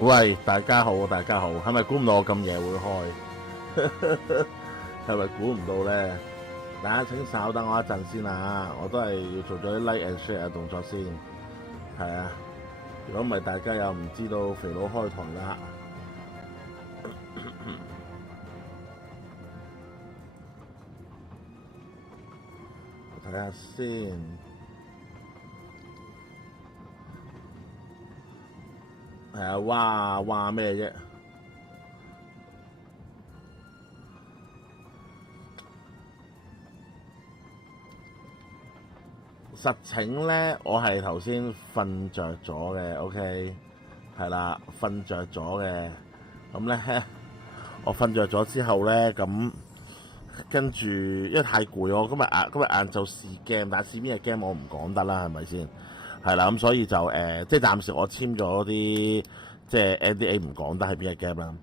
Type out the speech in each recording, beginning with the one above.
喂，大家好，大家好，係咪估唔到我咁夜會開？係咪估唔到咧？大家請稍等我一陣先啊！我都係要做咗啲 like and share 嘅動作先，係啊！如果唔係，大家又唔知道肥佬開台啦。我睇下先。係啊，話咩啫？實情咧，我係頭先瞓着咗嘅 ，OK， 係啦，瞓着咗嘅。咁咧，我瞓着咗之後咧，咁跟住因為太攰，我今日晏晝試 game，但係試邊隻 game 我唔講得啦，係咪先？係啦，咁所以就即係暫時我簽咗啲即係 NDA 唔講得係邊隻 game 啦。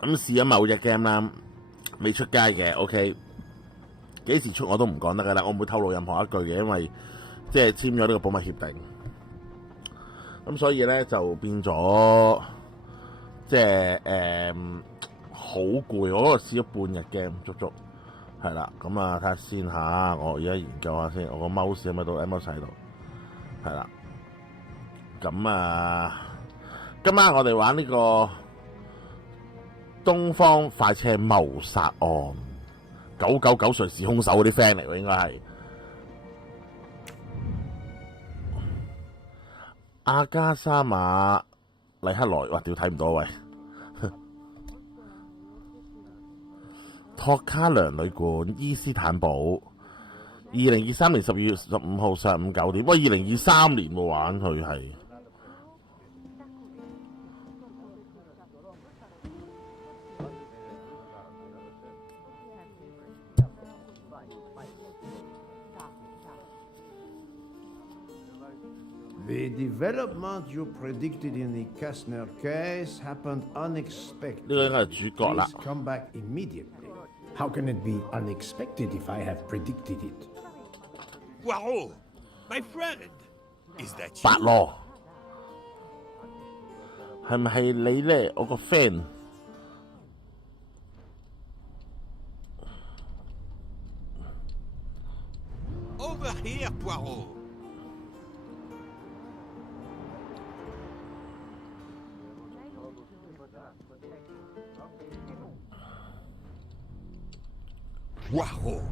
咁試咗某隻 game 啦，未出街嘅 ，OK。幾時出我都唔講得㗎啦，我唔會透露任何一句嘅，因為即係簽咗呢個保密協定。咁所以咧就變咗即係好攰，我嗰個試咗半日 game 足足係啦。咁啊睇下先嚇，我而家研究下先，我個 mouse 喺咪度 ，mouse 喺度係啦。咁啊，今晚我哋玩呢個東方快車謀殺案。999誰是兇手嗰啲 friend 嚟喎，應該係阿加莎馬麗克萊，哇！屌睇唔到喂，托卡良旅館伊斯坦堡，2023年12月15號上午9點，喂，2023年喎玩佢係。The development you predicted in the Kastner case happened unexpectedly. 呢個應該係主角啦。 Please come back immediately. How can it be unexpected if I have predicted it? Wow, my friend, is that you? 白羅係咪係你咧？我個 friend。 Over here, Poirot. Poirot,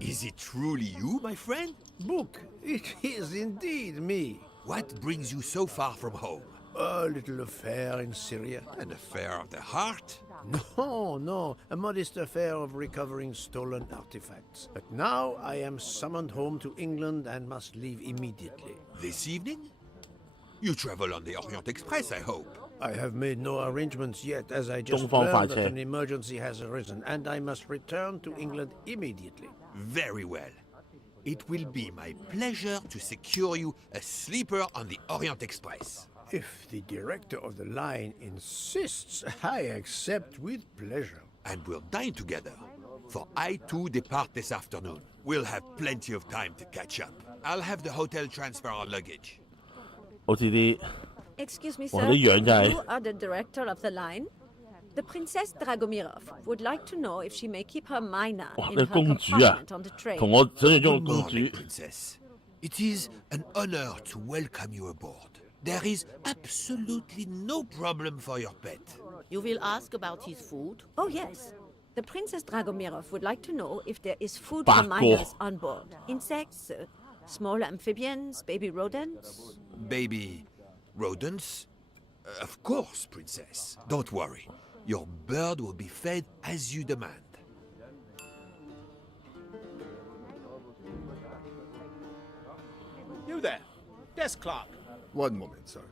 is it truly you, my friend? Book, it is indeed me. What brings you so far from home? A little affair in Syria. An affair of the heart? No, a modest affair of recovering stolen artifacts. But now I am summoned home to England and must leave immediately. This evening? You travel on the Orient Express, I hope. I have made no arrangements yet, as I just 東方快 learned 車 that an emergency has arisen, and I must return to England immediately. Very well. It will be my pleasure to secure you a sleeper on the Orient Express. If the director of the line insists, I accept with pleasure. And we'll dine together, for I too depart this afternoon. We'll have plenty of time to catch up. I'll have the hotel transfer our luggage. 好似啲 Excuse me, 哇 sir. 啲樣真係 You are the director of the line? The Princess Dragomirov would like to know if she may keep her minor 哇！ in 你 her 公主啊 compartment on the， train. 同我想象中嘅 Good 公 morning, 主。 Princess. It is an honor to welcome you aboard. There is absolutely no problem for your pet. You will ask about his food? Oh, yes. The Princess Dragomirov would like to know if there is food Back for minors on board. Insects, small amphibians, baby rodents. Baby rodents? Of course, Princess. Don't worry. Your bird will be fed as you demand. You there, desk clerk. One moment, sir.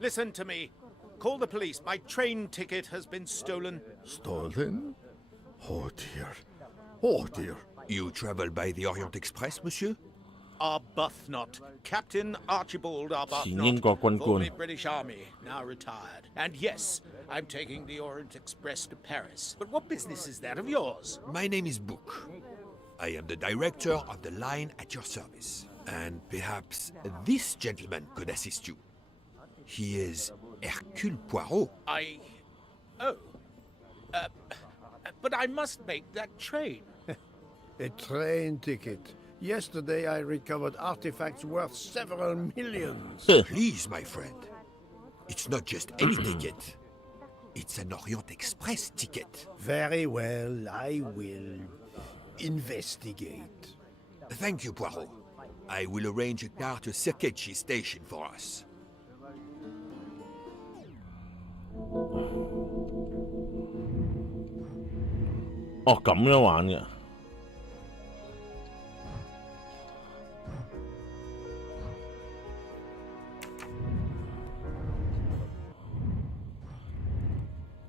Listen to me. Call the police. My train ticket has been stolen. Stolen? Oh dear. Oh dear. You travel by the Orient Express, monsieur? Arbuthnot, Captain Archibald 前英國 Arbuthnot, 軍官 formerly British Army, now retired. And yes, I'm taking the Orient Express to Paris. But what business is that of yours? My name is Book. I am the director of the line at your service. And perhaps this gentleman could assist you. He is Hercule Poirot. But I must make that train. A train ticket. Yesterday I recovered artifacts worth several millions. Please, my friend. It's not just any ticket. It's an Orient Express ticket. Very well, I will investigate. Thank you, Poirot. I will arrange a car to Sakechi Station for us. 哦，咁樣玩嘅。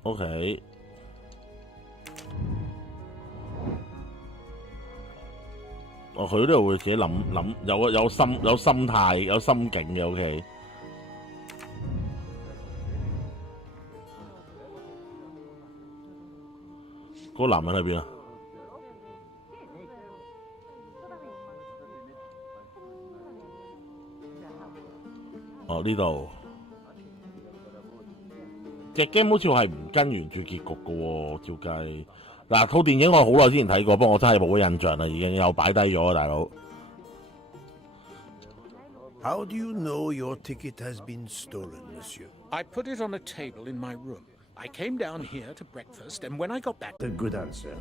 OK。哦，佢呢度會自己諗，有心態，有心境嘅 OK。嗰個男人喺邊啊？哦，呢度隻 game 好似係唔跟原著結局嘅喎，照計。嗱，套電影我好耐之前睇過，不過我真係冇印象啦，已經又擺低咗啊，大佬。How do you know your ticket has been stolen, monsieur? I put it on a table in my room. I came down here to breakfast, and when I got back... A good answer.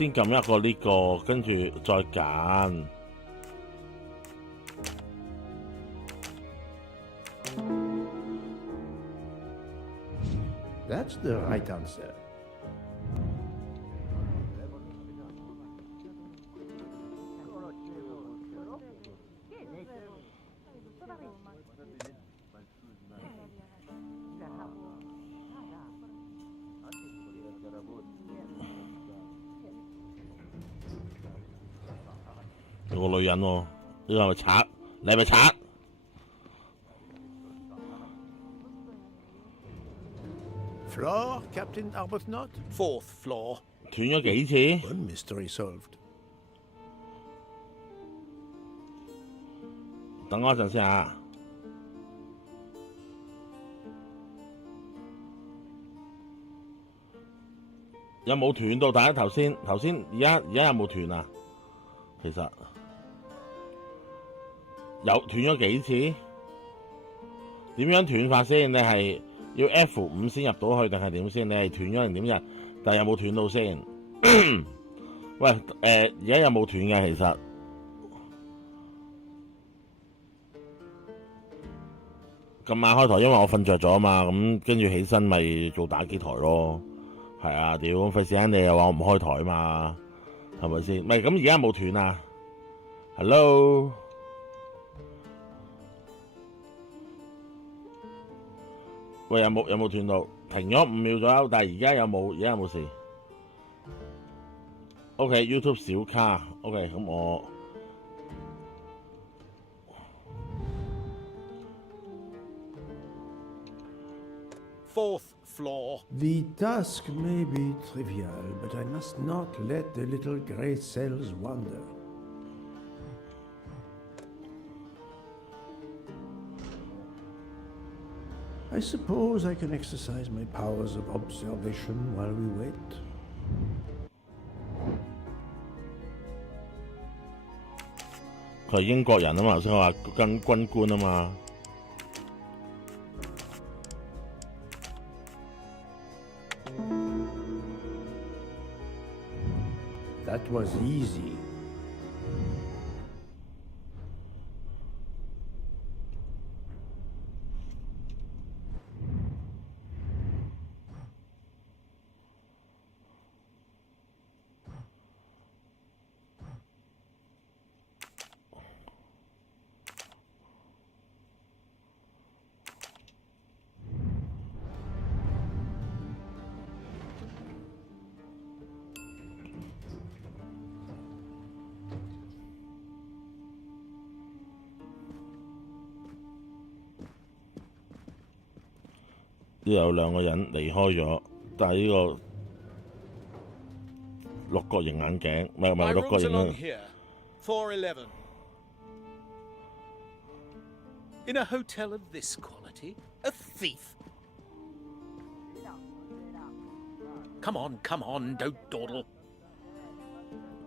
先撳一個呢個，跟住再揀。That's the right answer. Có 有個女人喎，呢個係咪賊？你係咪賊？ Floor, Captain Arbuthnot? 4th floor. 斷咗幾次？ One mystery solved. 等我一陣先啊！有冇斷到？大家頭先而家有冇斷啊？其實有斷咗幾次？點樣斷法先？你係要 F5先入到去定係點先？你係斷咗定點啫？但係有冇斷到先？喂，而家有冇斷嘅？其實今晚開台，因為我瞓着咗啊嘛，咁跟住起身咪做打機台咯。係啊，屌，費事你又話我唔開台嘛，係咪先？唔係咁而家有冇斷啊 ？Hello， 喂，有冇斷到？停咗5秒左右，但係而家有冇事 ？OK，YouTube 小卡 ，OK， 咁我。4th floor. The task may be trivial, but I must not let the little grey cells wander. I suppose I can exercise my powers of observation while we wait. 佢係英國人啊嘛，頭先我話跟軍官啊嘛。That was easy. 有兩個人離開咗，但係呢個六角形眼鏡，唔係 My 六角 room's 形 along 啊！ here. 411. In a hotel of this quality? A thief? Come on, don't dawdle.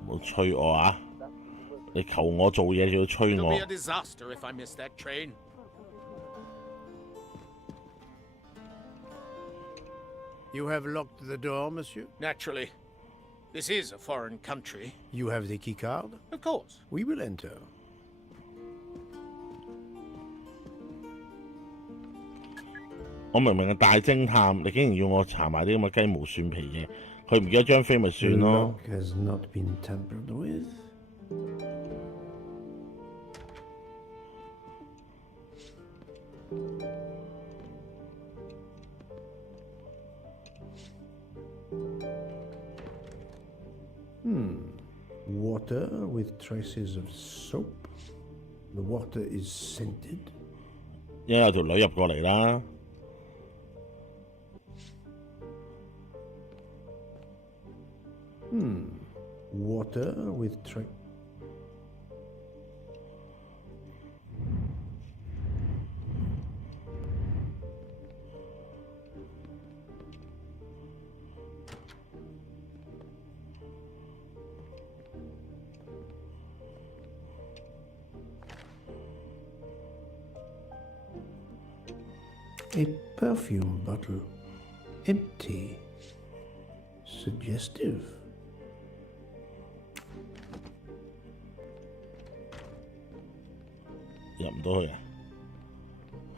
唔好催我啊！你求我做嘢就要催 It'll 我 be a。disaster if I miss that train. You have locked the door, monsieur? Naturally. This is a foreign country. You have the key card? Of course. We will enter. 我明明係大偵探，你竟然要我查埋啲咁嘅雞毛蒜皮嘢，佢唔記得張飛咪 The 算咯。 lock has not been tampered with. Water with traces of soap. The water is scented. 因為有條女入過嚟啦。Water with a perfume bottle. Empty. Suggestive. 入唔到去啊！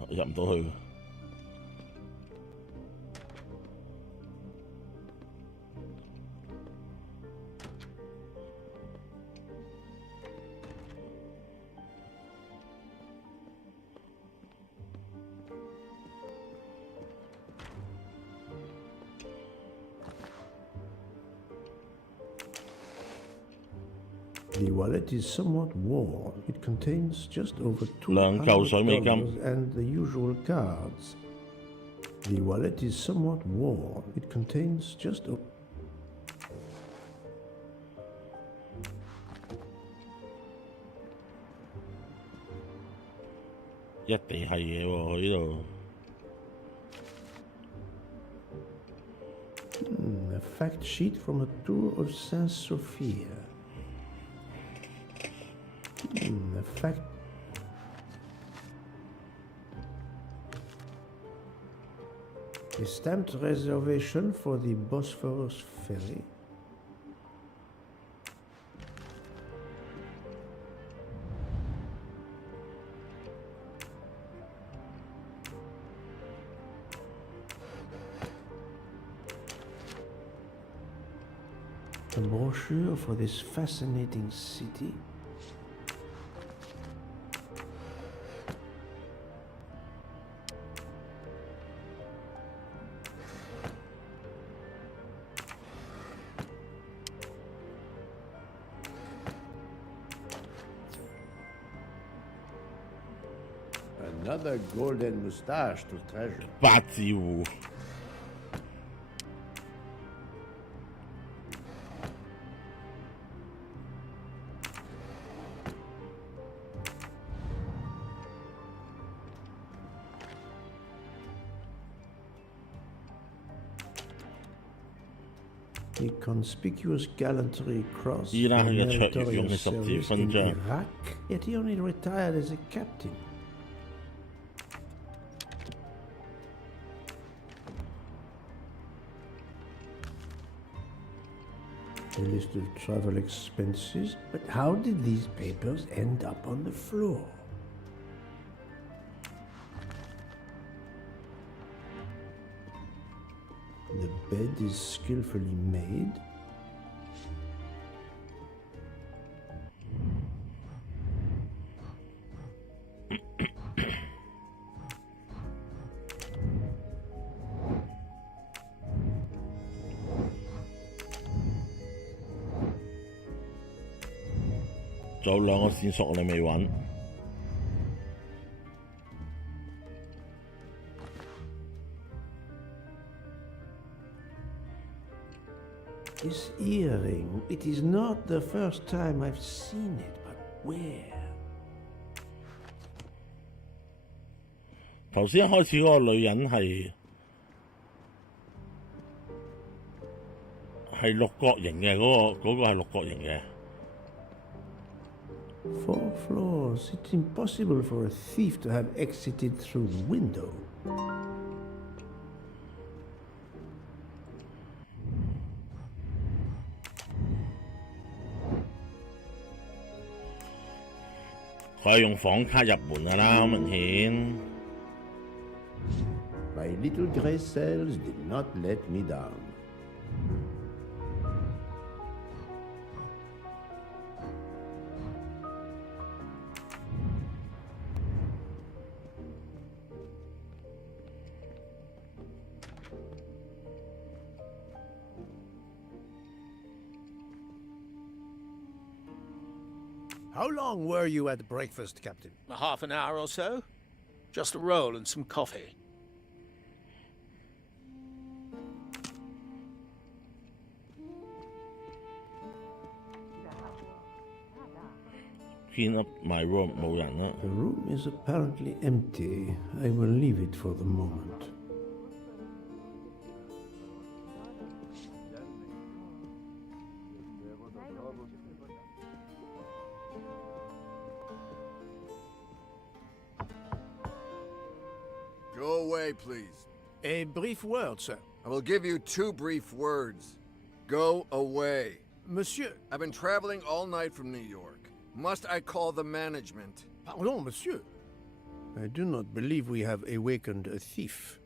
入唔到去。The wallet is somewhat worn. It contains just over $2 $200 and the usual cards. The wallet is somewhat worn. It contains just over... 一地係嘢喎，佢呢度。A fact sheet from a tour of Saint Sophia. A fact. A stamped reservation for the Bosphorus ferry. A brochure for this fascinating city. Another golden moustache to treasure. 八字胡。A conspicuous gallantry cross 伊拉克 for 嘅卓越用 meritorious 嘅十字 service 勳 in 章。 Iraq, yet he only retired as a captain. A list of travel expenses, but how did these papers end up on the floor? The bed is skillfully made.仲有兩個線索你未揾。This earring, it is not the first time I've seen it, but where? 頭先一開始嗰個女人係六角形嘅，嗰個係六角形嘅。4 floors. It's impossible for a thief to have exited through the window. 佢係用房卡入門㗎啦，好明顯。My little grey cells did not let me down. How long were you at breakfast, Captain? Half an hour or so. Just a roll and some coffee. Clean up my room， 冇人啦。The room is apparently empty. I will leave it for the moment. Go away, please. A brief word, sir. I will give you 2 brief words. Go away. Monsieur. I've been traveling all night from New York. Must I call the management? Pardon, monsieur. I do not believe we have awakened a thief.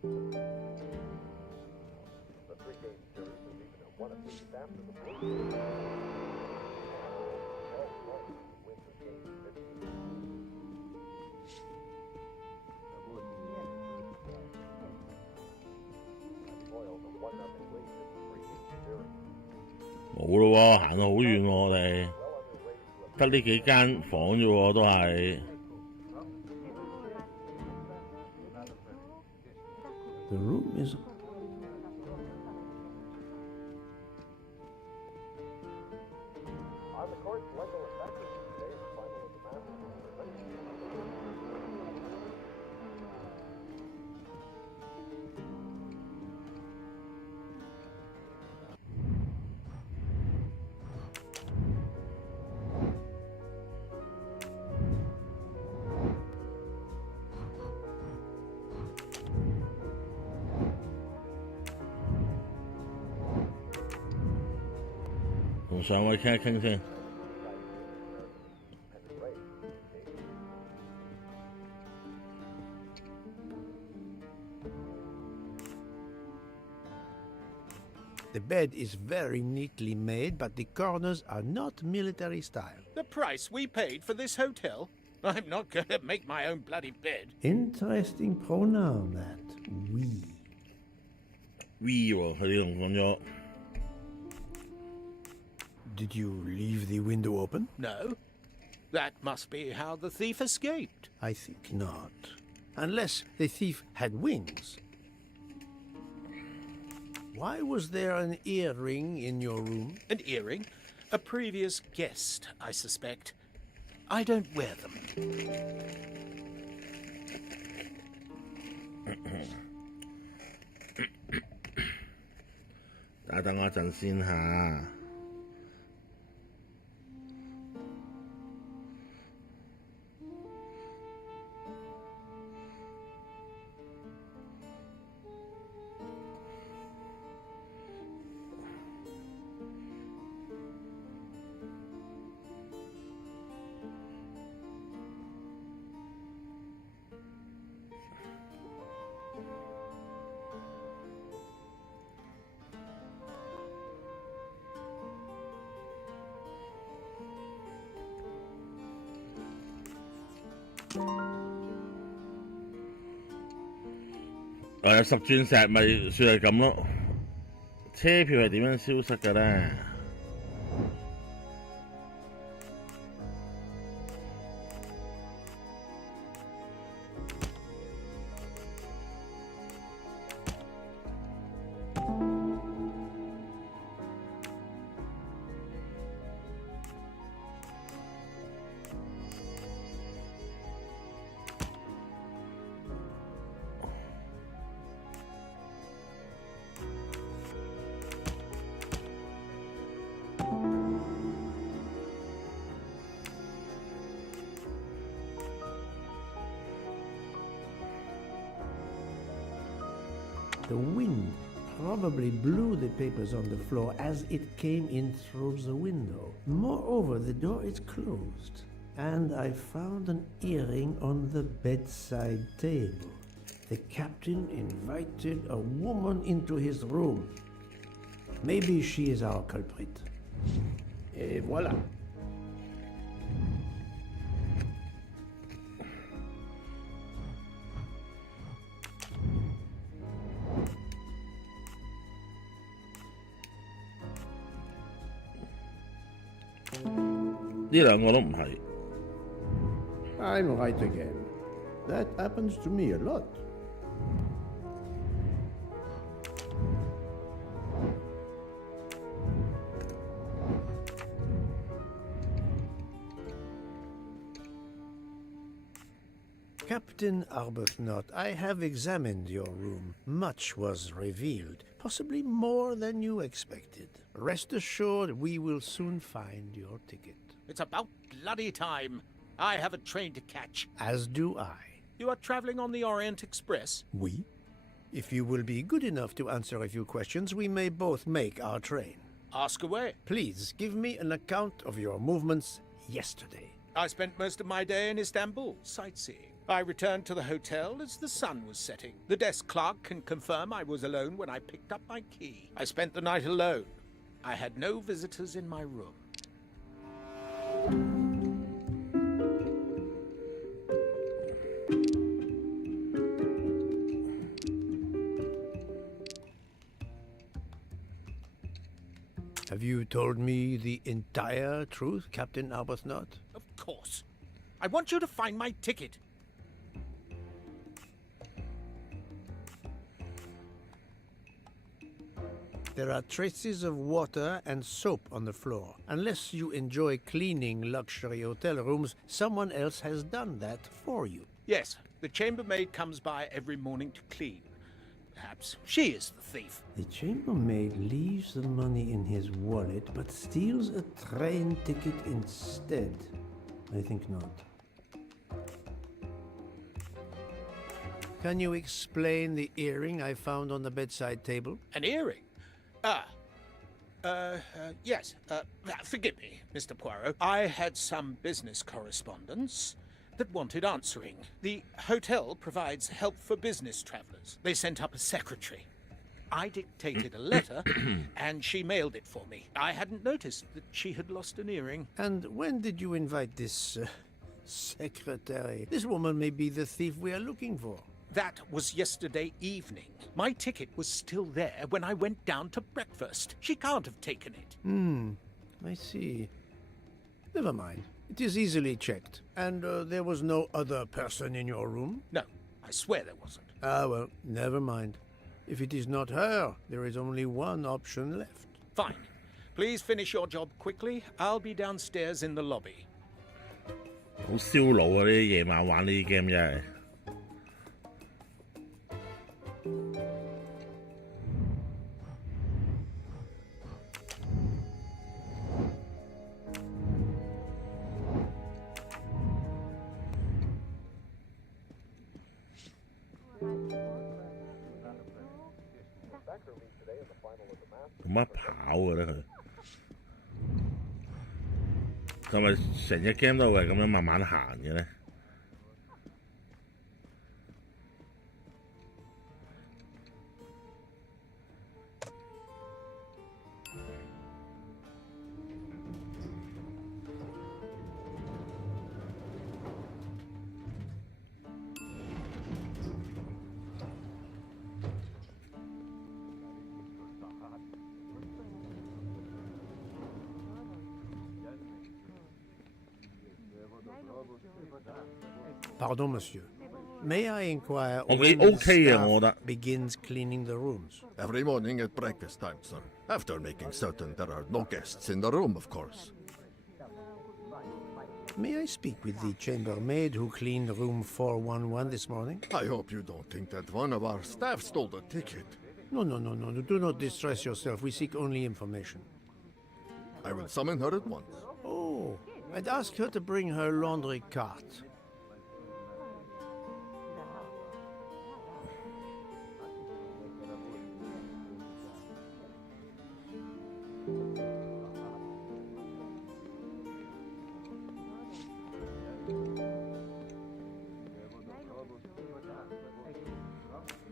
冇咯喎，行到好遠喎，我哋得呢幾間房啫喎，都係。The room is...同上位傾一傾先。The bed is very neatly made, but the corners are not military style. The price we paid for this hotel? I'm not going to make my own bloody bed. Interesting pronoun, that. We. We 喎，佢哋用講咗。Did you leave the window open? No. That must be how the thief escaped. I think not. Unless the thief had wings. Why was there an earring in your room? An earring? A previous guest, I suspect. I don't wear them. 等我一陣先嚇。10鑽石咪算係咁咯。車票係點樣消失嘅咧？ probably blew the papers on the floor as it came in through the window. Moreover, the door is closed, and I found an earring on the bedside table. The captain invited a woman into his room. Maybe she is our culprit. Et voilà. I'm right again. That happens to me a lot. Captain Arbuthnot, I have examined your room. Much was revealed, possibly more than you expected. Rest assured, we will soon find your ticket. It's about bloody time. I have a train to catch. As do I. You are traveling on the Orient Express? We? If you will be good enough to answer a few questions, we may both make our train. Ask away. Please give me an account of your movements yesterday. I spent most of my day in Istanbul, sightseeing. I returned to the hotel as the sun was setting. The desk clerk can confirm I was alone when I picked up my key. I spent the night alone. I had no visitors in my room. Have you told me the entire truth, Captain Arbuthnot? Of course. I want you to find my ticket. There are traces of water and soap on the floor. Unless you enjoy cleaning luxury hotel rooms, someone else has done that for you. Yes, the chambermaid comes by every morning to clean. Perhaps she is the thief. The chambermaid leaves the money in his wallet but steals a train ticket instead. I think not. Can you explain the earring I found on the bedside table? An earring? Yes. Forgive me, Mr. Poirot. I had some business correspondence that wanted answering. The hotel provides help for business travelers. They sent up a secretary. I dictated a letter, and she mailed it for me. I hadn't noticed that she had lost an earring. And when did you invite this secretary? This woman may be the thief we are looking for. That was yesterday evening. My ticket was still there when I went down to breakfast. She can't have taken it. I see. Never mind. It is easily checked. And there was no other person in your room? No, I swear there wasn't. Ah, well, never mind. If it is not her, there is only one option left. Fine. Please finish your job quickly. I'll be downstairs in the lobby. 好燒腦啊！呢啲夜晚玩呢啲 game 真係。做乜跑嘅咧佢？係咪成隻 game 都係咁樣慢慢行嘅咧？Pardon, monsieur. May I inquire Okay, when the okay, staff order. begins cleaning the rooms? Every morning at breakfast time, sir. After making certain there are no guests in the room, of course. May I speak with the chambermaid who cleaned room 411 this morning? I hope you don't think that one of our staff stole the ticket. No. Do not distress yourself. We seek only information. I will summon her at once. Oh, I'd ask her to bring her laundry cart.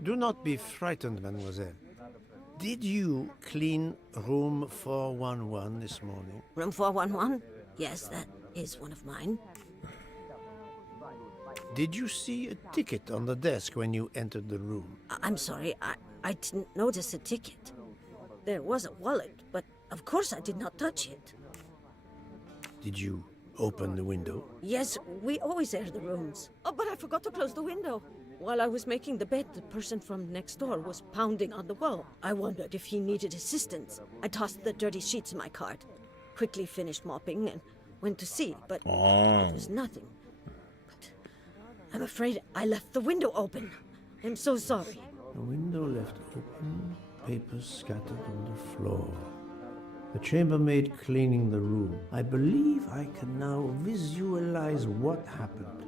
Do not be frightened, mademoiselle. Did you clean room 411 this morning? Room 411? Yes, that is one of mine. Did you see a ticket on the desk when you entered the room? I'm sorry, I didn't notice a ticket. There was a wallet, but of course I did not touch it. Did you open the window? Yes, we always air the rooms. Oh, but I forgot to close the window. While I was making the bed, the person from next door was pounding on the wall. I wondered if he needed assistance. I tossed the dirty sheets in my cart, quickly finished mopping, and went to see, but it was nothing. But I'm afraid I left the window open. I'm so sorry. The window left open, papers scattered on the floor. The chambermaid cleaning the room. I believe I can now visualize what happened.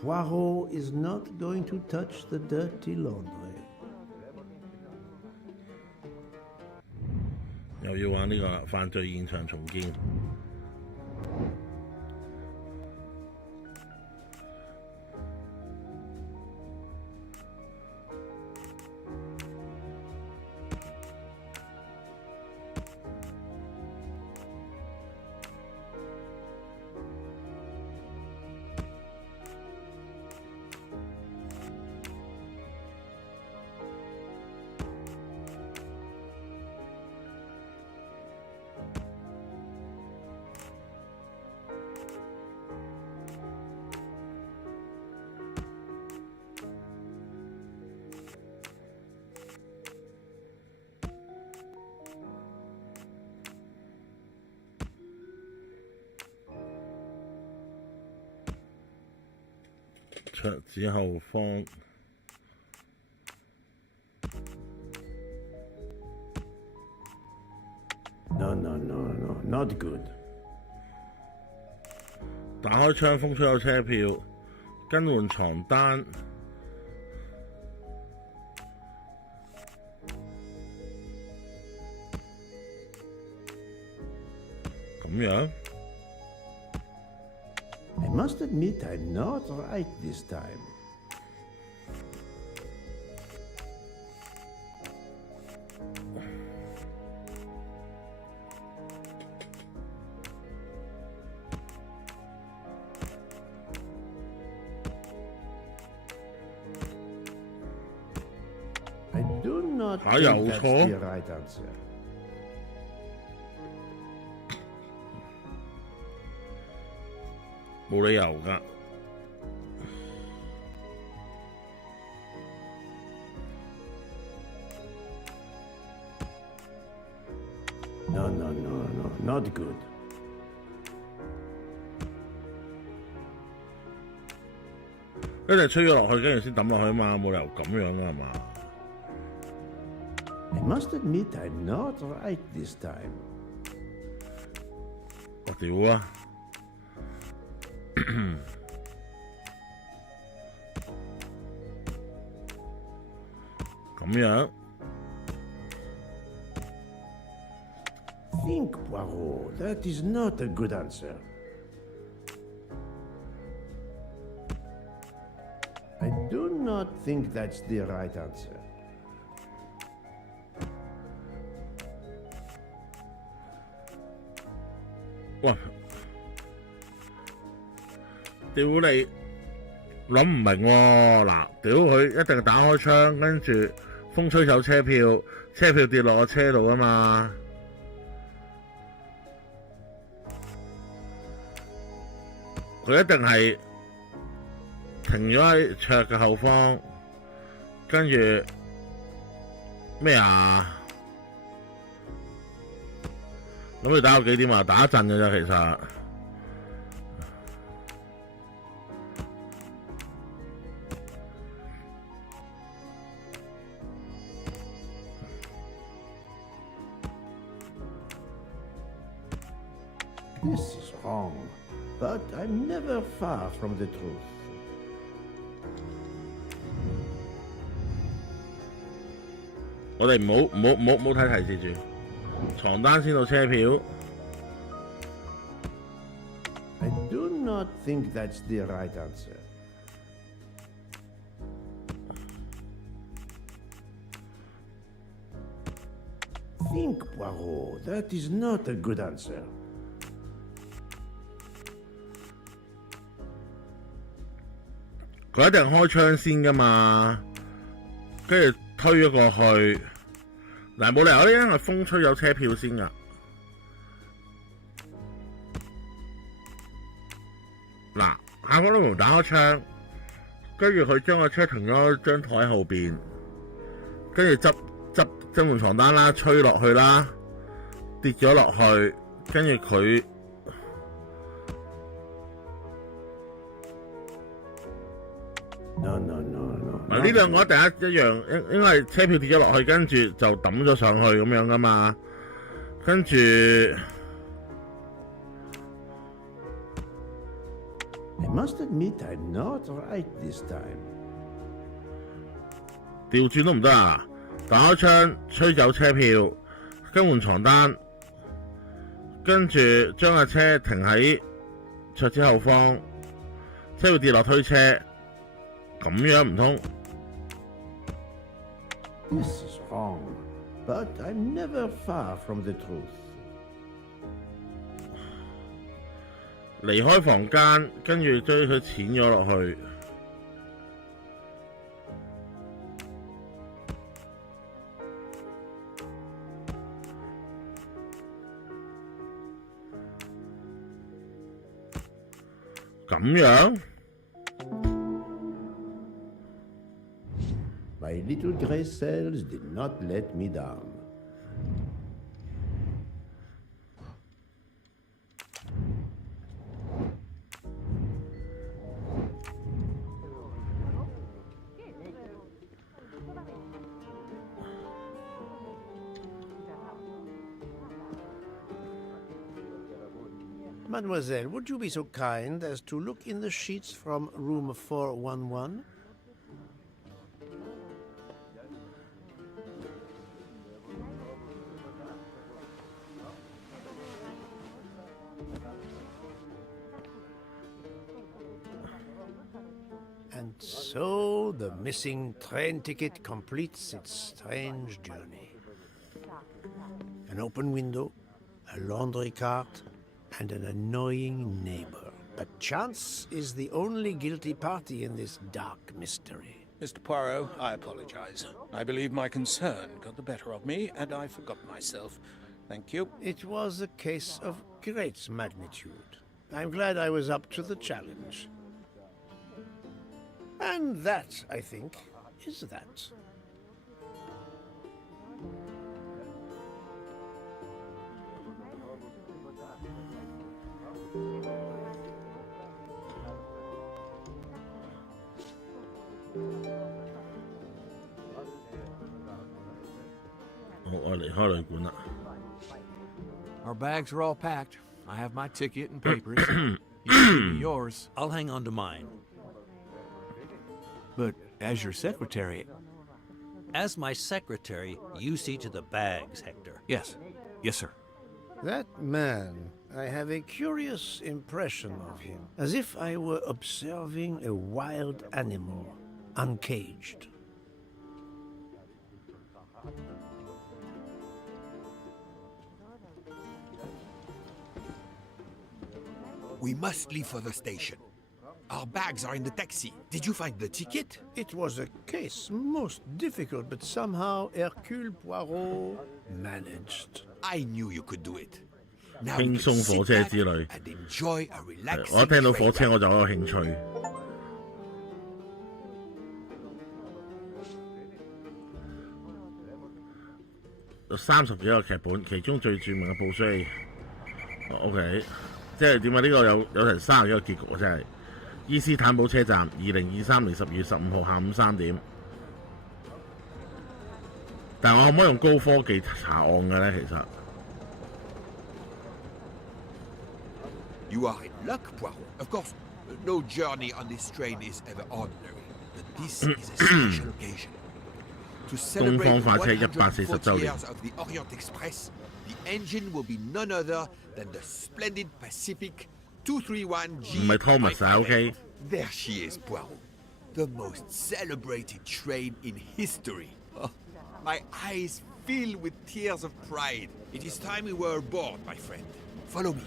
Poirot is not going to touch the dirty laundry. 又要玩呢個犯罪現場重建。桌子後方。No, not good. 打開窗風吹有車票，更換床單。咁樣。I must admit I'm not right this time. I do not think that's the right answer.冇理由㗎。No, not good. 一直吹咗落去，跟住先抌落去嘛，冇理由咁樣㗎係嘛？ I must admit I'm not right this time. 我屌啊！咁樣 Think, Poirot. That is not a good answer. I do not think that's the right answer. 哇！屌你諗唔明喎！嗱，屌佢一定打開窗，跟住風吹走車票，車票跌落個車度啊嘛！佢一定係停咗喺桌嘅後方，跟住咩啊？諗住打到幾點啊？打一陣嘅啫，其實。This is wrong, but I'm never far from the truth. 我哋唔好睇提示住，床單先到車票。do not think that's the right answer. Think, Poirot. That is not a good answer. 佢一定開槍先噶嘛，跟住推咗過去，嗱冇理由咧，因為風吹有車票先噶。嗱，下方呢門打開槍，跟住佢將個車停咗張台後邊，跟住執換床單啦，吹落去啦，跌咗落去，跟住佢。No. 嗱呢兩個一定一樣，因為車票跌咗落去，跟住就抌咗上去咁樣噶嘛，跟住 I must admit I'm not right this time. 調轉都唔得啊！打開槍，吹走車票，更換床單，跟住將架車停喺桌子後方，車會跌落推車，咁樣唔通？ This is wrong, but I'm never far from the truth. 離開房間，跟住追佢錢咗落去。咁樣？ My little gray cells did not let me down. Mademoiselle, would you be so kind as to look in the sheets from room 411? And so the missing train ticket completes its strange journey. An open window, a laundry cart, and an annoying neighbor. But chance is the only guilty party in this dark mystery. Mr. Poirot, I apologize. I believe my concern got the better of me, and I forgot myself. Thank you. It was a case of great magnitude. I'm glad I was up to the challenge. And that, I think, is that. Our bags are all packed. I have my ticket and papers. You can give me yours. I'll hang on to mine. But as your secretary... As my secretary, you see to the bags, Hector. Yes. Yes, sir. That man, I have a curious impression of him, as if I were observing a wild animal, uncaged. We must leave for the station. Our bags are in the taxi. Did you find the ticket? It was a case most difficult, but somehow Hercule Poirot managed. I knew you could do it. Now 輕 we 鬆 can 火 sit 車 back 之類， and enjoy a relaxing 我一聽到 train 火車 ride. 我就有興趣。有30幾個劇本，其中最著名嘅報衰。OK， 即係點啊？呢個有成30幾個結局啊！真係。伊斯坦堡車站，2023年10月15號下午3點。但係我可唔可以用高科技查案嘅咧？其實 You are in luck, Poirot. Of course, no journey on this train is ever ordinary. But this is a special occasion. To celebrate 東方快車 140 140周年。 years of the Orient Express, the engine will be none other than the splendid Pacific 231 G. 唔係 Thomas 啊 ，OK。 There she is, Poirot. The most celebrated train in history. Oh, my eyes fill with tears of pride. It is time we were aboard, my friend. Follow me.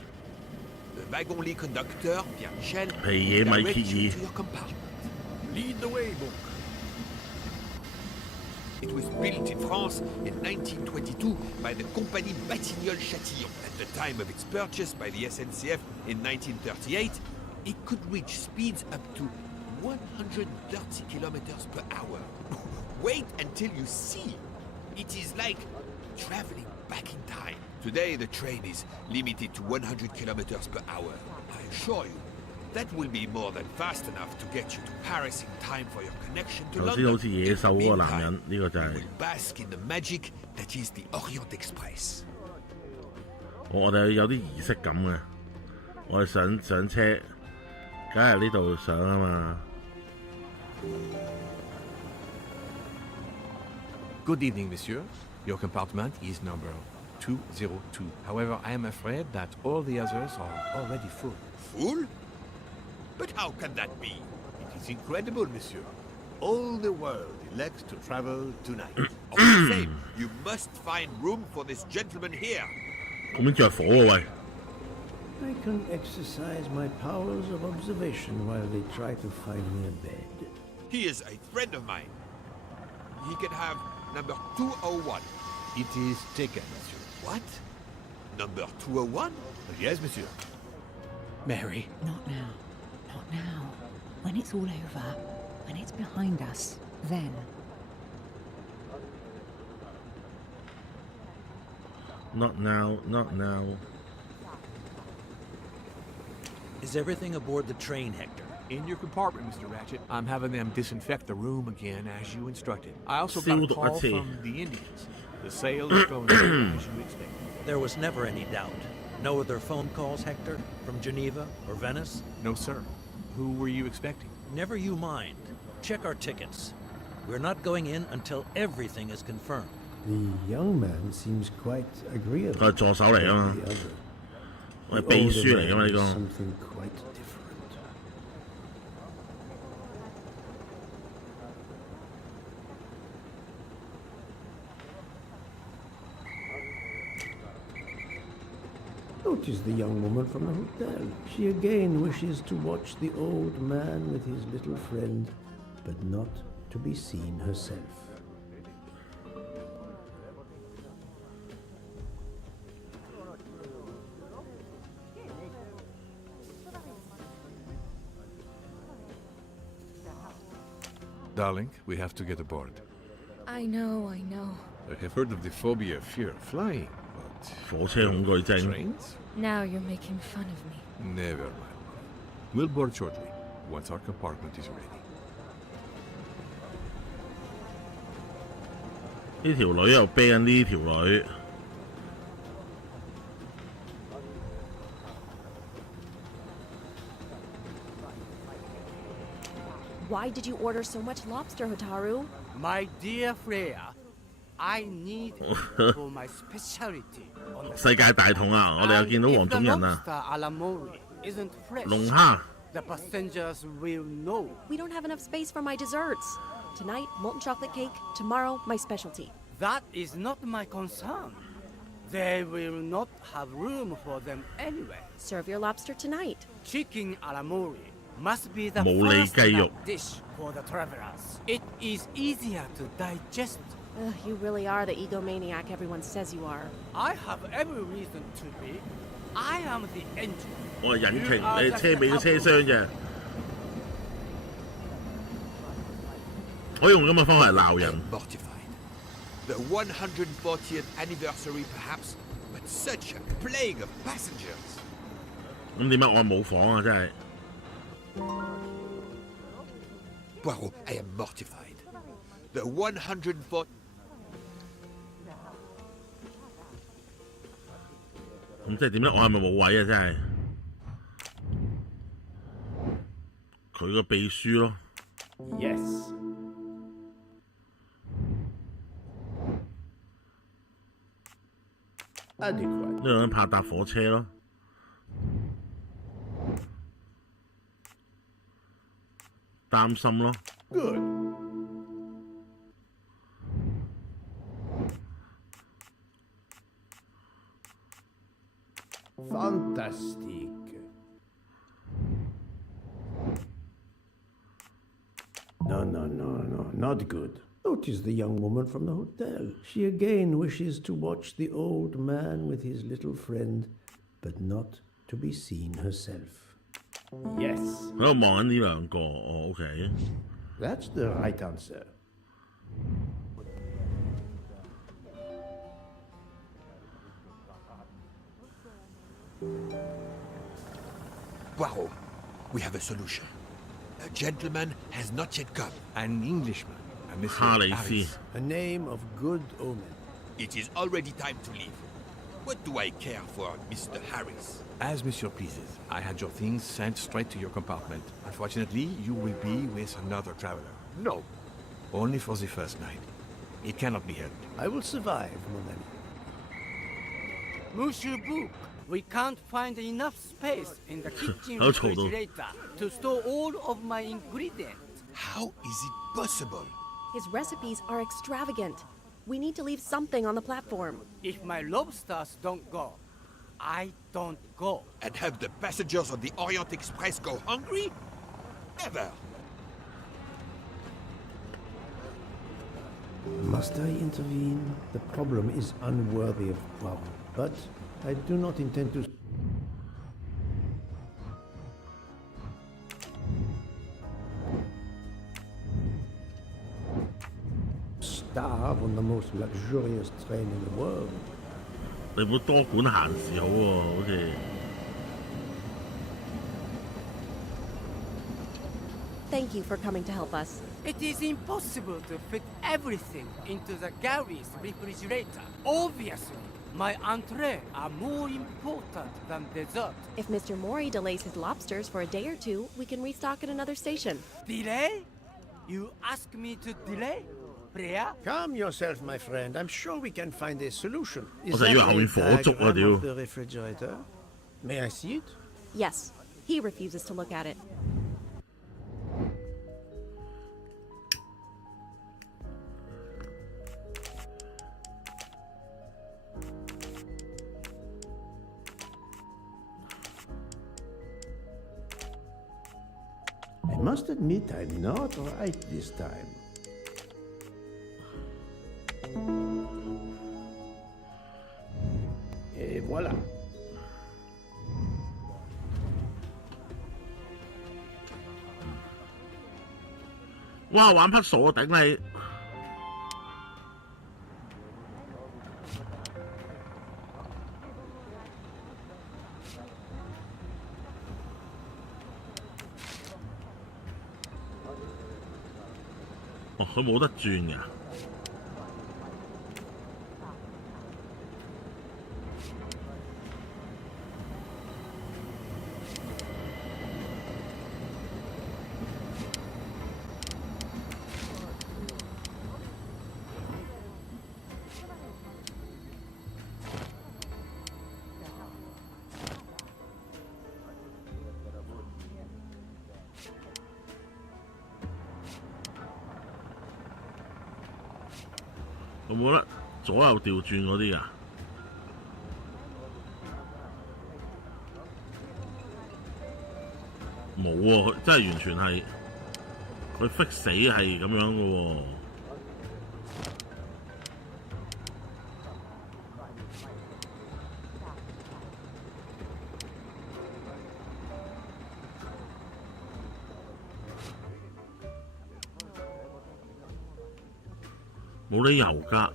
The wagon-lit conductor, Pierre Michel, will direct you to your compartment. Lead the way, Book. It was built in France in 1922 by the Compagnie Batignolles-Châtillon. At the time of its purchase by the SNCF in 1938, it could reach speeds up to 130 kilometers per hour. Wait until you see. It is like traveling back in time. Today, the train is limited to 100 kilometers per hour. I assure you, that will be more than fast enough to get you to Paris in time for your connection to 頭先 London. 好似野獸嗰個男人，呢個就係 will bask in the magic that is the Orient Express. 我哋有啲儀式感嘅。我哋上車，梗係呢度上啊嘛。Good evening, monsieur. Your compartment is number 202. However, I am afraid that all the others are already full. Full? But how can that be? It is incredible, monsieur. All the world elects to travel tonight. All the same, you must find room for this gentleman here. 咁樣着火喎喂！ I can exercise my powers of observation while they try to find me a bed. He is a friend of mine. He can have number 201. It is taken, monsieur. What? Number 201? Yes, monsieur. Mary. Not now. Not now. When it's all over, when it's behind us, then. Not now, not now. Is everything aboard the train, Hector? In your compartment, Mr. Ratchet. I'm having them disinfect the room again as you instructed. I also got a call from the Indians. The sale is going as you expected. There was never any doubt. No other phone calls, Hector? From Geneva or Venice? No, sir. Who were you expecting? Never you mind. Check our tickets. We're not going in until everything is confirmed. The young man seems quite agreeable. 佢係助手嚟啊嘛，我係秘書嚟噶嘛呢個。 Something quite different. Notice the young woman from the hotel. She again wishes to watch the old man with his little friend, but not to be seen herself. Darling, we have to get aboard. I know, I know. I have heard of the phobia of fear of flying, but... 火車恐懼症。 Trains? Now you're making fun of me. Never, my love. We'll board shortly, once our compartment is ready. 呢條女又啤緊呢條女。 Why did you order so much lobster, Hotaru? My dear Freya, I need for my specialty. 世界大同啊！我哋又見到黃種人啊！ 龍蝦。 The passengers will know. We don't have enough space for my desserts. Tonight, molten chocolate cake. Tomorrow, my specialty. That is not my concern. They will not have room for them anyway. Serve your lobster tonight. Chicken alamori must be the Mole first kayo. dish for the travelers. It is easier to digest. You really are the egomaniac everyone says you are. I have every reason to be. I am the engine. 我係引擎，你係車尾嘅車廂啫。可以用咁嘅方法嚟鬧人。 The 140th anniversary, perhaps, but such a plague of passengers. 咁點解我係冇房啊？真係。 Poirot, I am mortified. The 140... 咁即係點咧？我係咪冇位啊？真係。佢個秘書咯。Yes. 呢兩人拍搭火車咯。擔心咯。Good. Fantastic. No, not good. Notice the young woman from the hotel. She again wishes to watch the old man with his little friend, but not to be seen herself. Yes. 喺度望緊呢兩個，哦 ，OK。 That's the right answer. Poirot, we have a solution. A gentleman has not yet come. An Englishman, a Mr. 哈里斯 Harris. A name of good omen. It is already time to leave. What do I care for Mr. Harris? As Monsieur pleases, I had your things sent straight to your compartment. Unfortunately, you will be with another traveler. No. Only for the first night. It cannot be helped. I will survive, mon ami. Monsieur Book, we can't find enough space in the kitchen How told him. refrigerator to store all of my ingredients. How is it possible? His recipes are extravagant. We need to leave something on the platform. If my lobsters don't go, I don't go. And have the passengers on the Orient Express go hungry? Never. Must I intervene? The problem is unworthy of Poirot, but I do not intend to... starve on the most luxurious train in the world. 你唔好多管閒事好喎，好似。Thank you for coming to help us. It is impossible to fit everything into the Gary's refrigerator. Obviously, my entree are more important than dessert. If Mr. Mori delays his lobsters for a day or two, we can restock at another station. Delay? You ask me to delay? Priya? Calm yourself, my friend. I'm sure we can find a solution. Is 我就以為後面火燭啊！ diagram 屌 of the refrigerator? May I see it? Yes, he refuses to look at it. I must admit I'm not right this time. Et voilà. «哇！玩匹數啊！頂你！哦，佢冇得轉㗎。有冇得左右調轉嗰啲啊？冇喎，佢真係完全係佢 fix 死係咁樣嘅喎。冇理由㗎。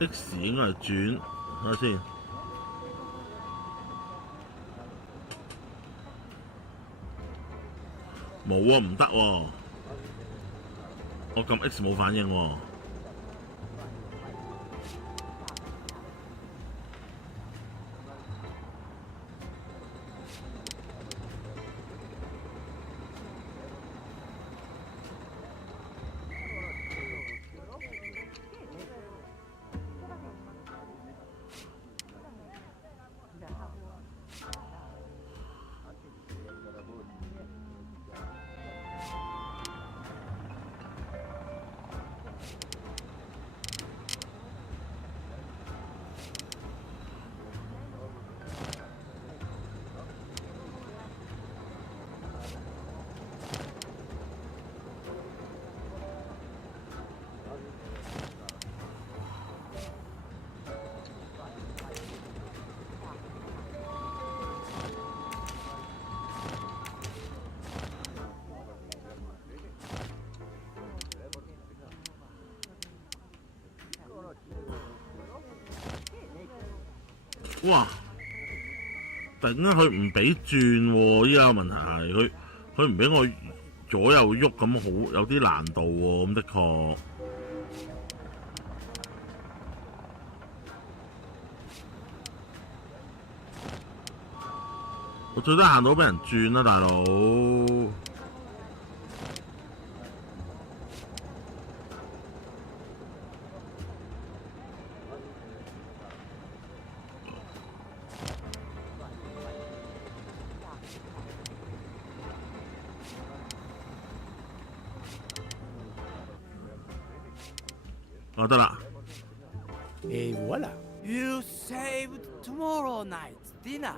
X 應該係轉，睇下先。冇喎，唔得喎！我撳 X 冇反應喎。哇！頂啊！佢唔俾轉喎，依家問題係佢唔俾我左右喐咁，好有啲難度喎。咁的確，我最多行到俾人轉啦，大佬。哦，得啦。Et voilà. You saved tomorrow night's dinner,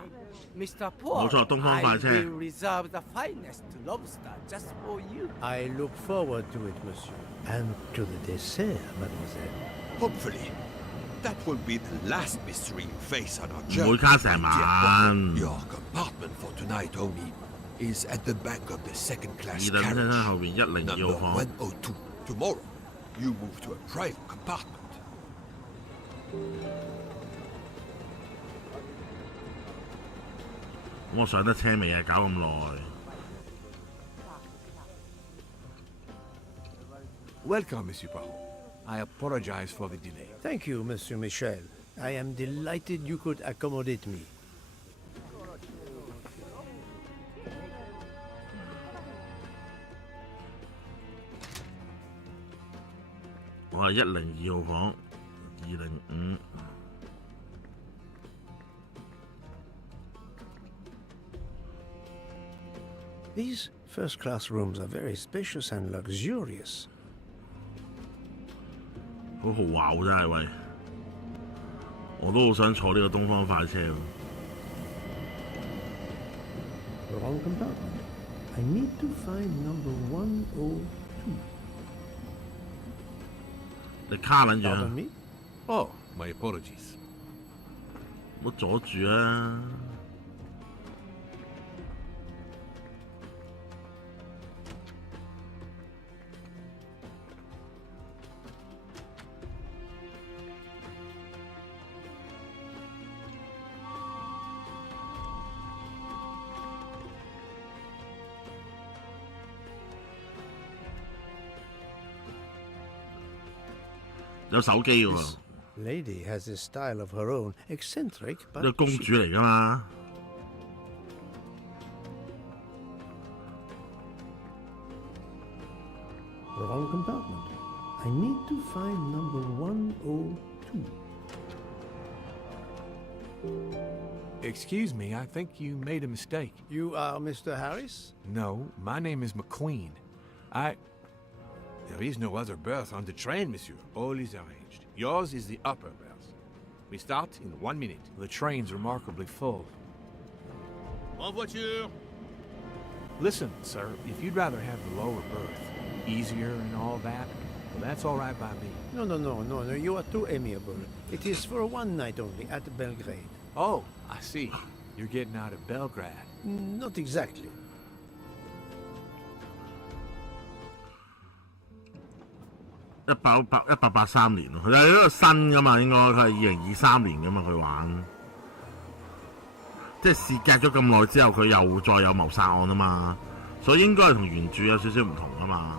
Mr. Paul. 冇錯，東方快車。I will reserve the finest lobster just for you. I look forward to it, monsieur. And to the dessert, mademoiselle. Hopefully, that won't be the last mystery you face on our 唔 journey. 會卡成晚。 Your compartment for tonight only is at the back of the second-class 二等車 carriage, 廂後邊102 number 號房。102. Tomorrow, you move to a private compartment. 咁我上得車未啊？搞咁耐。Welcome, Monsieur Poirot. I apologize for the delay. Thank you, Monsieur Michel. I am delighted you could accommodate me. 我係102號房，205。These first-class rooms are very spacious and luxurious. 好豪華喎，真係喂！我都好想坐呢個東方快車喎。Wrong compartment. I need to find number 102. 你卡撚住啊 Oh, my apologies. 唔好阻住啊！有手機喎。Lady has a style of her own, eccentric but 呢個公主嚟㗎嘛。Wrong compartment. I need to find number 102. Excuse me, I think you made a mistake. You are Mr. Harris? No, my name is McQueen. There is no other berth on the train, monsieur. All is arranged. Yours is the upper berth. We start in 1 minute. The train's remarkably full. En voiture! Listen, sir, if you'd rather have the lower berth, easier and all that, well, that's all right by me. No. You are too amiable. It is for one night only at Belgrade. Oh, I see. You're getting out of Belgrade. Not exactly. 1883年咯，佢係一個新噶嘛，應該佢係2023年噶嘛，佢玩，即係事隔咗咁耐之後，佢又再有謀殺案啊嘛，所以應該係同原著有少少唔同啊嘛。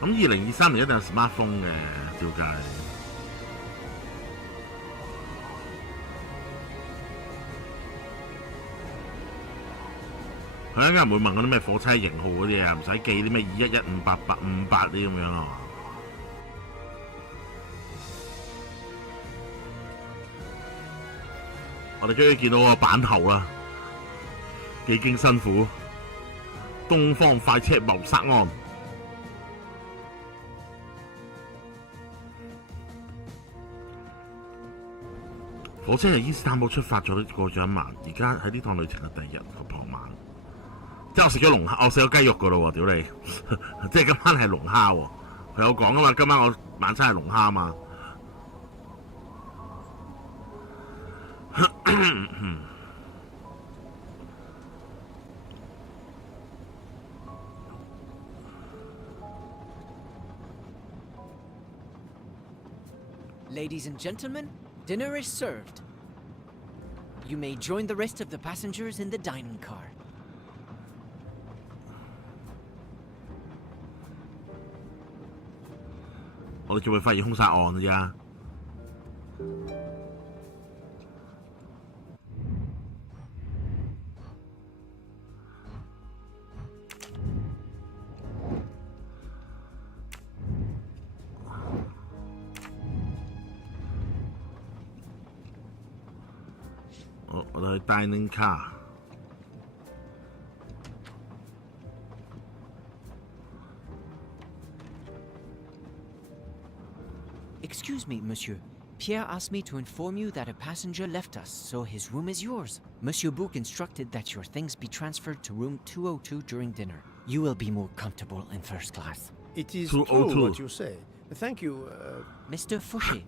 咁2023年一定有 smartphone 嘅，照計。佢一陣間唔會問嗰啲咩火車型號嗰啲啊，唔使記啲咩2115858啲咁樣啊嘛。我哋終於見到個版頭啦，幾經辛苦，東方快車謀殺案。火車由伊斯坦堡出發咗過咗一晚，而家喺呢趟旅程嘅第二日嘅傍晚。即係我食咗龍蝦，我食咗雞肉噶咯喎，屌你！即係今晚係龍蝦喎，佢有講噶嘛，今晚我晚餐係龍蝦嘛。Ladies and gentlemen, dinner is served. You may join the rest of the passengers in the dining car. 我哋仲未發現兇殺案啫。我哋去 dining car。Excuse me, monsieur. Pierre asked me to inform you that a passenger left us, so his room is yours. Monsieur Bouc instructed that your things be transferred to room 202 during dinner. You will be more comfortable in first class. It is true what you say. Thank you, Mr. Fouché.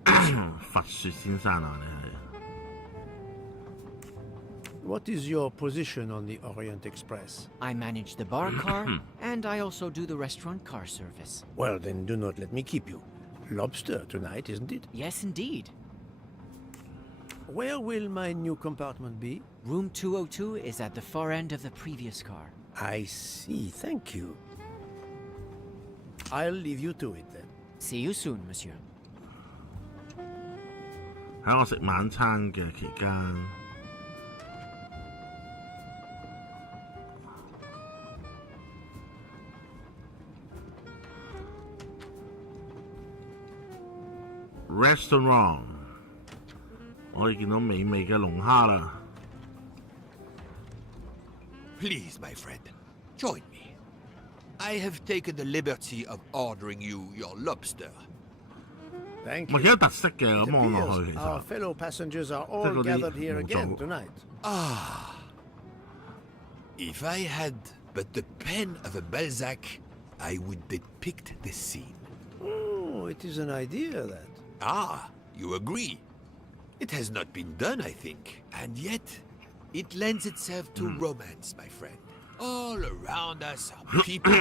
佛雪先生啊，你係。What is your position on the Orient Express? I manage the bar car, and I also do the restaurant car service. Well, then do not let me keep you. Lobster tonight, isn't it? Yes, indeed. Where will my new compartment be? Room 202 is at the far end of the previous car. I see, thank you. I'll leave you to it then. See you soon, monsieur. 喺我食晚餐嘅期間。Restaurant， 我哋見到美味嘅龍蝦啦。Please, my friend, join me. I have taken the liberty of ordering you your lobster. Thank 唔係幾有特色嘅咁望落去，其 Our 實。fellow passengers are all gathered here again tonight. Ah, if I had but the pen of a Balzac, I would depict the scene. Oh, it is an idea, that. Ah, you agree. It has not been done, I think. And yet, it lends itself to romance, my friend. All around us are people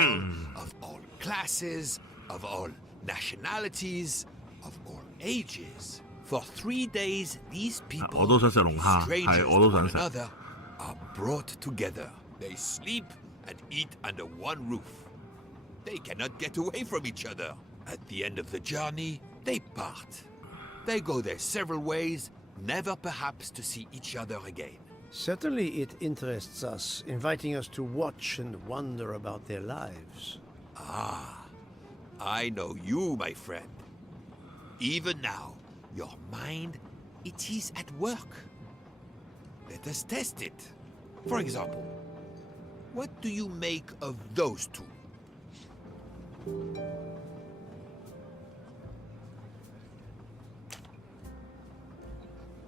of all classes, of all nationalities, of all ages. For 3 days, these people, 我都想食龍蝦， strangers 係我都 to 想 one 食。 another, are brought together. They sleep and eat under one roof. They cannot get away from each other. At the end of the journey, they part. They go their several ways, never perhaps to see each other again. Certainly it interests us, inviting us to watch and wonder about their lives. Ah, I know you, my friend. Even now, your mind, it is at work. Let us test it. For example, what do you make of those two?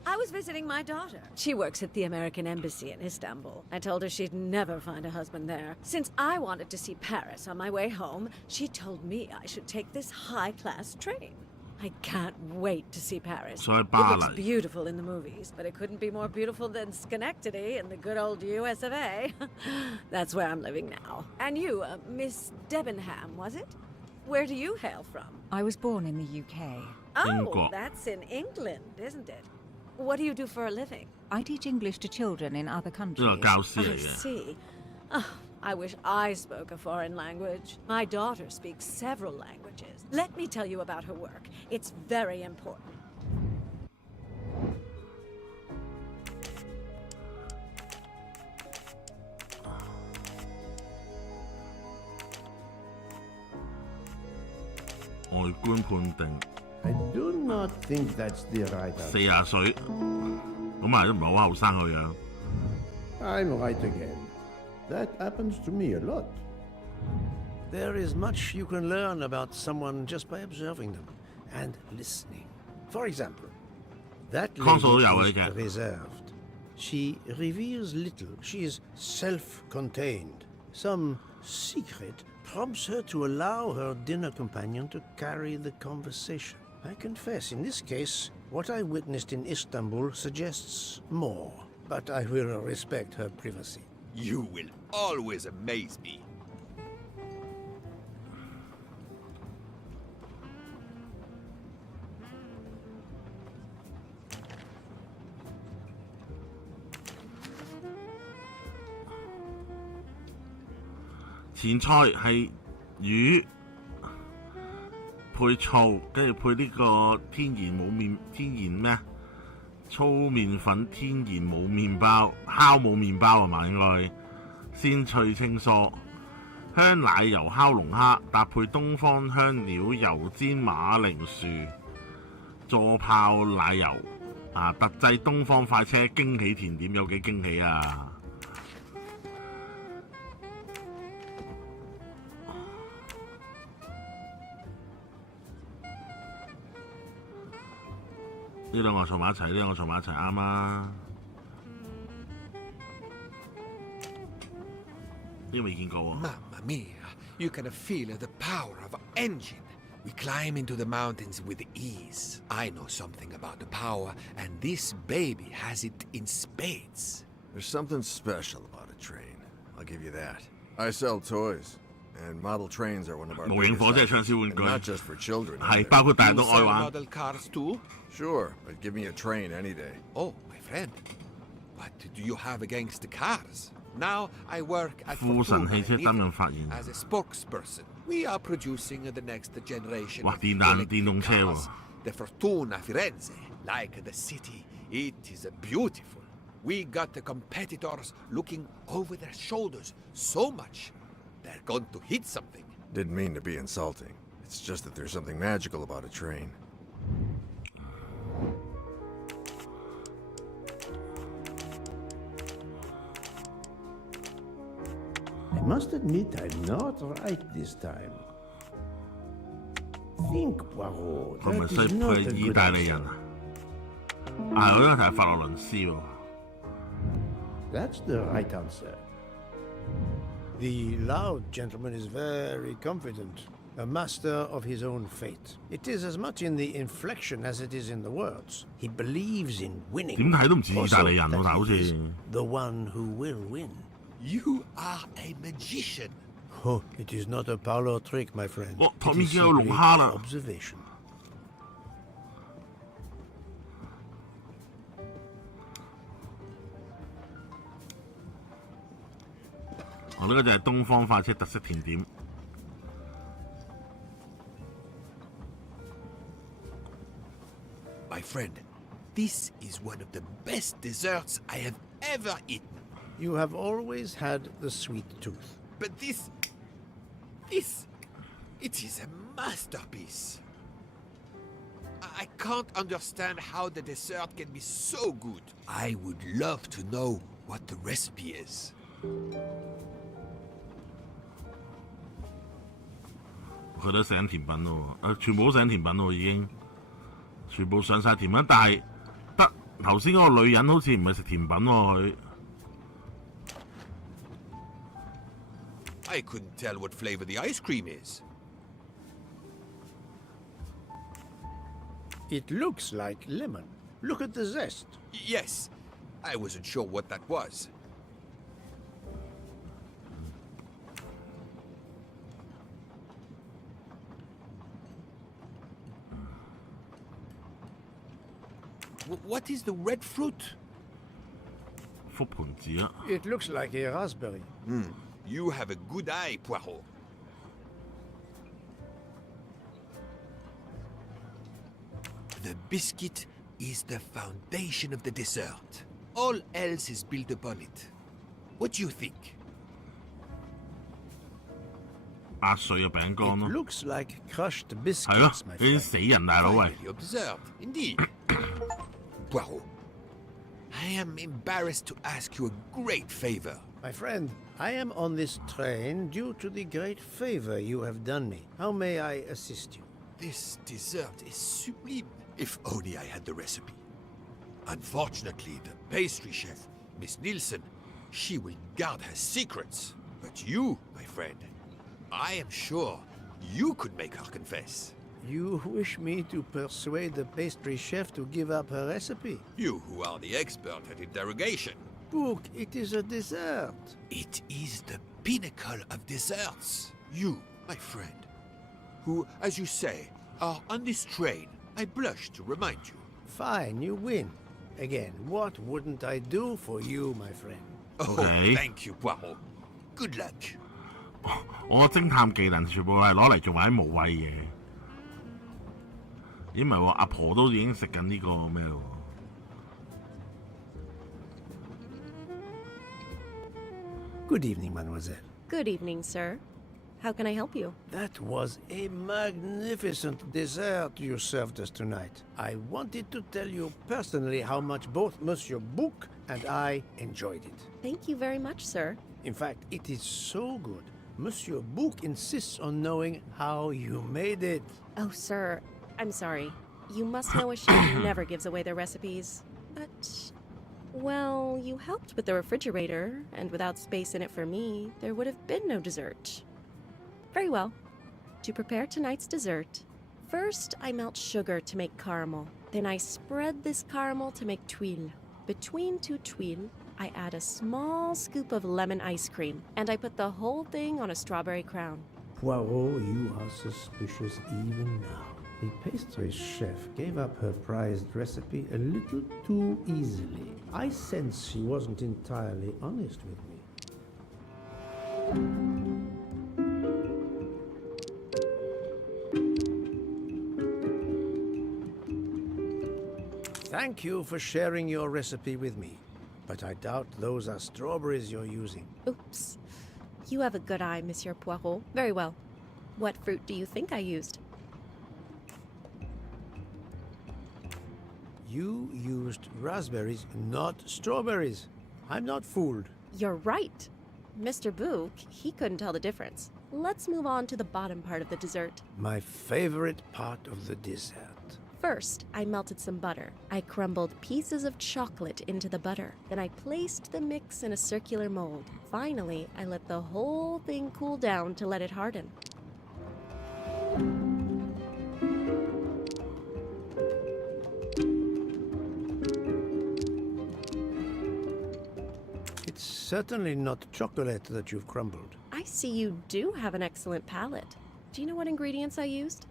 I was visiting my daughter. She works at the American Embassy in Istanbul. I told her she'd never find a husband there. Since I wanted to see Paris on my way home, she told me I should take this high-class train. I can't wait to see Paris. So It looks beautiful in the movies, but it couldn't be more beautiful than Schenectady in the good old US of A. That's where I'm living now. And you, Miss Debenham, was it? Where do you hail from? I was born in the UK. Oh, that's in England, isn't it? What do you do for a living? I teach English to children in other countries. I see. Oh, I wish I spoke a foreign language. My daughter speaks several languages. Let me tell you about her work. It's very important. I do not think that's the right answer. 40歲，咁啊都唔係好後生個樣。I'm right again. That happens to me a lot. There is much you can learn about someone just by observing them and listening. For example, that lady is reserved. She reveals little. She is self-contained. Some secret prompts her to allow her dinner companion to carry the conversation. I confess, in this case, what I witnessed in Istanbul suggests more, but I will respect her privacy. You will always amaze me. 前菜係魚配醋，跟住配呢個天然咩粗麵粉天然冇麵包，烤冇麵包係嘛應該，鮮脆清疏，香奶油烤龍蝦，搭配東方香料油煎馬鈴薯，助泡奶油啊！特製東方快車驚喜甜點有幾驚喜啊！呢兩個坐埋一齊，呢兩個坐埋一齊啱啊！呢個未見過喎。Mamma mia! You can feel the power of an engine. We climb into the mountains with ease. I know something about the power, and this baby has it in spades. There's something special about a train. I'll give you that. I sell toys, and model trains are one of our biggest items, and not just for children. You sell model cars too? Sure, but give me a train any day. Oh, my friend. What do you have against the cars? Now I work at Fortuna as a spokesperson. We are producing the next generation of electric cars. The Fortuna Firenze, like the city, it is beautiful. We got the competitors looking over their shoulders so much, they're going to hit something. Didn't mean to be insulting. It's just that there's something magical about a train. I must admit I'm not right this time. Think, Poirot. That is not a good answer. That's the right answer. The loud gentleman is very confident, a master of his own fate. It is as much in the inflection as it is in the words. He believes in winning. Also, that he is the one who will win. You are a magician. Oh, it is not a parlor trick, my friend. Oh, it is simply observation. My friend, this is one of the best desserts I have ever eaten. You have always had the sweet tooth. But this, it is a masterpiece. I can't understand how the dessert can be so good. I would love to know what the recipe is. 佢都上甜品咯，全部都上甜品咯，已經全部上晒甜品，但係得頭先嗰個女人好似唔係食甜品喎佢。I couldn't tell what flavor the ice cream is. It looks like lemon. Look at the zest. Yes, I wasn't sure what that was. What is the red fruit? It looks like a raspberry. You have a good eye, Poirot. The biscuit is the foundation of the dessert. All else is built upon it. What do you think? It looks like crushed biscuits, my friend. Finally observed, indeed. Poirot, I am embarrassed to ask you a great favor. My friend, I am on this train due to the great favor you have done me. How may I assist you? This dessert is sublime. If only I had the recipe. Unfortunately, the pastry chef, Miss Nielsen, she will guard her secrets. But you, my friend, I am sure you could make her confess. You wish me to persuade the pastry chef to give up her recipe? You who are the expert at interrogation. Book, it is a dessert. It is the pinnacle of desserts. You, my friend, who, as you say, are on this train, I blush to remind you. Fine, you win. Again, what wouldn't I do for you, my friend? Oh, okay. Thank you, Poirot. Good luck. 我偵探技能全部係攞嚟做埋啲無謂嘢。咦唔係喎，阿婆都已經食緊呢個咩喎？ Good evening, mademoiselle. Good evening, sir. How can I help you? That was a magnificent dessert you served us tonight. I wanted to tell you personally how much both Monsieur Bouc and I enjoyed it. Thank you very much, sir. In fact, it is so good. Monsieur Bouc insists on knowing how you made it. Oh, sir, I'm sorry. You must know a chef never gives away their recipes. But, well, you helped with the refrigerator, and without space in it for me, there would have been no dessert. Very well. To prepare tonight's dessert, first I melt sugar to make caramel. Then I spread this caramel to make tuiles. Between two tuiles, I add a small scoop of lemon ice cream, and I put the whole thing on a strawberry crown. Poirot, you are suspicious even now. The pastry chef gave up her prized recipe a little too easily. I sense she wasn't entirely honest with me. Thank you for sharing your recipe with me. But I doubt those are strawberries you're using. Oops. You have a good eye, Monsieur Poirot. Very well. What fruit do you think I used? You used raspberries, not strawberries. I'm not fooled. You're right. Mr. Bouc, he couldn't tell the difference. Let's move on to the bottom part of the dessert. My favorite part of the dessert. First, I melted some butter. I crumbled pieces of chocolate into the butter. Then I placed the mix in a circular mold. Finally, I let the whole thing cool down to let it harden. It's certainly not chocolate that you've crumbled. I see you do have an excellent palate. Do you know what ingredients I used?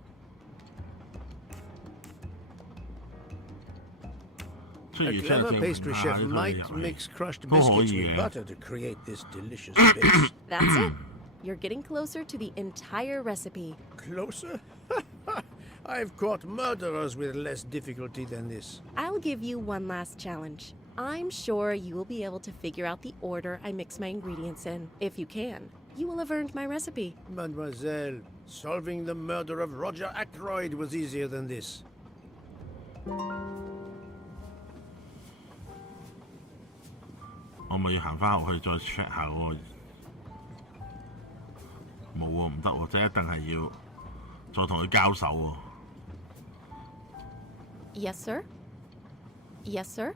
A clever pastry chef might mix crushed biscuits with butter to create this delicious base. That's it. You're getting closer to the entire recipe. Closer? I've caught murderers with less difficulty than this. I'll give you one last challenge. I'm sure you will be able to figure out the order I mix my ingredients in. If you can, you will have earned my recipe. Mademoiselle, solving the murder of Roger Ackroyd was easier than this. 我咪要行翻後去再 check 下嗰個，冇喎，唔得喎，即係一定係要再同佢交手喎。Yes, sir. Yes, sir.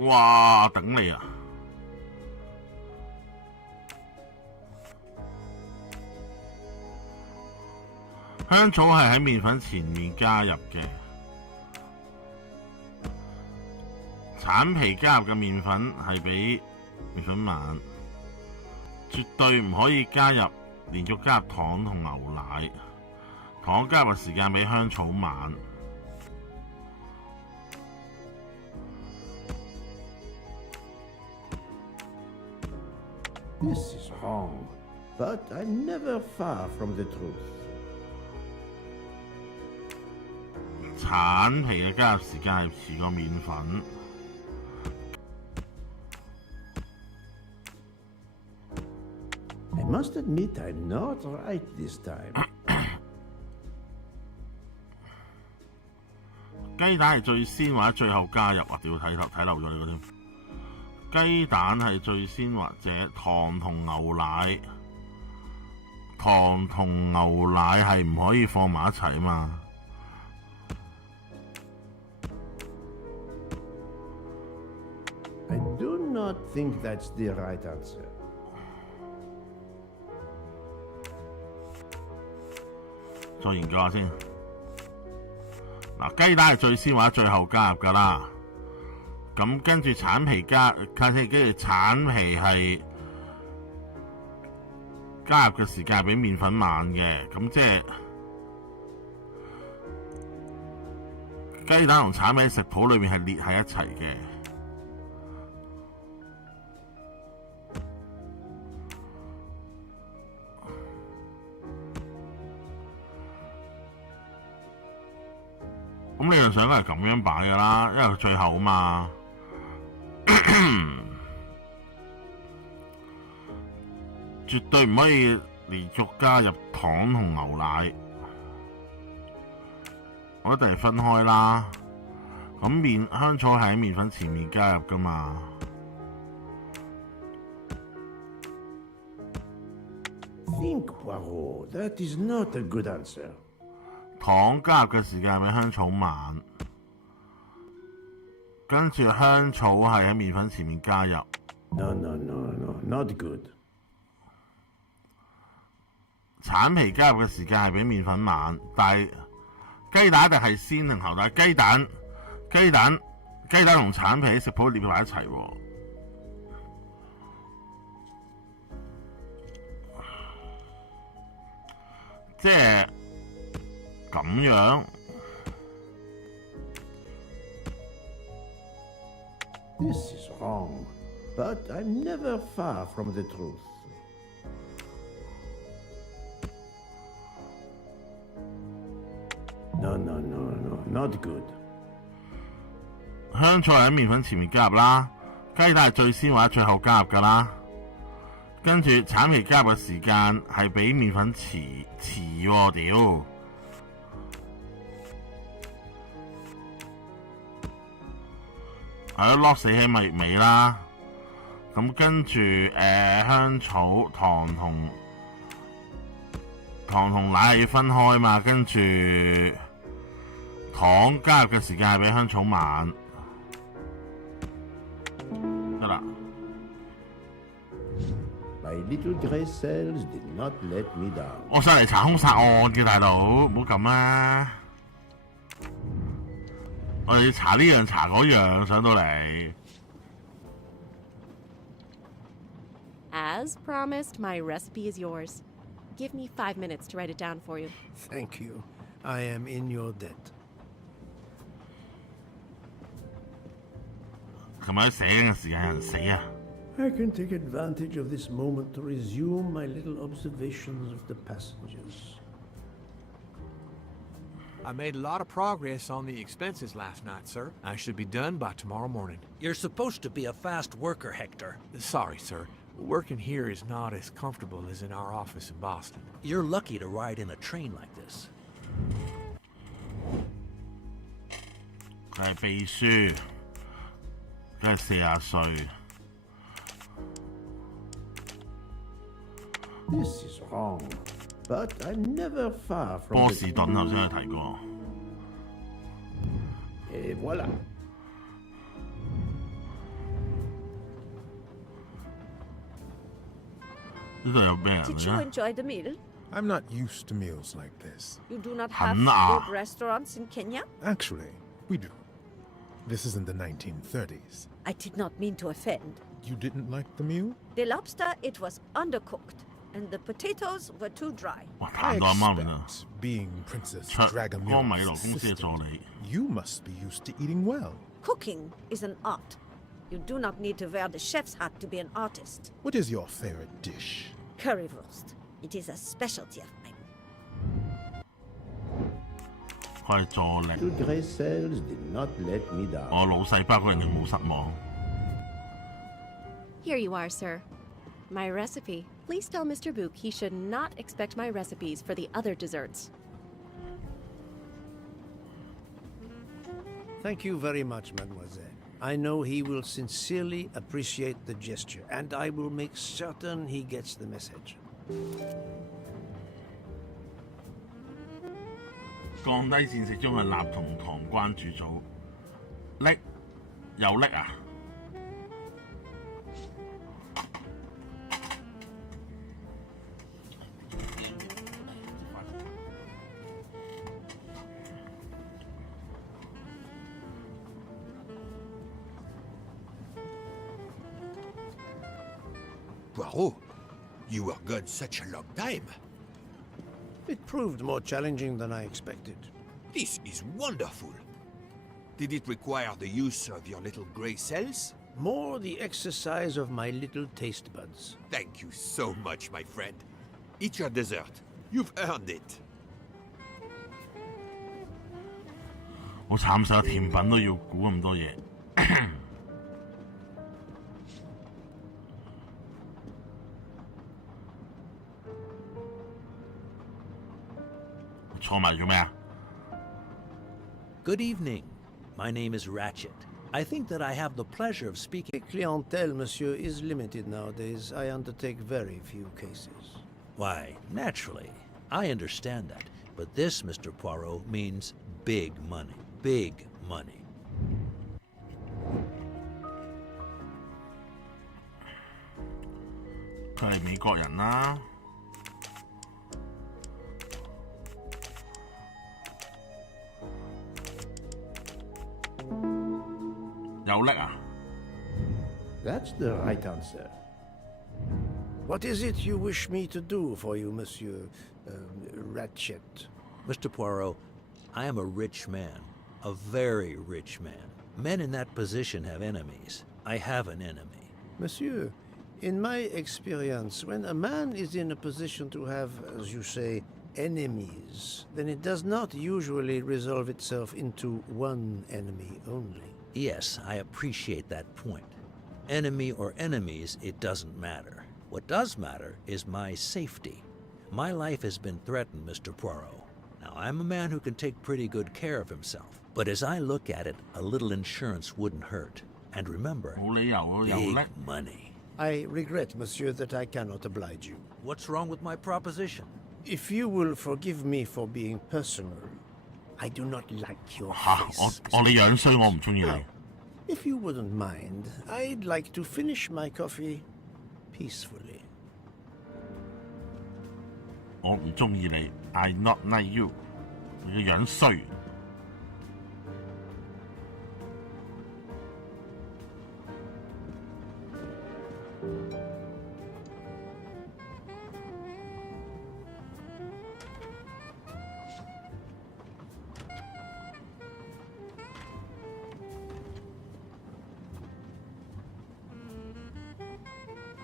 哇！頂你啊！香草係喺麵粉前面加入嘅，橙皮加入嘅麵粉係比麵粉慢，絕對唔可以加入連續加入糖同牛奶，糖加入嘅時間比香草慢。This is wrong, but I'm never far from the truth. 橙皮嘅加入時間係遲過麵粉。I must admit I'm not right this time. 雞蛋係最先或者最後加入啊！屌睇漏咗呢個添。雞蛋係最先或者糖同牛奶，糖同牛奶係唔可以放埋一齊啊嘛。I do not think that's the right answer. 再研究下先。嗱，雞蛋係最先或者最後加入㗎啦。咁跟住橙皮跟住橙皮係加入嘅時間係比麵粉慢嘅，咁即係雞蛋同橙皮喺食譜裏面係列喺一齊嘅。咁理論上應該係咁樣擺㗎啦，因為佢最後嘛。絕對唔可以連續加入糖同牛奶，我一定係分開啦。咁香草係喺麵粉前面加入㗎嘛。Think, Poirot, that is not a good answer. 糖加入嘅時間係比香草慢，跟住香草係喺麵粉前面加入。No, not good. 橙皮加入嘅時間係比麵粉慢，但係雞蛋一定係先定後？但係雞蛋同橙皮喺食譜列埋一齊喎。即係咁樣。This is wrong, but I'm never far from the truth. No, not good. 香菜喺麵粉前面加入啦，雞蛋係最先或者最後加入㗎啦。跟住橙皮加入嘅時間係比麵粉遲喎，屌！係咯，lock 死喺咪尾啦。咁跟住香草、糖同奶係要分開嘛，跟住糖加入嘅時間係比香草慢，得啦。My little grey cells did not let me down. 我上嚟查兇殺案嘅大佬，唔好咁啊！我哋要查呢樣查嗰樣，上到嚟。As promised, my recipe is yours. Give me 5 minutes to write it down for you. Thank you. I am in your debt. 琴日寫緊嘅時間有人死啊！ I can take advantage of this moment to resume my little observations of the passengers. I made a lot of progress on the expenses last night, sir. I should be done by tomorrow morning. You're supposed to be a fast worker, Hector. Sorry, sir. Working here is not as comfortable as in our office in Boston. You're lucky to ride in a train like this. 佢係秘書，佢係40歲。This is wrong, but I'm never far from. 波士頓頭先有提過。Et voilà. Did you enjoy the meal? I'm not used to meals like this. You do not have good restaurants in Kenya? Actually, we do. This isn't the 1930s. I did not mean to offend. You didn't like the meal? The lobster, it was undercooked, and the potatoes were too dry. I expect, being Princess Dragomira's assistant, you must be used to eating well. Cooking is an art. You do not need to wear the chef's hat to be an artist. What is your favorite dish? Currywurst. It is a specialty of mine. 佢係助力。 Two grey cells did not let me down. 我老細包嗰人哋冇失望。 Here you are, sir. My recipe. Please tell Mr. Book he should not expect my recipes for the other desserts. Thank you very much, mademoiselle. I know he will sincerely appreciate the gesture, and I will make certain he gets the message. 降低戰食中嘅鈉同糖關注組，叻又叻啊！ Poirot, You were gone such a long time. It proved more challenging than I expected. This is wonderful. Did it require the use of your little grey cells? More the exercise of my little taste buds. Thank you so much, my friend. Eat your dessert. You've earned it. 好慘晒，甜品都要估咁多嘢。錯埋做咩啊？ Good evening. My name is Ratchet. I think that I have the pleasure of speaking. Clientele, monsieur, is limited nowadays. I undertake very few cases. Why, naturally. I understand that. But this, Mr. Poirot, means big money. Big money. 佢係美國人啦。有叻啊 That's the right answer. What is it you wish me to do for you, Monsieur Ratchet? Mr. Poirot, I am a rich man. A very rich man. Men in that position have enemies. I have an enemy. Monsieur, in my experience, when a man is in a position to have, as you say, enemies, then it does not usually resolve itself into one enemy only. Yes, I appreciate that point. Enemy or enemies, it doesn't matter. What does matter is my safety. My life has been threatened, Mr. Poirot. Now, I'm a man who can take pretty good care of himself. But as I look at it, a little insurance wouldn't hurt. And remember, big money. I regret, monsieur, that I cannot oblige you. What's wrong with my proposition? If you will forgive me for being personal, I do not like your face. 我你樣衰，我唔中意你。 If you wouldn't mind, I'd like to finish my coffee peacefully. 我唔中意你 ，I not like you。你個樣衰。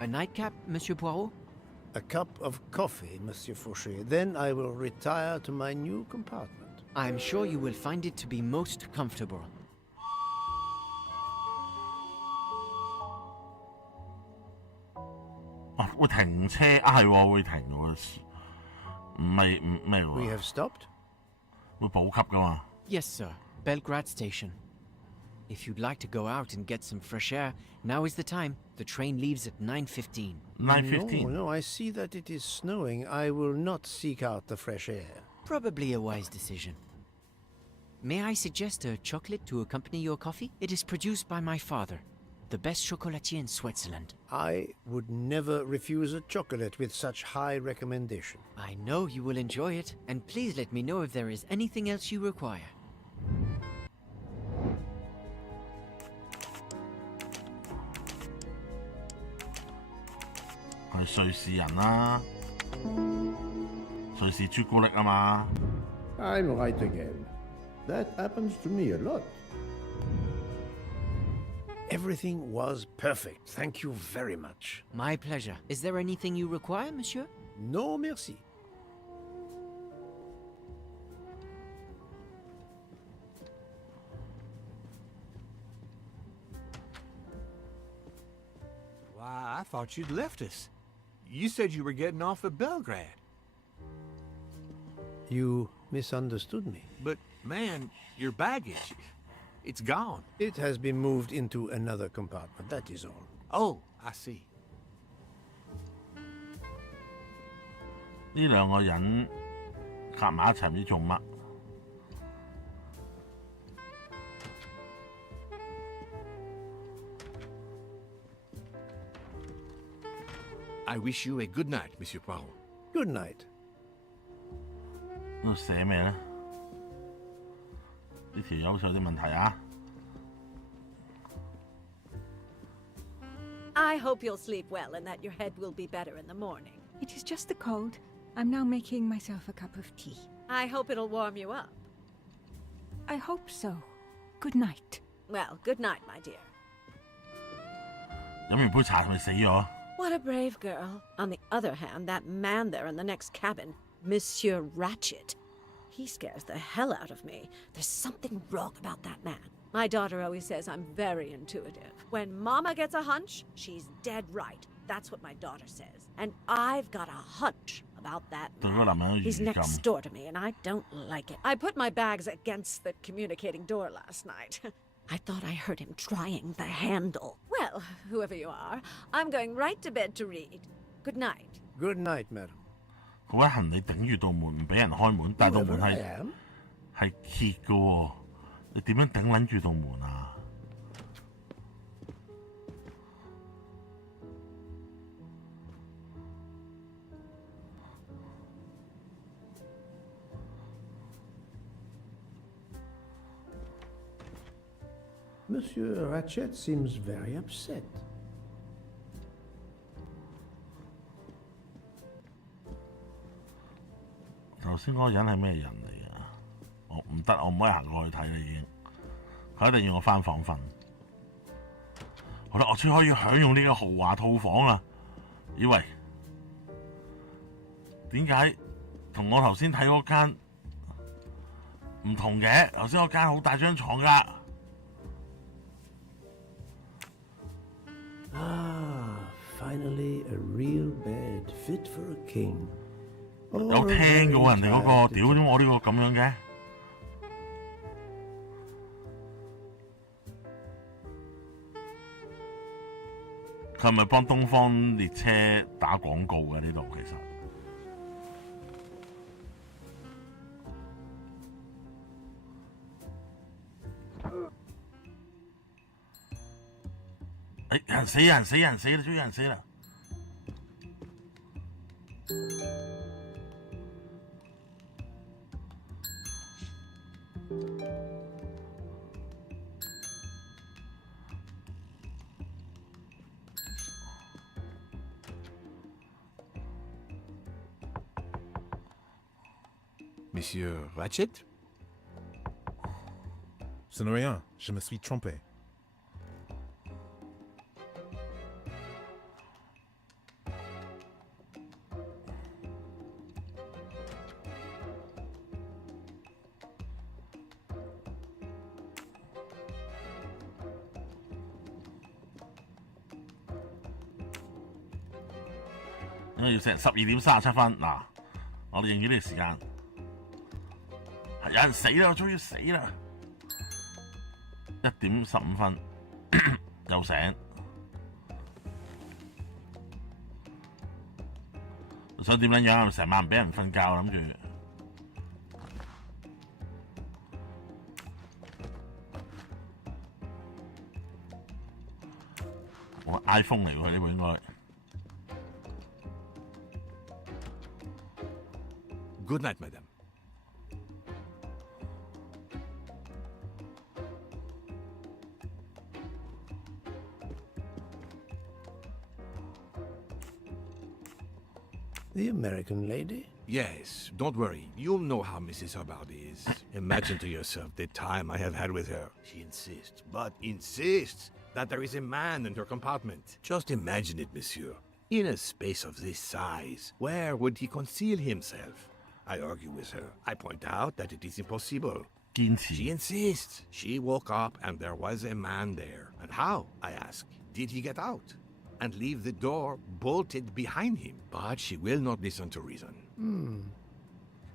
A nightcap, Monsieur Poirot? A cup of coffee, Monsieur Fauché. Then I will retire to my new compartment. I am sure you will find it to be most comfortable. 啊，會停車啊，係喎，會停喎，唔係唔咩喎？ We have stopped. 會補給噶嘛 Yes, sir. Belgrade Station. If you'd like to go out and get some fresh air, now is the time. The train leaves at 9:15. 9:15. No, I see that it is snowing. I will not seek out the fresh air. Probably a wise decision. May I suggest a chocolate to accompany your coffee? It is produced by my father, the best chocolatier in Switzerland. I would never refuse a chocolate with such high recommendation. I know you will enjoy it, and please let me know if there is anything else you require. 係瑞士人啦，瑞士朱古力啊嘛。I'm right again. That happens to me a lot. Everything was perfect. Thank you very much. My pleasure. Is there anything you require, monsieur? No, merci. Why, I thought you'd left us. You said you were getting off at Belgrade. You misunderstood me. But, man, your baggage, it's gone. It has been moved into another compartment, that is all. Oh, I see. 呢兩個人夾埋一齊唔知做乜。I wish you a good night, Monsieur Poirot. Good night. 呢度寫咩咧？呢條友有啲問題啊！ I hope you'll sleep well and that your head will be better in the morning. It is just the cold. I'm now making myself a cup of tea. I hope it'll warm you up. I hope so. Good night. Well, good night, my dear. 飲完杯茶係咪死咗？ What a brave girl. On the other hand, that man there in the next cabin, Monsieur Ratchet, he scares the hell out of me. There's something wrong about that man. My daughter always says I'm very intuitive. When Mama gets a hunch, she's dead right. That's what my daughter says. And I've got a hunch about that man. He's next door to me, and I don't like it. I put my bags against the communicating door last night. I thought I heard him trying the handle. Well, whoever you are, I'm going right to bed to read. Good night. Good night, madam. 好鬼痕！你頂住道門唔俾人開門，但係道門係揭嘅喎，你點樣頂撚住道門啊？ Monsieur Ratchet seems very upset. 頭先嗰個人係咩人嚟㗎？我唔得，我唔可以行過去睇啦已經。佢一定要我返房瞓。好啦，我終於可以享用呢個豪華套房啦！以為點解同我頭先睇嗰間唔同嘅？頭先嗰間好大張床㗎。 Ah, finally a real bed fit for a king. 有聽嘅喎，人哋嗰個，屌點我呢個咁樣嘅？佢係咪幫東方列車打廣告嘅呢度？其實？有人死！有人死！有人死啦！終於有人死啦！ Monsieur Ratchet? Ce n'est rien, je me suis trompé. « 因為要成12:37分嗱，我哋認住呢個時間。有人死啦！我終於死啦！1:15分又醒，想點樣樣？成晚唔俾人瞓覺，諗住我 iPhone 嚟喎，呢部應該。 Good night, madame. The American lady? Yes, don't worry. You'll know how Mrs. Hubbard is. Imagine to yourself the time I have had with her. She insists, but insists, that there is a man in her compartment. Just imagine it, monsieur. In a space of this size, where would he conceal himself? I argue with her. I point out that it is impossible. She insists. She woke up and there was a man there. And how, I ask, did he get out? And leave the door bolted behind him? But she will not listen to reason.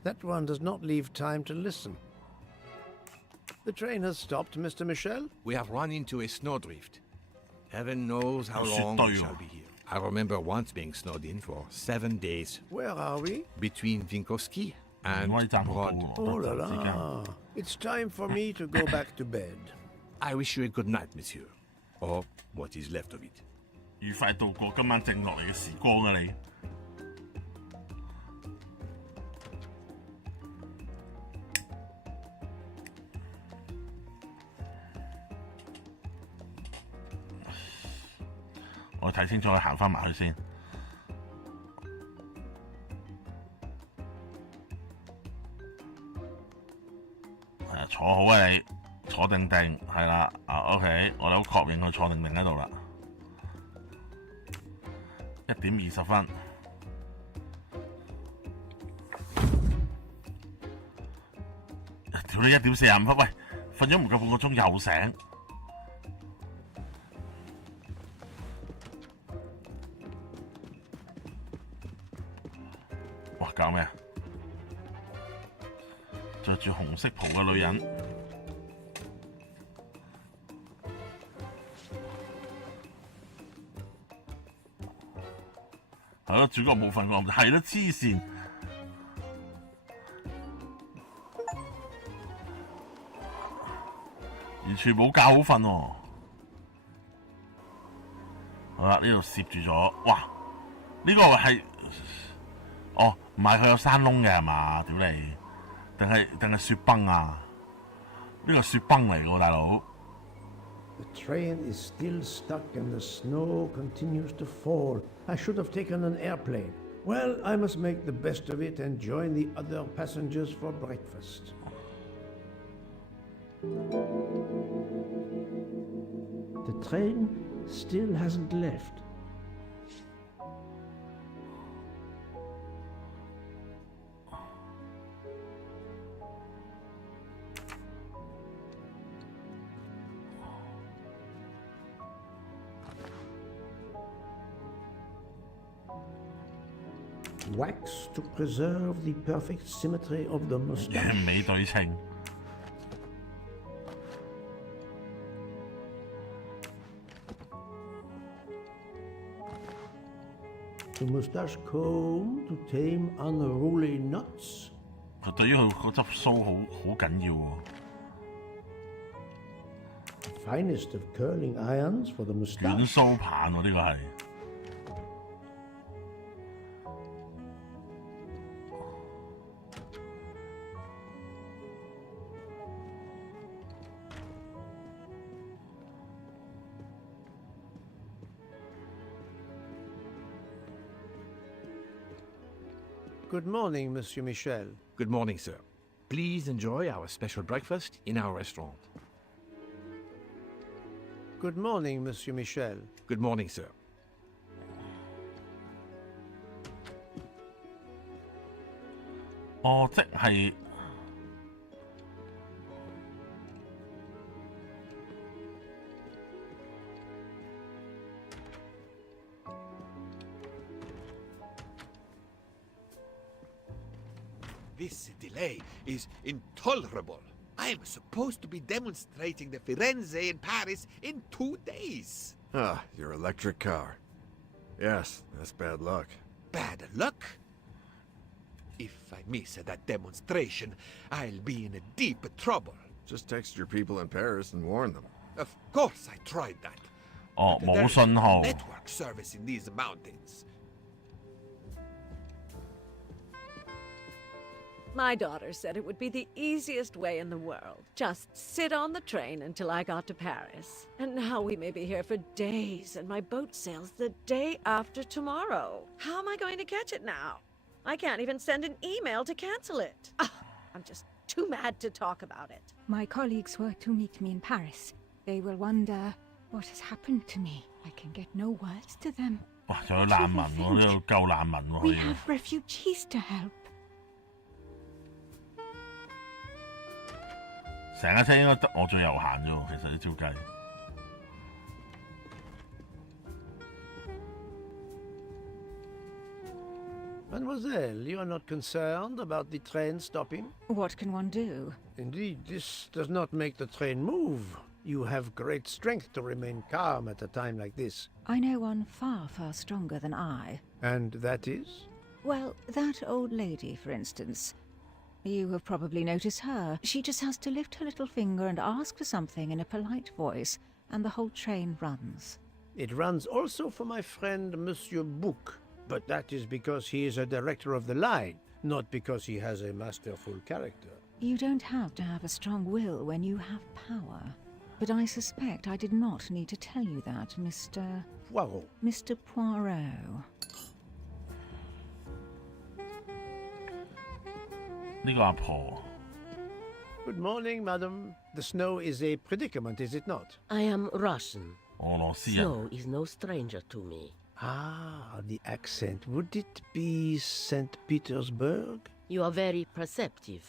That one does not leave time to listen. The train has stopped, Mr. Michel? We have run into a snowdrift. Heaven knows how long we shall be here. I remember once being snowed in for 7 days. Where are we? Between Vinkovsky and Brod. Oh la la. It's time for me to go back to bed. I wish you a good night, monsieur. Or what is left of it. 愉快度過今晚靜落嚟嘅時光啊你！我我睇清楚，行翻埋去先。坐好啊你，坐定定，係啦。OK， 我哋好確認佢坐定定喺度啦。1點20分。屌你1點45分，喂，瞓咗唔夠半個鐘又醒。哇，搞咩啊？着住紅色袍嘅女人，係咯，主角冇瞓過，係咯，黐線，完全冇覺好瞓喎。好啦，呢度攝住咗，哇！呢個係，哦，唔係佢有山窿嘅係嘛？屌你！定係雪崩啊？呢個雪崩嚟㗎，大佬。The train is still stuck and the snow continues to fall. I should have taken an airplane. Well, I must make the best of it and join the other passengers for breakfast. The train still hasn't left. Wax to preserve the perfect symmetry of the mustache. 完美對稱。The mustache comb to tame unruly knots. 佢對於佢嗰執鬚好緊要喎。The finest of curling irons for the mustache. 捲鬚棒喎，呢個係。Good morning, Monsieur Michel. Good morning, sir. Please enjoy our special breakfast in our restaurant. Good morning, Monsieur Michel. Good morning, sir. Oh, 即係。This delay is intolerable. I am supposed to be demonstrating the Firenze in Paris in 2 days. Ah, your electric car. Yes, that's bad luck. Bad luck? If I miss that demonstration, I'll be in deep trouble. Just text your people in Paris and warn them. Of course I tried that. 哦，冇 There's 信號。 no network service in these mountains. My daughter said it would be the easiest way in the world. Just sit on the train until I got to Paris. And now we may be here for days, and my boat sails the day after tomorrow. How am I going to catch it now? I can't even send an email to cancel it. I'm just too mad to talk about it. My colleagues were to meet me in Paris. They will wonder what has happened to me. I can get no words to them. 哇！仲有難民喎，呢度夠難民喎。 We have refugees to help. 成架車應該得我最悠閒啫喎，其實你照計。Mademoiselle, you are not concerned about the train stopping? What can one do? Indeed, this does not make the train move. You have great strength to remain calm at a time like this. I know one far, far stronger than I. And that is? Well, that old lady, for instance. You have probably noticed her. She just has to lift her little finger and ask for something in a polite voice, and the whole train runs. It runs also for my friend Monsieur Bouc, but that is because he is a director of the line, not because he has a masterful character. You don't have to have a strong will when you have power. But I suspect I did not need to tell you that, Mr. Poirot. Mr. Poirot. 呢個阿婆。 Good morning, madam. The snow is a predicament, is it not? I am Russian. 俄羅斯人。 Snow is no stranger to me. Ah, the accent. Would it be St. Petersburg? You are very perceptive.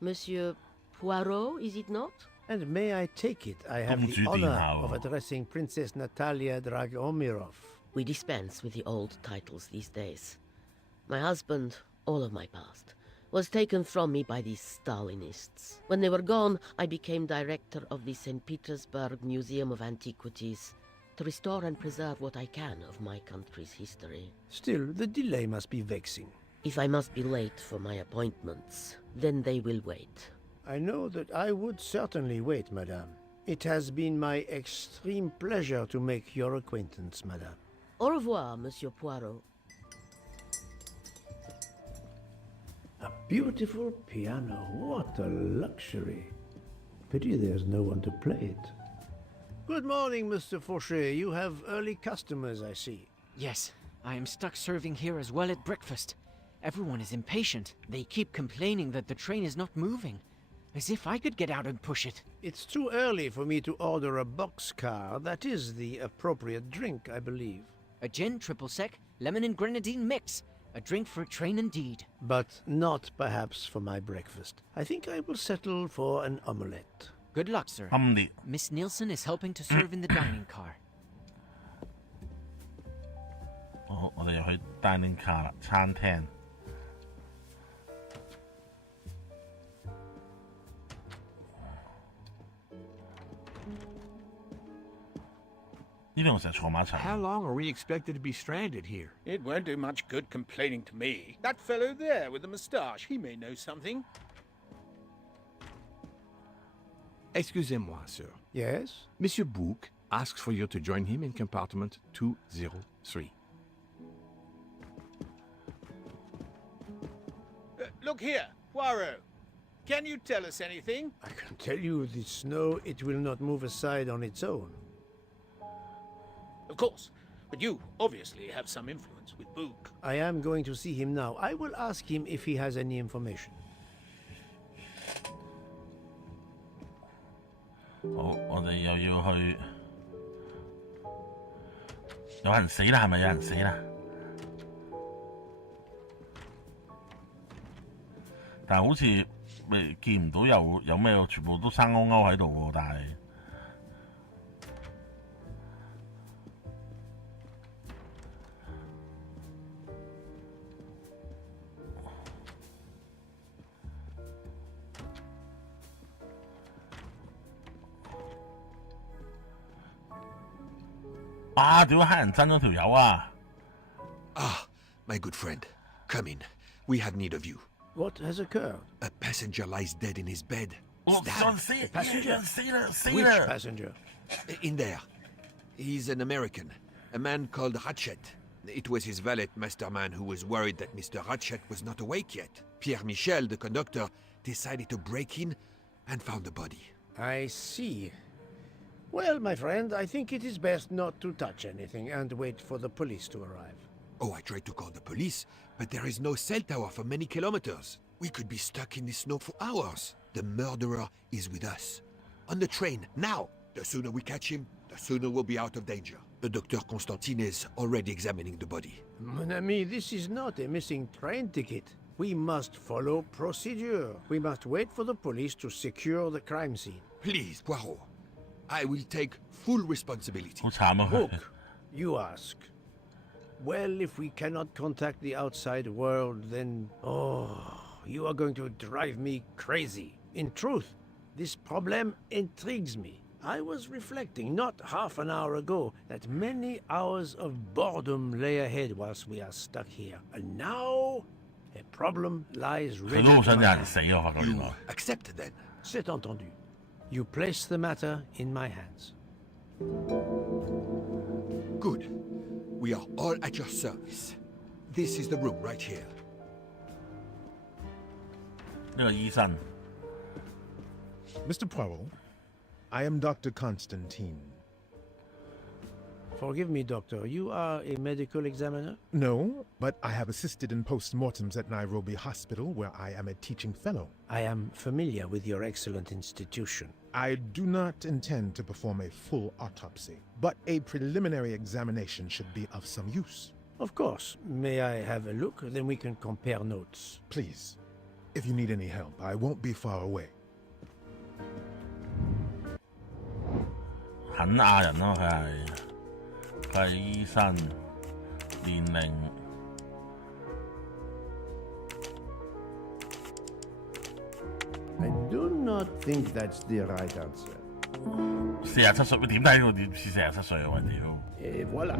Monsieur Poirot, is it not? And may I take it I have the honor of addressing Princess Natalia Dragomirov? We dispense with the old titles these days. My husband, all of my past, was taken from me by these Stalinists. When they were gone, I became director of the St. Petersburg Museum of Antiquities to restore and preserve what I can of my country's history. Still, the delay must be vexing. If I must be late for my appointments, then they will wait. I know that I would certainly wait, madame. It has been my extreme pleasure to make your acquaintance, madame. Au revoir, Monsieur Poirot. A beautiful piano. What a luxury. Pity there's no one to play it. Good morning, Mr. Fauché. You have early customers, I see. Yes, I am stuck serving here as well at breakfast. Everyone is impatient. They keep complaining that the train is not moving. As if I could get out and push it. It's too early for me to order a boxcar. That is the appropriate drink, I believe. A gin, triple sec, lemon and grenadine mix. A drink for a train indeed. But not perhaps for my breakfast. I think I will settle for an omelette. Good luck, sir. Miss Nielsen is helping to serve in the dining car. 好，我哋又去 dining car 啦，餐廳。呢度成日坐埋一齊。 How long are we expected to be stranded here? It won't do much good complaining to me. That fellow there with the moustache, he may know something. Excusez-moi, sir. Yes? Monsieur Bouc asks for you to join him in compartment 203. Look here, Poirot. Can you tell us anything? I can tell you the snow, it will not move aside on its own. Of course. But you obviously have some influence with Book. I am going to see him now. I will ask him if he has any information. 好，我哋又要去。有人死啦，係咪有人死啦？但係好似未見唔到有咩，全部都生勾勾喺度喎，但係。啊！屌，黑人憎咗條友啊 Ah, my good friend. Come in. We have need of you. What has occurred? A passenger lies dead in his bed. 我想 Stabbed. 死 A passenger? 死啦死 Which 啦！ passenger? In there. He's an American. A man called Ratchet. It was his valet, Masterman, who was worried that Mr. Ratchet was not awake yet. Pierre Michel, the conductor, decided to break in and found the body. I see. Well, my friend, I think it is best not to touch anything and wait for the police to arrive. Oh, I tried to call the police, but there is no cell tower for many kilometers. We could be stuck in the snow for hours. The murderer is with us. On the train, now! The sooner we catch him, the sooner we'll be out of danger. The Dr. Constantine is already examining the body. Mon ami, this is not a missing train ticket. We must follow procedure. We must wait for the police to secure the crime scene. Please, Poirot. I will take full responsibility. 好慘啊！ Book, you ask. Well, if we cannot contact the outside world, then... Oh, you are going to drive me crazy. In truth, this problem intrigues me. I was reflecting not half an hour ago that many hours of boredom lay ahead whilst we are stuck here. And now, a problem lies 佢 ready 都好 to 想有 my 人死啊！我發覺原來。 Accept then. C'est entendu. You place the matter in my hands. Good. We are all at your service. This is the room right here. 呢個醫生。 Mr. Poirot, I am Dr. Constantine. Forgive me, Doctor. You are a medical examiner? No, but I have assisted in post-mortems at Nairobi Hospital, where I am a teaching fellow. I am familiar with your excellent institution. I do not intend to perform a full autopsy, but a preliminary examination should be of some use. Of course. May I have a look? Then we can compare notes. Please. If you need any help, I won't be far away. 很亞人咯，佢係醫生，年齡I do not think that's the right answer. 47歲，點睇到點似47歲啊？喂屌！ Et voilà.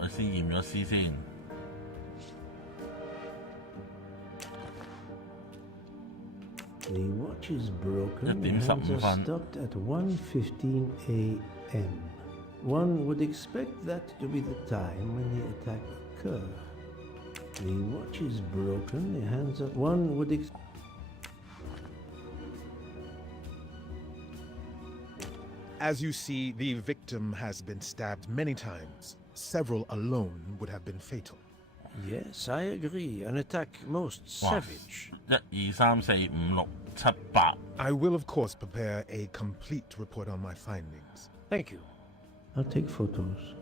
我先驗咗屍先。The watch is broken. 1點15分。 Stopped at 1:15 a.m. One would expect that to be the time when the attack occurred. The watch is broken. The hands up. One would As you see, the victim has been stabbed many times. Several alone would have been fatal. Yes, I agree. An attack most savage. 1、2、3、4、5、6、7、8。 I will, of course, prepare a complete report on my findings. Thank you. I'll take photos.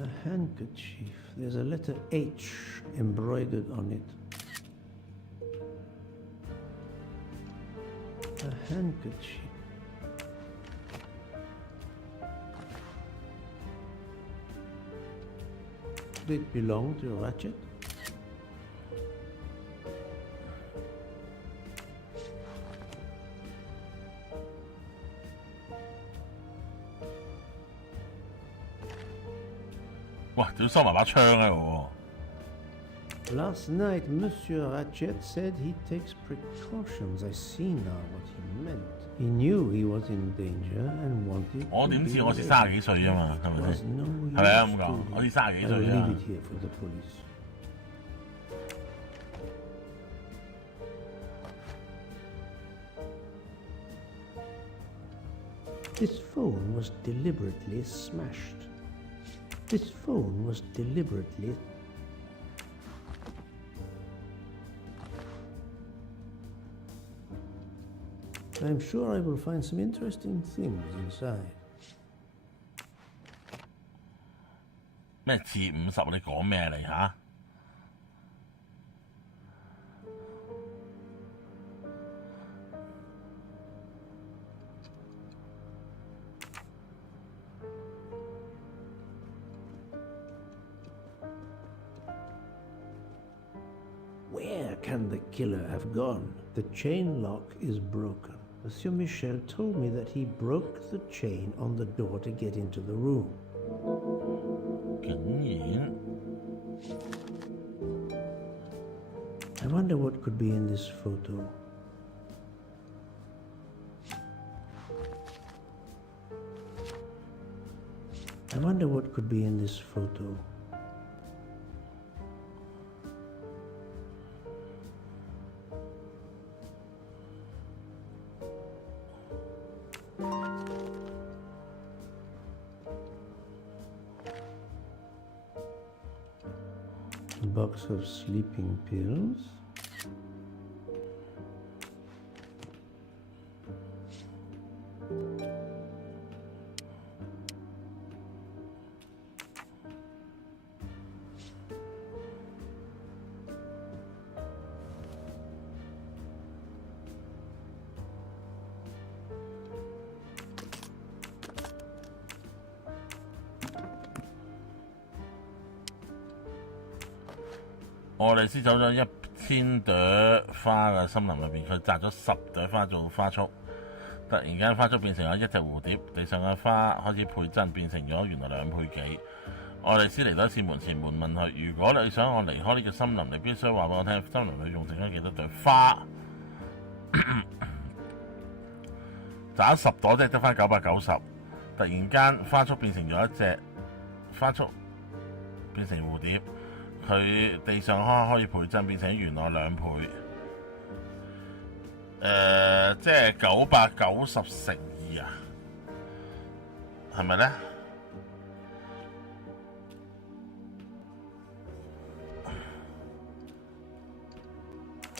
A handkerchief. There's a letter H embroidered on it. A handkerchief. Did it belong to Ratchet? Last night, Monsieur Ratchet said he takes precautions. I see now what he meant. He knew he was in danger and wanted 我點知我先30幾歲啫嘛，係咪先？係咪啊咁講？我先30幾歲啫。 Leave it here for the police. This phone was deliberately smashed. This phone was deliberately... I'm sure I will find some interesting things inside. 咩次50？你講咩嚟嚇？ Where can the killer have gone? The chain lock is broken. Monsieur Michel told me that he broke the chain on the door to get into the room. 竟然 I wonder what could be in this photo. I wonder what could be in this photo. A box of sleeping pills.我哋先走咗1000朵花嘅森林入邊，佢摘咗10朵花做花束。突然間花束變成咗一隻蝴蝶，地上嘅花開始倍增，變成咗原來2倍幾。愛麗絲嚟到一扇門前，門問佢：如果你想我離開呢個森林，你必須話俾我聽，森林裏仲剩咗幾多朵花？摘10朵即係得翻990。突然間，花束變成咗一隻花束，變成蝴蝶。佢地上可以倍增，變成原來2倍。即係990乘2啊？係咪咧？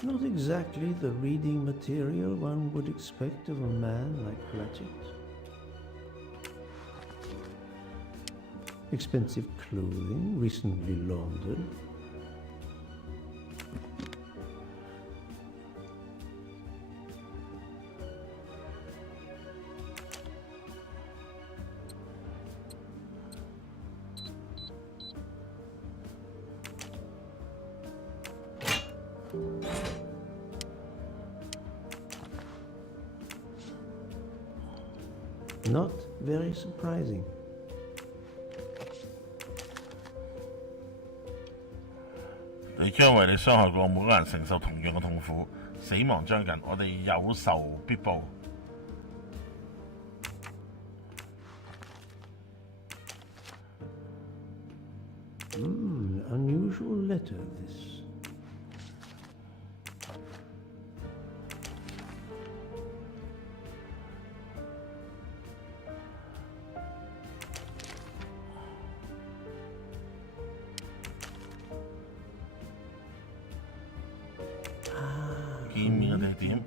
Not exactly the reading material one would expect of a man like Ratchet. Expensive clothing, recently laundered. Not very surprising. "你將為你傷害過每個人承受同樣嘅痛苦，死亡將近，我哋有仇必報。" Unusual letter, this.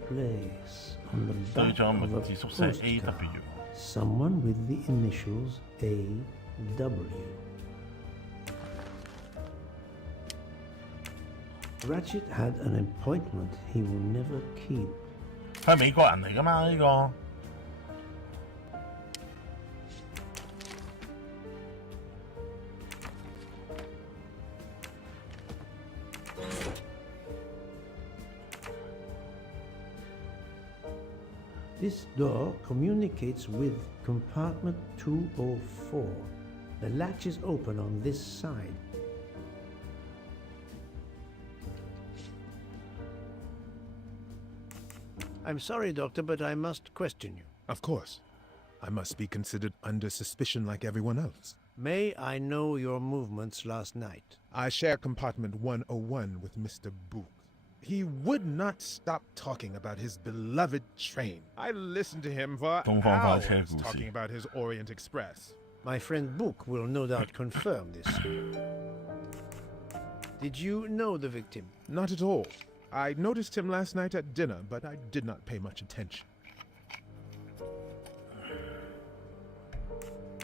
Place on the back of a postcard. Someone with the initials A.W. Ratchet had an appointment he will never keep. 係美國人嚟㗎嘛呢個？ This door communicates with compartment 204. The latch is open on this side. I'm sorry, Doctor, but I must question you. Of course. I must be considered under suspicion like everyone else. May I know your movements last night? I share compartment 101 with Mr. Book. He would not stop talking about his beloved train. I listened to him for hours talking about his Orient Express. My friend Book will no doubt confirm this. Did you know the victim? Not at all. I noticed him last night at dinner, but I did not pay much attention.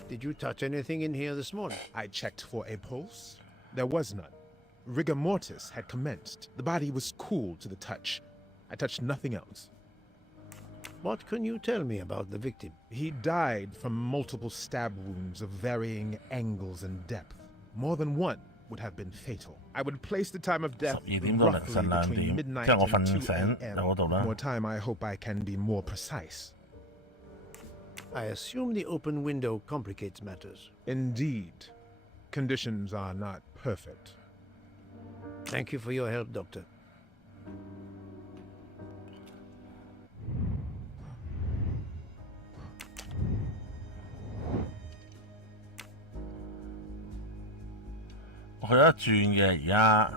Did you touch anything in here this morning? I checked for a pulse. There was none. Rigor mortis had commenced. The body was cool to the touch. I touched nothing else. What can you tell me about the victim? He died from multiple stab wounds of varying angles and depth. More than one would have been fatal. I would place the time of death roughly between midnight and 2 a.m. More time, I hope I can be more precise. I assume the open window complicates matters. Indeed. Conditions are not perfect. Thank you for your help, Doctor. I 有得轉嘅而家。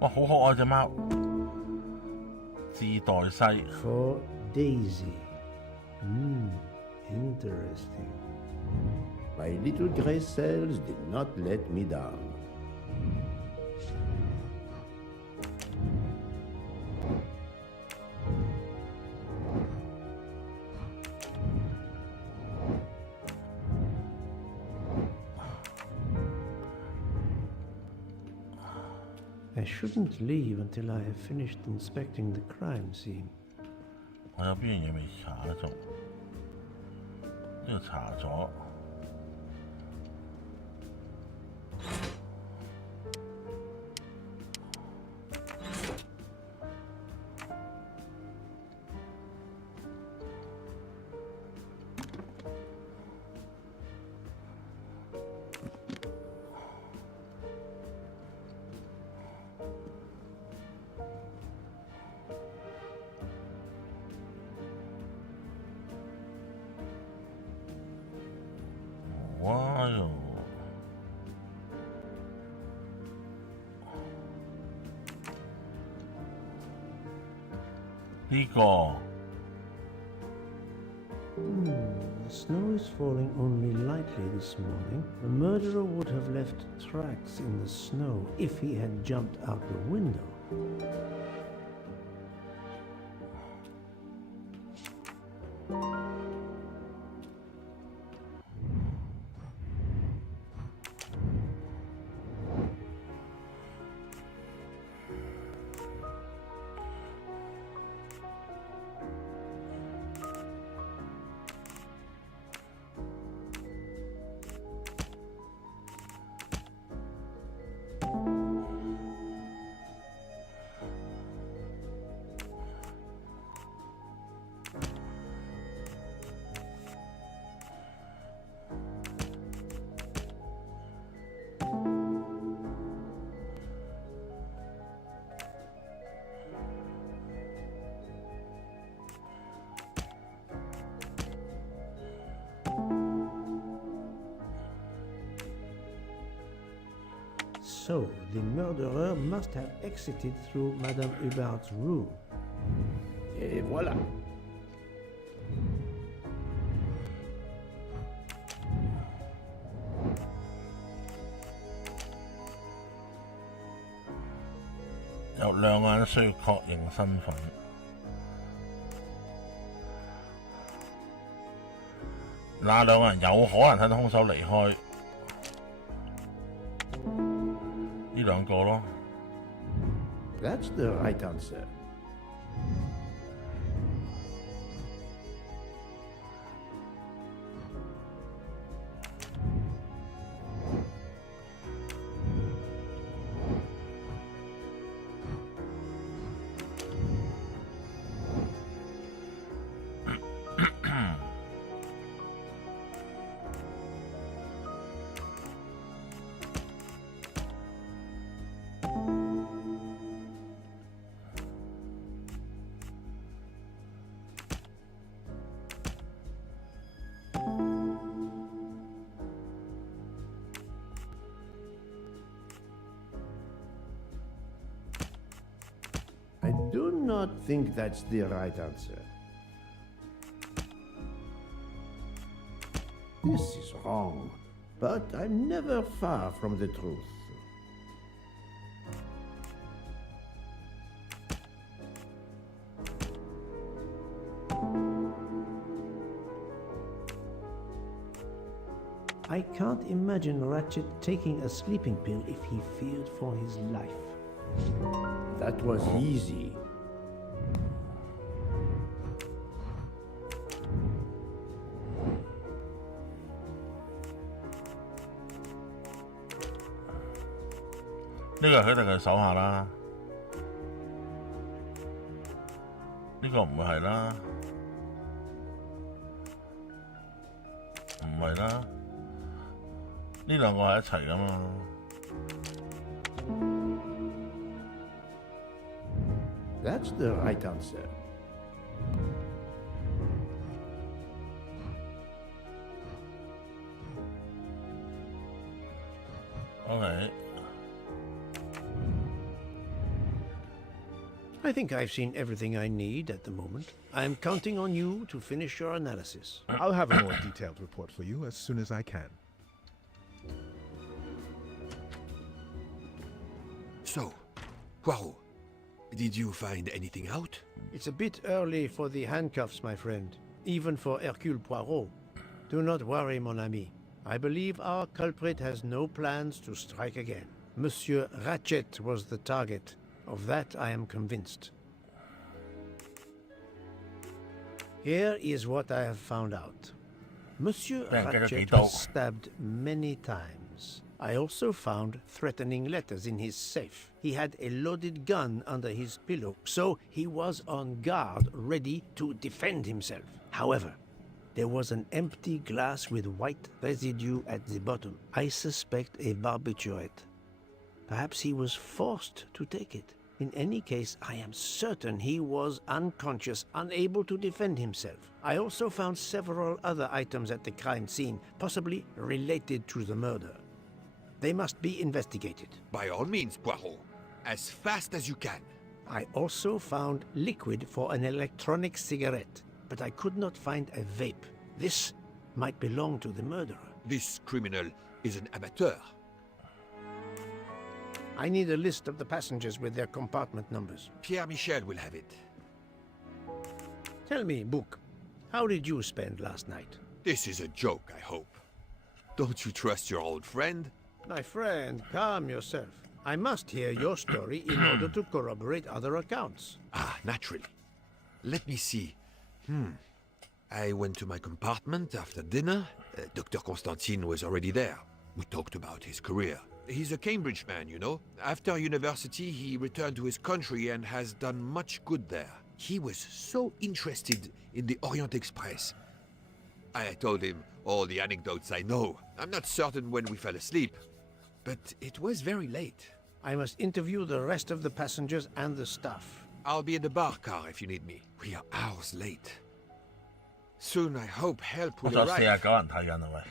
哇，好可愛隻貓，自代西。 For Daisy. Interesting. My little gray cells did not let me down. I shouldn't leave until I have finished inspecting the crime scene. 我有邊樣嘢未查中？呢個查咗。哇喲！呢個 The snow is falling only lightly this morning. The murderer would have left tracks in the snow if he had jumped out the window. So, the murderer must have exited through Madame Hubbard's room. Et voilà!有2個人需要確認身份。那2個人有可能睇到兇手離開。呢2個咯。That's the right answer. I do not think that's the right answer. This is wrong, but I'm never far from the truth. I can't imagine Ratchet taking a sleeping pill if he feared for his life. That was easy. This is 佢哋嘅手下啦，呢個唔會係啦，唔係啦，呢2個係一齊㗎嘛。That's the right answer. Okay. I think I've seen everything I need at the moment. I'm counting on you to finish your analysis. I'll have a more detailed report for you as soon as I can. So, Poirot, did you find anything out? It's a bit early for the handcuffs, my friend. Even for Hercule Poirot. Do not worry, mon ami. I believe our culprit has no plans to strike again. Monsieur Ratchet was the target. Of that I am convinced. Here is what I have found out. Monsieur Ratchet was stabbed many times. I also found threatening letters in his safe. He had a loaded gun under his pillow, so he was on guard, ready to defend himself. However, there was an empty glass with white residue at the bottom. I suspect a barbiturate. Perhaps he was forced to take it. In any case, I am certain he was unconscious, unable to defend himself. I also found several other items at the crime scene, possibly related to the murder. They must be investigated. By all means, Poirot. As fast as you can. I also found liquid for an electronic cigarette, but I could not find a vape. This might belong to the murderer. This criminal is an amateur. I need a list of the passengers with their compartment numbers. Pierre Michel will have it. Tell me, Book, how did you spend last night? This is a joke, I hope. Don't you trust your old friend? My friend, calm yourself. I must hear your story in order to corroborate other accounts. Ah, naturally. Let me see. I went to my compartment after dinner. Dr. Constantine was already there. We talked about his career. He's a Cambridge man, you know. After university, he returned to his country and has done much good there. He was so interested in the Orient Express. I told him all the anecdotes I know. I'm not certain when we fell asleep, but it was very late. I must interview the rest of the passengers and the staff. I'll be in the bar car if you need me. We are hours late. Soon I hope help will arrive. 49人睇緊啊喂！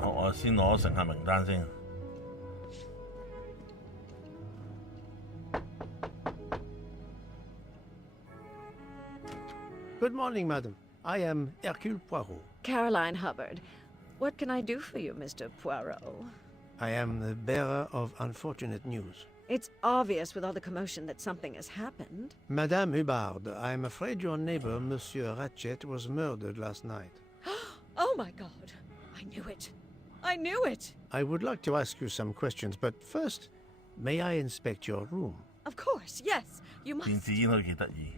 好，我先攞乘客名單先。Good morning, madam. I am Hercule Poirot. Caroline Hubbard. What can I do for you, Mr. Poirot? I am the bearer of unfortunate news. It's obvious with all the commotion that something has happened. Madame Hubbard, I am afraid your neighbor, Monsieur Ratchet, was murdered last night. Oh my God. I knew it. I knew it. I would like to ask you some questions, but first, may I inspect your room? Of course, yes. You must. 電子煙都幾得意。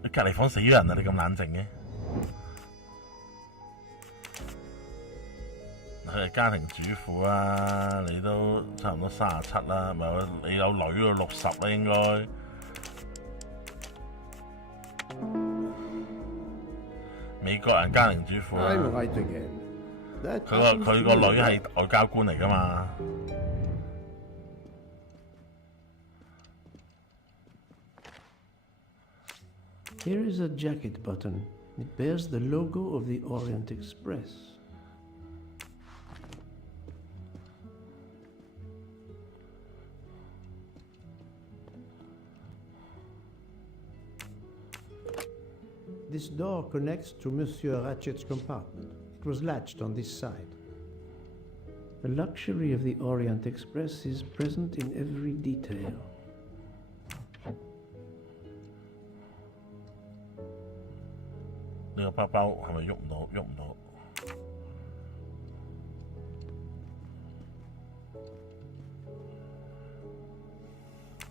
你隔離房死咗人啊！你咁冷靜嘅？佢係家庭主婦啦，你都差唔多37啦，咪有你有女喎60啦應該。美國人家庭主婦啦。佢個女係外交官嚟㗎嘛。Here is a jacket button. It bears the logo of the Orient Express. This door connects to Monsieur Ratchet's compartment. It was latched on this side. The luxury of the Orient Express is present in every detail.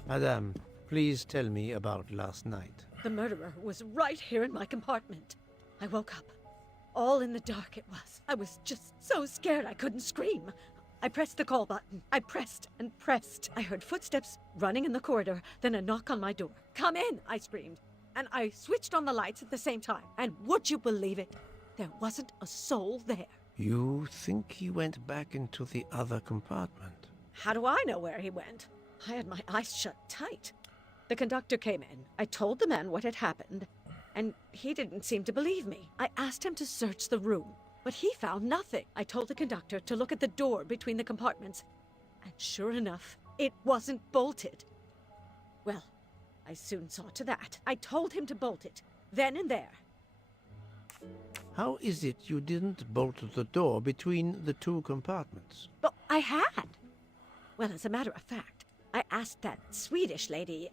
Madame, please tell me about last night. The murderer was right here in my compartment. I woke up. All in the dark it was. I was just so scared I couldn't scream. I pressed the call button. I pressed and pressed. I heard footsteps running in the corridor, then a knock on my door. "Come in," I screamed. And I switched on the lights at the same time. And would you believe it? There wasn't a soul there. You think he went back into the other compartment? How do I know where he went? I had my eyes shut tight. The conductor came in. I told the man what had happened, and he didn't seem to believe me. I asked him to search the room, but he found nothing. I told the conductor to look at the door between the compartments, and sure enough, it wasn't bolted. Well, I soon saw to that. I told him to bolt it, then and there. How is it you didn't bolt the door between the two compartments? But I had. Well, as a matter of fact, I asked that Swedish lady,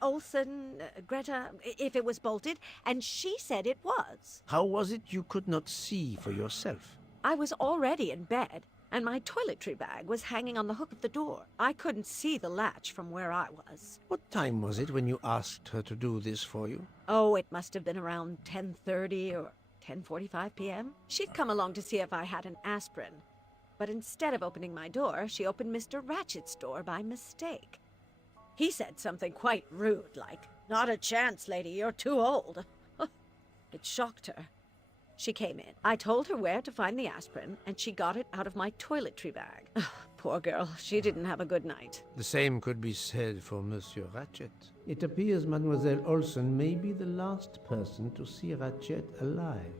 Olsen, Greta, if it was bolted, and she said it was. How was it you could not see for yourself? I was already in bed, and my toiletry bag was hanging on the hook of the door. I couldn't see the latch from where I was. What time was it when you asked her to do this for you? Oh, it must have been around 10:30 or 10:45 p.m. She'd come along to see if I had an aspirin. But instead of opening my door, she opened Mr. Ratchet's door by mistake. He said something quite rude, like, "Not a chance, lady, you're too old." It shocked her. She came in. I told her where to find the aspirin, and she got it out of my toiletry bag. Poor girl, she didn't have a good night. The same could be said for Monsieur Ratchet. It appears Mademoiselle Olsen may be the last person to see Ratchet alive.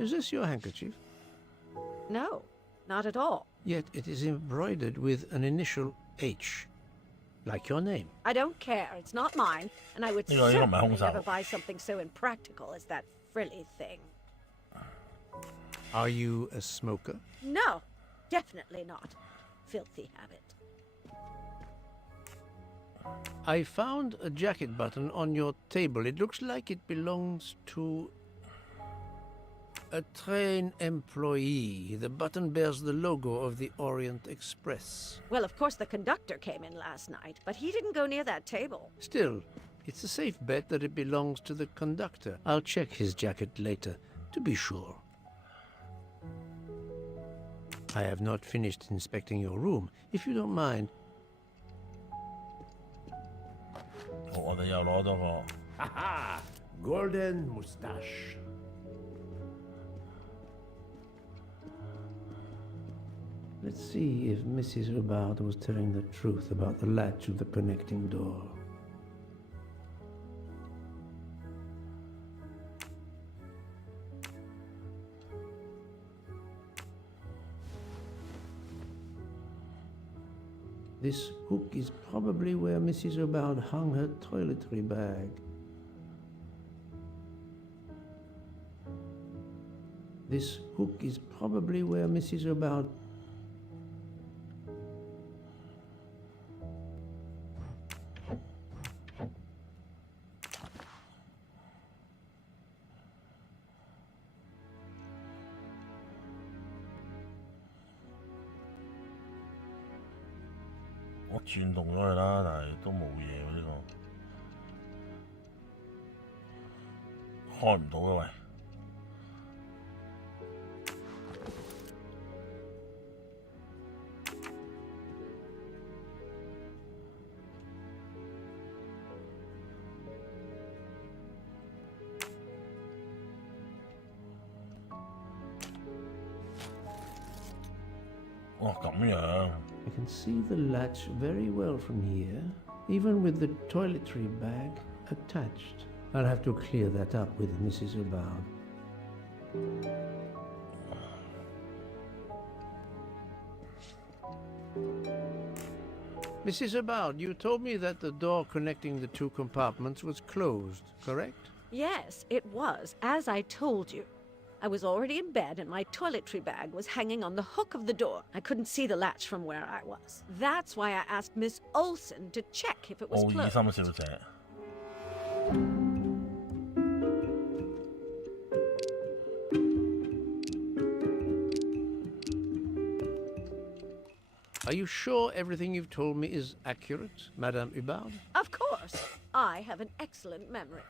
Is this your handkerchief? No, not at all. Yet it is embroidered with an initial H, like your name. I don't care. It's not mine, and I would certainly never buy something so impractical as that frilly thing. Are you a smoker? No, definitely not. Filthy habit. I found a jacket button on your table. It looks like it belongs to a train employee. The button bears the logo of the Orient Express. Well, of course the conductor came in last night, but he didn't go near that table. Still, it's a safe bet that it belongs to the conductor. I'll check his jacket later, to be sure. I have not finished inspecting your room. If you don't mind. Haha! Golden moustache. Let's see if Mrs. Hubbard was telling the truth about the latch of the connecting door. This hook is probably where Mrs. Hubbard hung her toiletry bag. This hook is probably where Mrs. Hubbard...我轉動咗佢啦，但係都冇嘢喎呢個，開唔到嘅喂。哇，咁樣。I can see the latch very well from here, even with the toiletry bag attached. I'll have to clear that up with Mrs. Hubbard. Mrs. Hubbard, you told me that the door connecting the two compartments was closed, correct? Yes, it was, as I told you. I was already in bed and my toiletry bag was hanging on the hook of the door. I couldn't see the latch from where I was. That's why I asked Miss Olsen to check if it was closed. 二心小姐。Are you sure everything you've told me is accurate, Madame Hubbard? Of course. I have an excellent memory.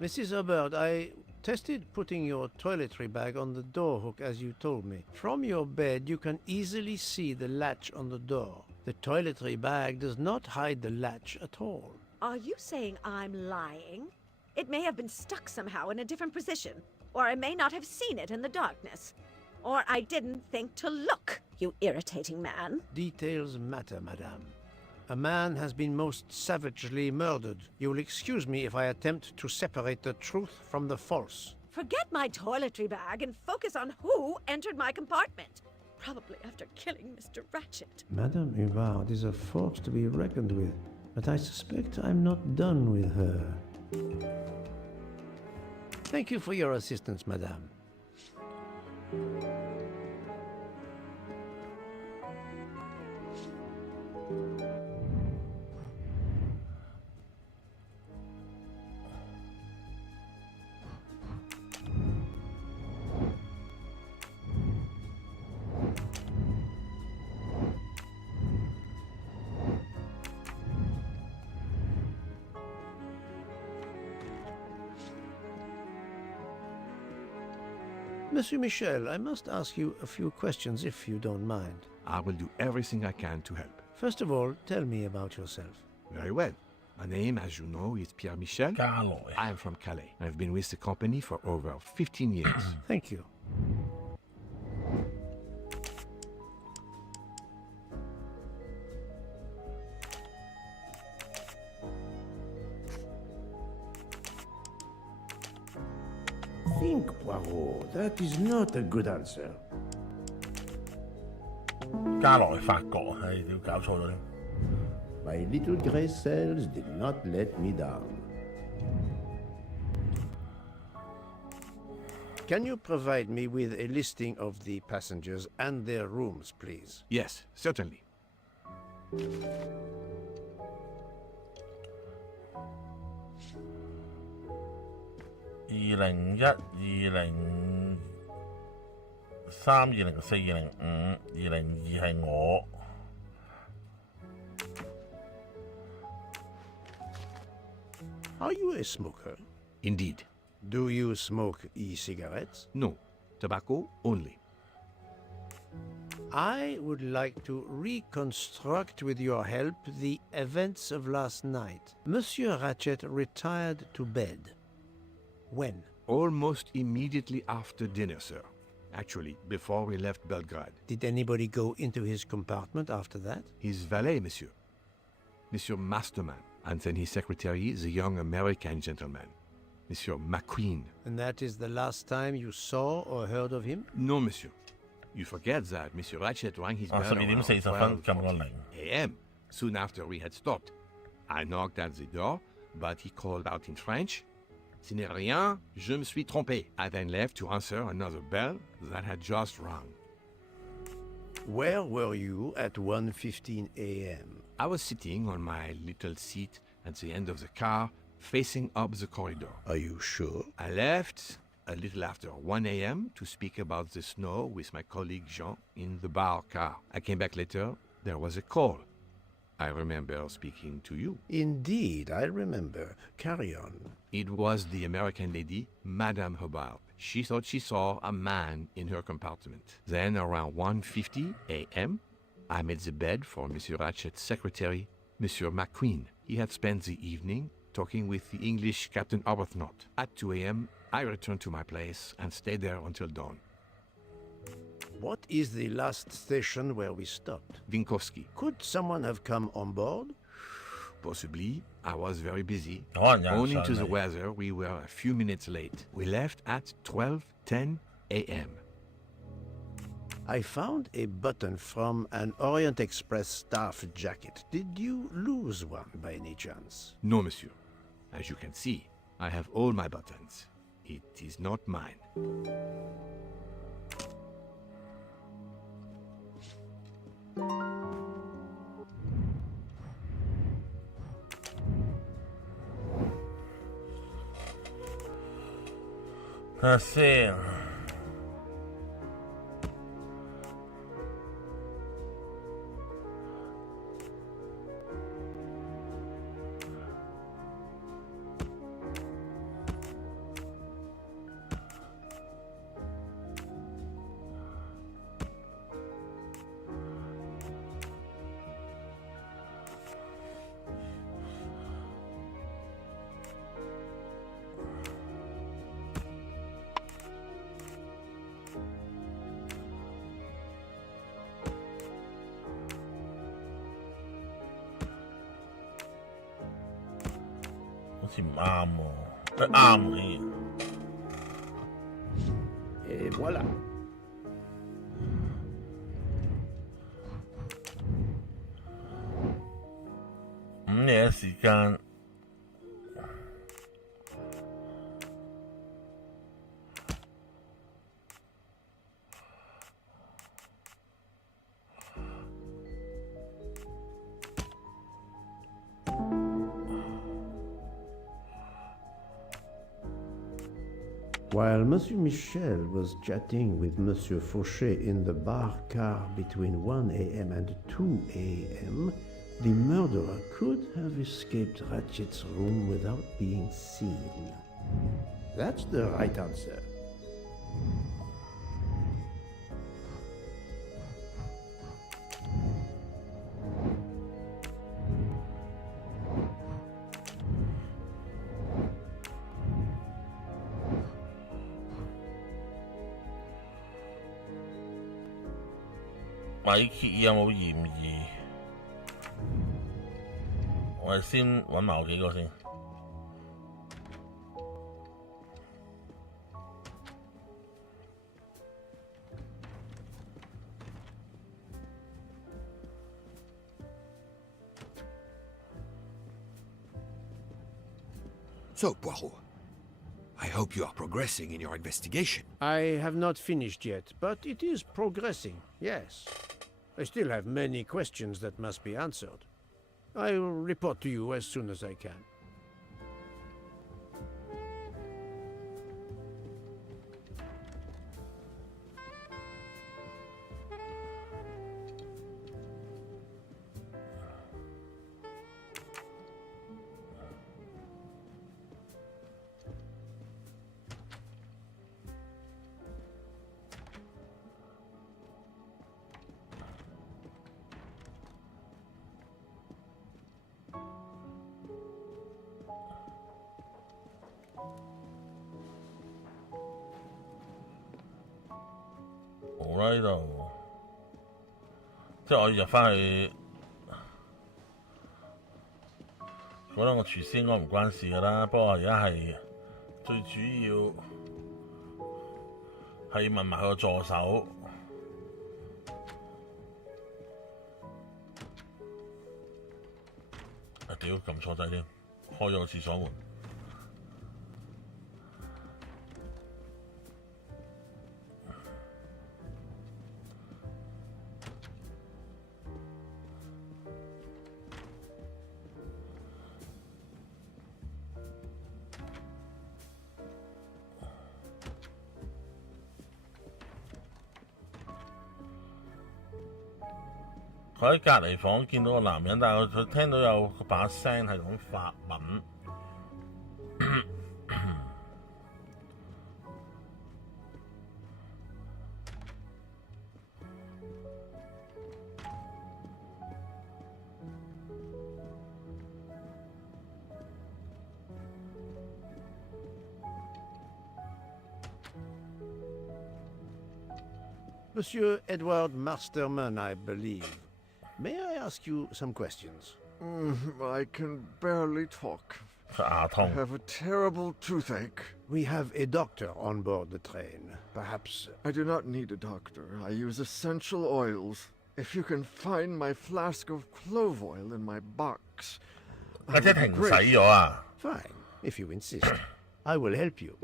Mrs. Hubbard, I tested putting your toiletry bag on the door hook as you told me. From your bed, you can easily see the latch on the door. The toiletry bag does not hide the latch at all. Are you saying I'm lying? It may have been stuck somehow in a different position. Or I may not have seen it in the darkness. Or I didn't think to look, you irritating man. Details matter, madame. A man has been most savagely murdered. You will excuse me if I attempt to separate the truth from the false. Forget my toiletry bag and focus on who entered my compartment. Probably after killing Mr. Ratchet. Madame Hubbard is a force to be reckoned with, but I suspect I'm not done with her. Thank you for your assistance, madame. Monsieur Michel, I must ask you a few questions if you don't mind. I will do everything I can to help. First of all, tell me about yourself. Very well. My name, as you know, is Pierre Michel. I am from Calais. I've been with the company for over 15 years. Thank you. Think, Poirot. That is not a good answer. 加來法國，係屌搞錯咗添。My little grey cells did not let me down. Can you provide me with a listing of the passengers and their rooms, please? Yes, certainly. 2001、2003、2004、2005、2002係我。Are you a smoker? Indeed. Do you smoke e-cigarettes? No, tobacco only. I would like to reconstruct with your help the events of last night. Monsieur Ratchet retired to bed. When? Almost immediately after dinner, sir. Actually, before we left Belgrade. Did anybody go into his compartment after that? His valet, monsieur. Monsieur Masterman. And then his secretary, the young American gentleman. Monsieur McQueen. And that is the last time you saw or heard of him? No, monsieur. You forget that Monsieur Ratchet rang his bell around 12:40 a.m. soon after we had stopped. I knocked at the door, but he called out in French, "Ce n'est rien, je me suis trompé." I then left to answer another bell that had just rung. Where were you at 1:15 a.m.? I was sitting on my little seat at the end of the car, facing up the corridor. Are you sure? I left a little after 1 a.m. to speak about the snow with my colleague Jean in the bar car. I came back later. There was a call. I remember speaking to you. Indeed, I remember. Carry on. It was the American lady, Madame Hubbard. She thought she saw a man in her compartment. Then, around 1:50 a.m., I made the bed for Monsieur Ratchet's secretary, Monsieur McQueen. He had spent the evening talking with the English Captain Arbuthnot. At 2 a.m., I returned to my place and stayed there until dawn. What is the last station where we stopped? Vinkovsky. Could someone have come on board? Possibly. I was very busy. Yeah, Owing to the weather, we were a few minutes late. We left at 12:10 a.m. I found a button from an Orient Express staff jacket. Did you lose one by any chance? No, monsieur. As you can see, I have all my buttons. It is not mine. Let's see. 似唔啱喎，啱嘅。Et voilà. 午夜時間。While Monsieur Michel was chatting with Monsieur Fauchet in the bar car between 1 a.m. and 2 a.m., the murderer could have escaped Ratchet's room without being seen. That's the right answer.米歇爾有冇嫌疑？我哋先揾埋我幾個先。So, Poirot, I hope you are progressing in your investigation. I have not finished yet, but it is progressing, yes. I still have many questions that must be answered. I will report to you as soon as I can.好啦，呢度即係我入翻去，覺得我廚師應該唔關事噶啦。不過而家係最主要係問埋佢個助手。啊屌！撳錯掣添，開咗個廁所門。佢喺隔離房見到個男人，但係佢聽到有把聲係講法文。Monsieur Edward Masterman, I believe. May I ask you some questions? I can barely talk. I 牙痛。have a terrible toothache. We have a doctor on board the train. Perhaps... I do not need a doctor. I use essential oils. If you can find my flask of clove oil in my box... 架車停駛咗啊 Fine, if you insist. I will help you.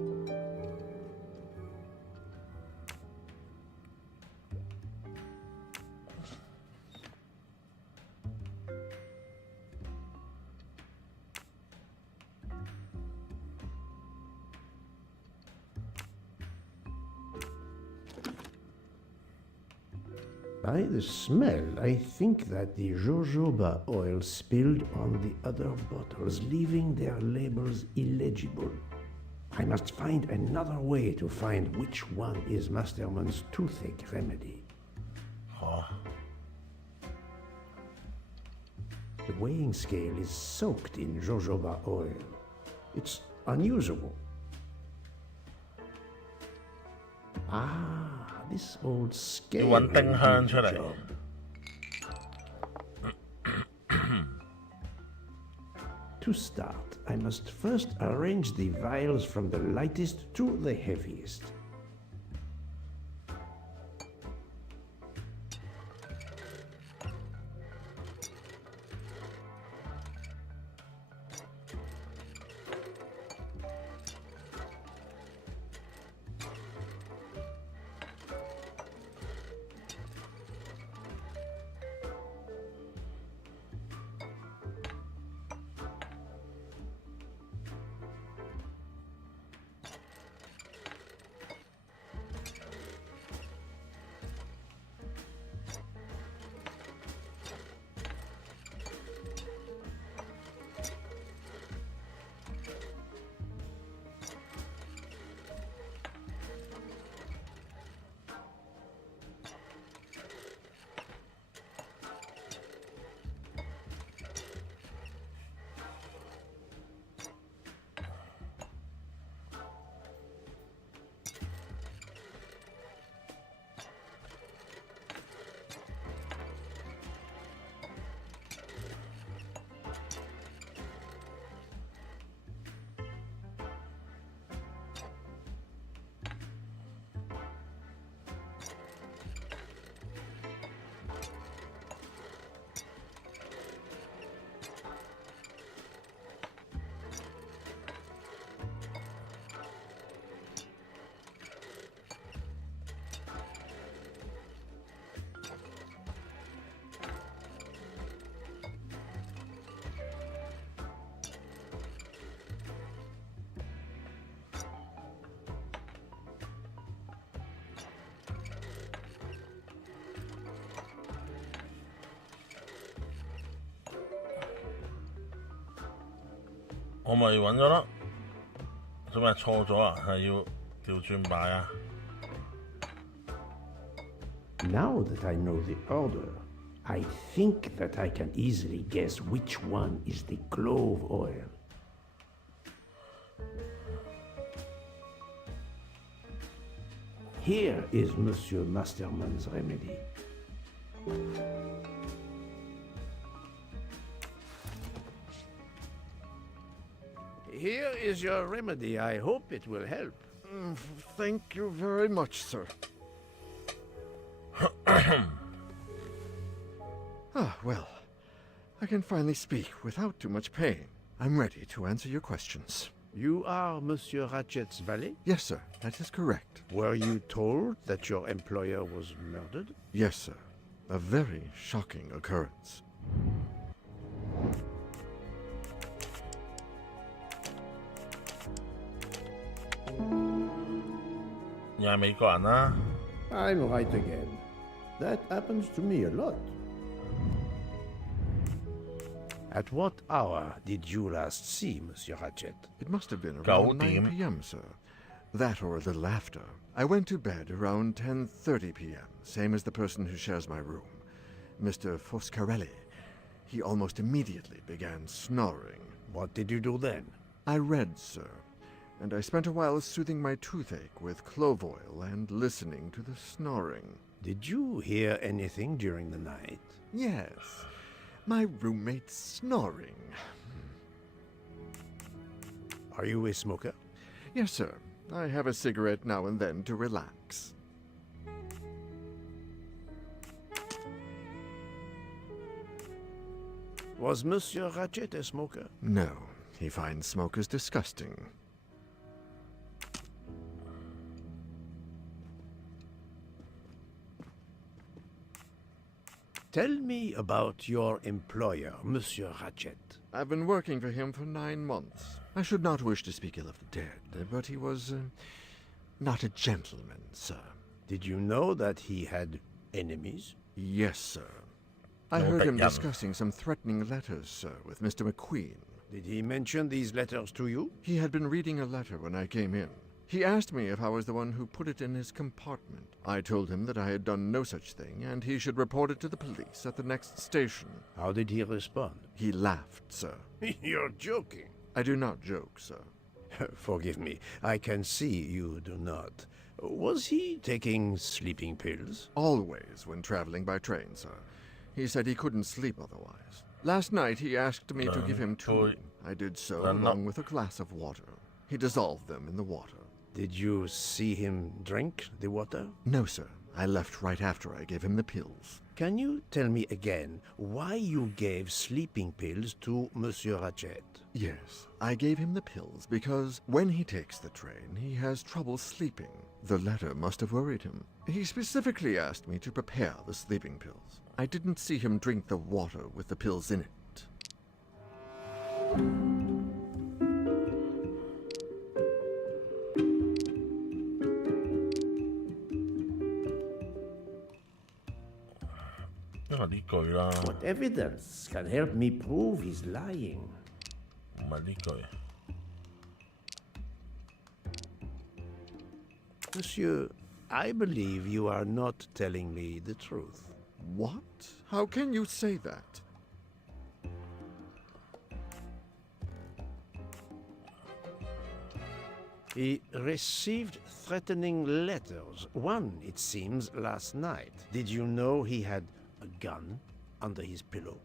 By the smell, I think that the jojoba oil spilled on the other bottles, leaving their labels illegible. I must find another way to find which one is Masterman's toothache remedy. The weighing scale is soaked in jojoba oil. It's unusable. This old scale. 要揾丁香出嚟。To start, I must first arrange the vials from the lightest to the heaviest.我咪揾咗咯，做咩錯咗啊？係要調轉擺啊 Now that I know the order, I think that I can easily guess which one is the clove oil. Here is Monsieur Masterman's remedy. Here is your remedy. I hope it will help. Thank you very much, sir. Well, I can finally speak without too much pain. I'm ready to answer your questions. You are Monsieur Ratchet's valet? Yes, sir. That is correct. Were you told that your employer was murdered? Yes, sir. A very shocking occurrence. I'm right again. That happens to me a lot. At what hour did you last see Monsieur Ratchet? It must have been around 9 p.m., sir. That or a little after. I went to bed around 10:30 p.m., same as the person who shares my room, Mr. Foscarelli. He almost immediately began snoring. What did you do then? I read, sir, and I spent a while soothing my toothache with clove oil and listening to the snoring. Did you hear anything during the night? Yes. My roommate's snoring. Are you a smoker? Yes, sir. I have a cigarette now and then to relax. Was Monsieur Ratchet a smoker? No. He finds smokers disgusting. Tell me about your employer, Monsieur Ratchet. I've been working for him for 9 months. I should not wish to speak ill of the dead, but he was not a gentleman, sir. Did you know that he had enemies? Yes, sir. I heard him discussing some threatening letters, sir, with Mr. McQueen. Did he mention these letters to you? He had been reading a letter when I came in. He asked me if I was the one who put it in his compartment. I told him that I had done no such thing, and he should report it to the police at the next station. How did he respond? He laughed, sir. You're joking. I do not joke, sir. Forgive me. I can see you do not. Was he taking sleeping pills? Always when traveling by train, sir. He said he couldn't sleep otherwise. Last night he asked me to give him 2. I did so along with a glass of water. He dissolved them in the water. Did you see him drink the water? No, sir. I left right after I gave him the pills. Can you tell me again why you gave sleeping pills to Monsieur Ratchet? Yes, I gave him the pills because when he takes the train, he has trouble sleeping. The letter must have worried him. He specifically asked me to prepare the sleeping pills. I didn't see him drink the water with the pills in it. What evidence can help me prove he's lying? Monsieur, I believe you are not telling me the truth. What? How can you say that? He received threatening letters. One, it seems, last night. Did you know he had a gun under his pillow?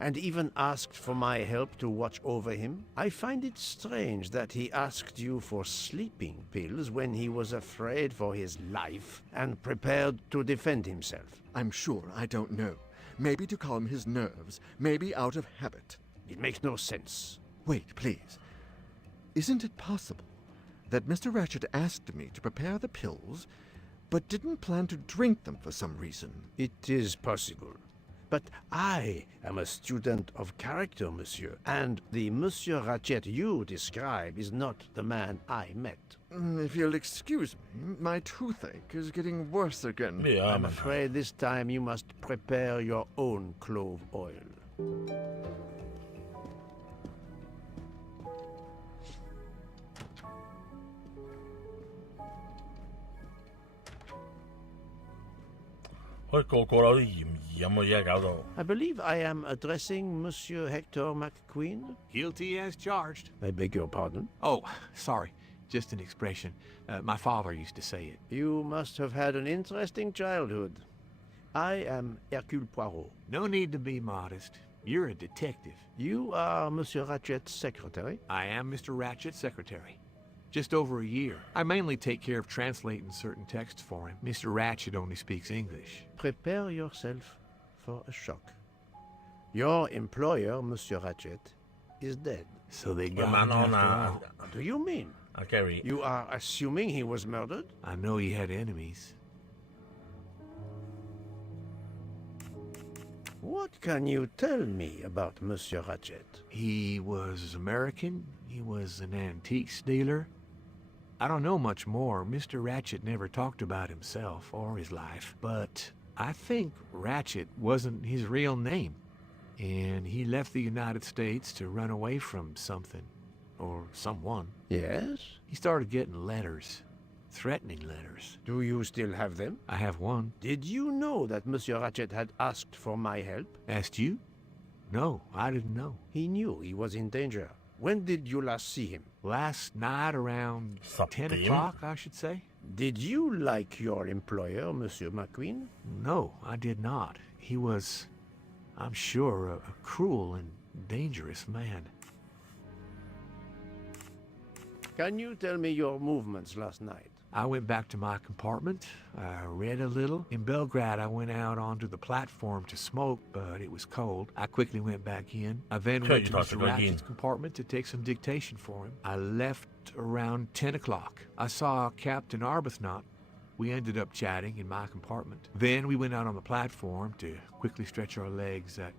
And even asked for my help to watch over him? I find it strange that he asked you for sleeping pills when he was afraid for his life and prepared to defend himself. I'm sure I don't know. Maybe to calm his nerves, maybe out of habit. It makes no sense. Wait, please. Isn't it possible that Mr. Ratchet asked me to prepare the pills, but didn't plan to drink them for some reason? It is possible. But I am a student of character, monsieur, and the Monsieur Ratchet you describe is not the man I met. If you'll excuse me, my toothache is getting worse again. I'm afraid this time you must prepare your own clove oil. I believe I am addressing Monsieur Hector McQueen. Guilty as charged. I beg your pardon? Oh, sorry. Just an expression. My father used to say it. You must have had an interesting childhood. I am Hercule Poirot. No need to be modest. You're a detective. You are Monsieur Ratchet's secretary? I am Mr. Ratchet's secretary. Just over a year. I mainly take care of translating certain texts for him. Mr. Ratchet only speaks English. Prepare yourself for a shock. Your employer, Monsieur Ratchet, is dead. So they got him after all. What do you mean? You are assuming he was murdered? I know he had enemies. What can you tell me about Monsieur Ratchet? He was American. He was an antiques dealer. I don't know much more. Mr. Ratchet never talked about himself or his life, but I think Ratchet wasn't his real name, and he left the United States to run away from something, or someone. Yes? He started getting letters, threatening letters. Do you still have them? I have one. Did you know that Monsieur Ratchet had asked for my help? Asked you? No, I didn't know. He knew he was in danger. When did you last see him? Last night around 10 o'clock, I should say. Did you like your employer, Monsieur McQueen? No, I did not. He was, I'm sure, a cruel and dangerous man. Can you tell me your movements last night? I went back to my compartment. I read a little. In Belgrade, I went out onto the platform to smoke, but it was cold. I quickly went back in. I then went to Mr. Ratchet's compartment to take some dictation for him. I left around 10 o'clock. I saw Captain Arbuthnot. We ended up chatting in my compartment. Then we went out on the platform to quickly stretch our legs at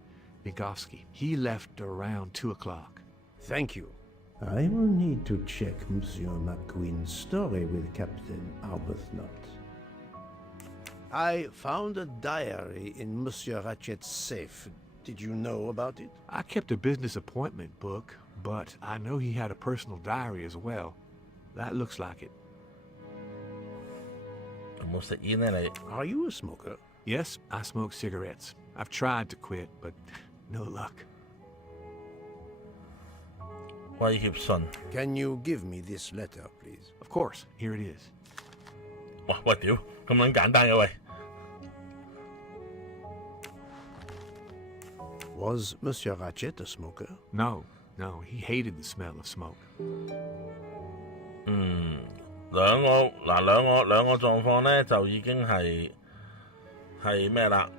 Vinkovsky. He left around 2 o'clock. Thank you. I will need to check Monsieur McQueen's story with Captain Arbuthnot. I found a diary in Monsieur Ratchet's safe. Did you know about it? I kept a business appointment book, but I know he had a personal diary as well. That looks like it. Are you a smoker? Yes, I smoke cigarettes. I've tried to quit, but no luck. Can you give me this letter, please? Of course. Here it is. Was Monsieur Ratchet a smoker? No. No, he hated the smell of smoke. 兩個狀況咧就已經係咩啦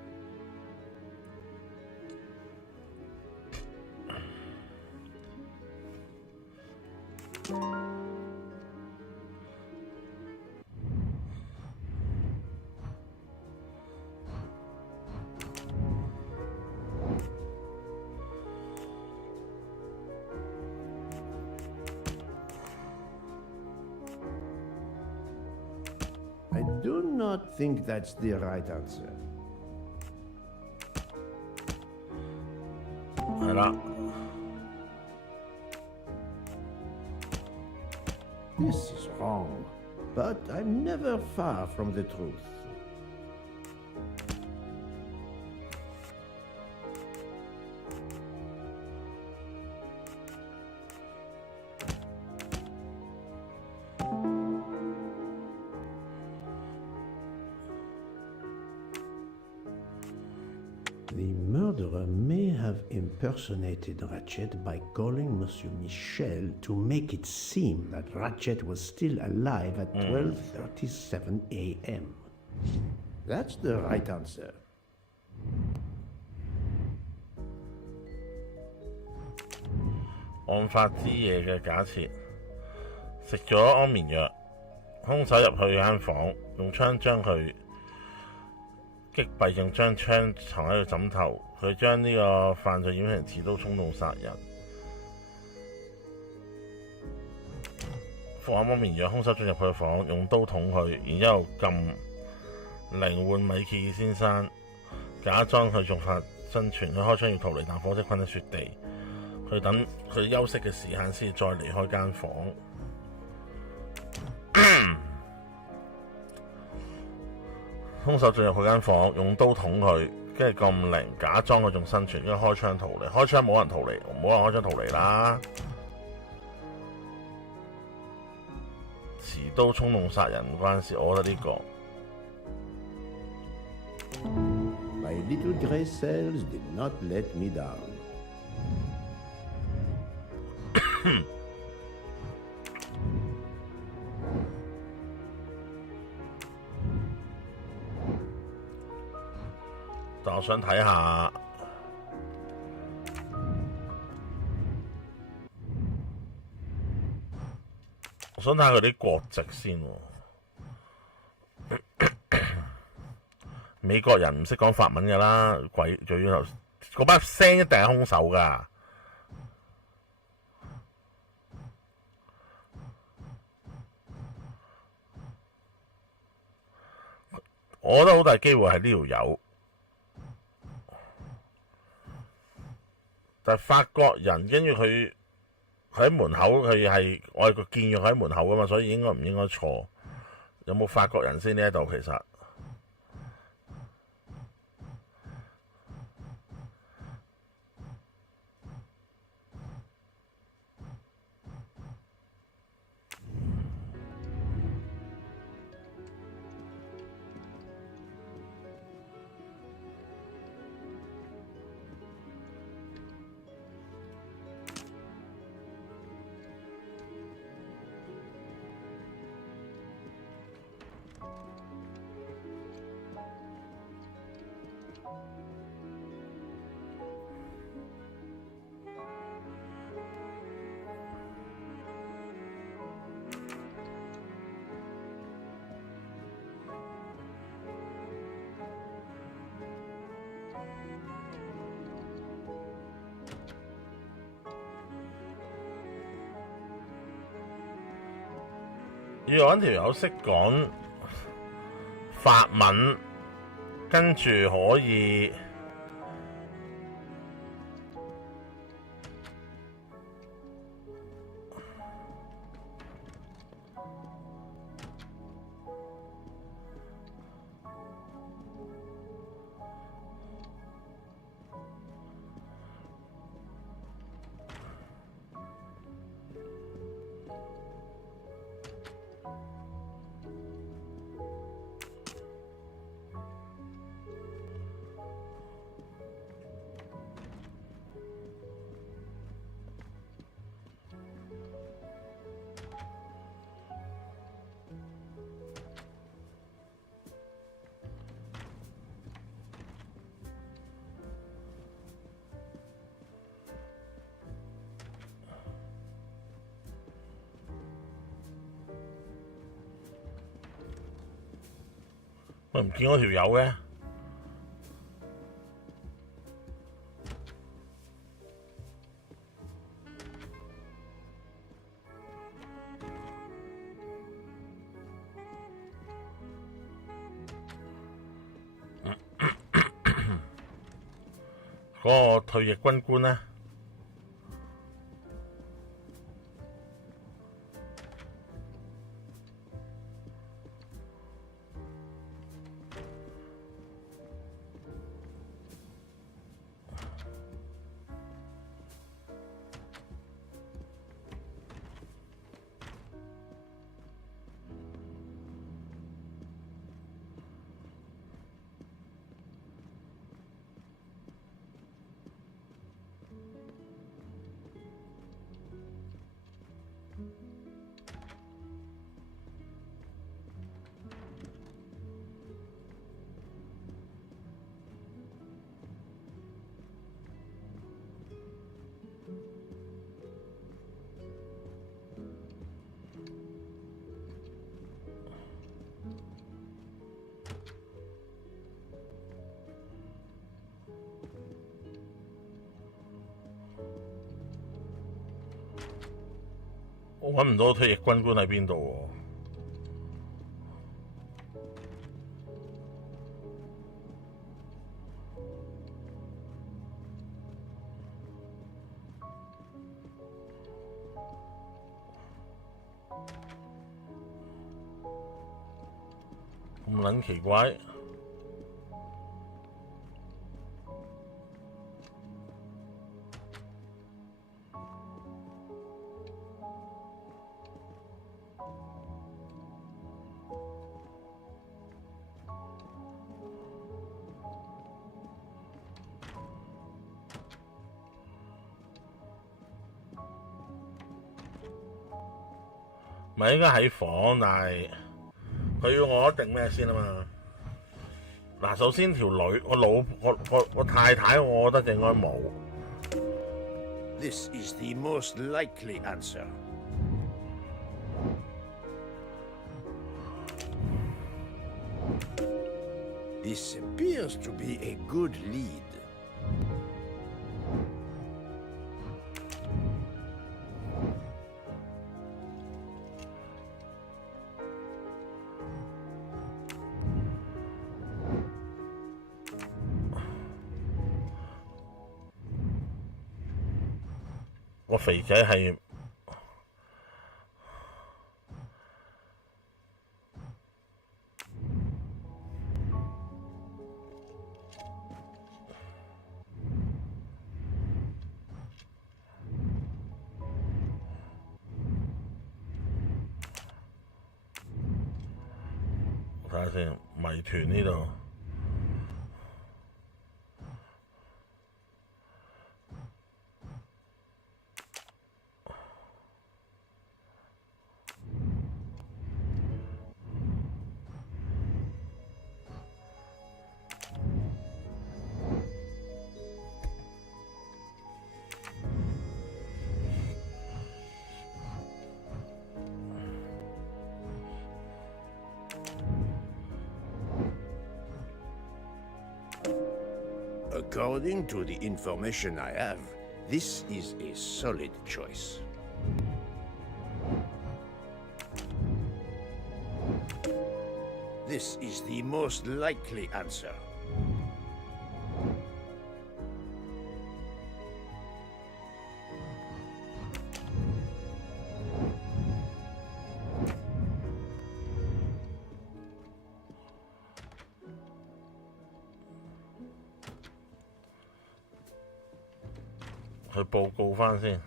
？I do not think that's the right answer. 係啦。This is wrong, but I'm never far from the truth. The murderer may have impersonated Ratchet by calling Monsieur Michel to make it seem that Ratchet was still alive at 12:37 a.m. That's the right answer. 案發之夜嘅假設，食咗安眠藥，兇手入去間房，用槍將佢擊斃，仲將槍藏喺個枕頭。佢將呢個犯罪演成持刀衝動殺人。服安眠藥，兇手進入佢房，用刀捅佢，然之後撳靈換米歇爾先生，假裝佢仲發生存。佢開槍要逃離，但火車困喺雪地。佢等佢休息嘅時間先再離開間房。兇手進入佢間房，用刀捅佢，跟住撳鈴，假裝佢仲生存，跟住開槍逃離。開槍冇人逃離，冇人開槍逃離啦。持刀衝動殺人唔關事，我覺得呢個。My little grey cells did not let me down. 但我想睇下，我想睇下佢啲國籍先喎。美國人唔識講法文㗎啦，鬼最要嗰把聲一定係兇手㗎。我覺得好大機會係呢條友，但係法國人跟住佢喺門口，佢係我係見佢喺門口㗎嘛，所以應該唔應該錯？有冇法國人先呢一度其實？要揾條友識講法文，跟住可以喂，唔見嗰條友嘅。嗰個退役軍官呢？我揾唔到退役軍官喺邊度喎？咁撚奇怪！咪應該喺房，但係佢要我一定咩先啊嘛？嗱，首先條女，我太太，我覺得應該冇。This is the most likely answer. This appears to be a good lead.個肥仔係睇下先，謎團呢度。According to the information I have, this is a solid choice. This is the most likely answer.去報告返先。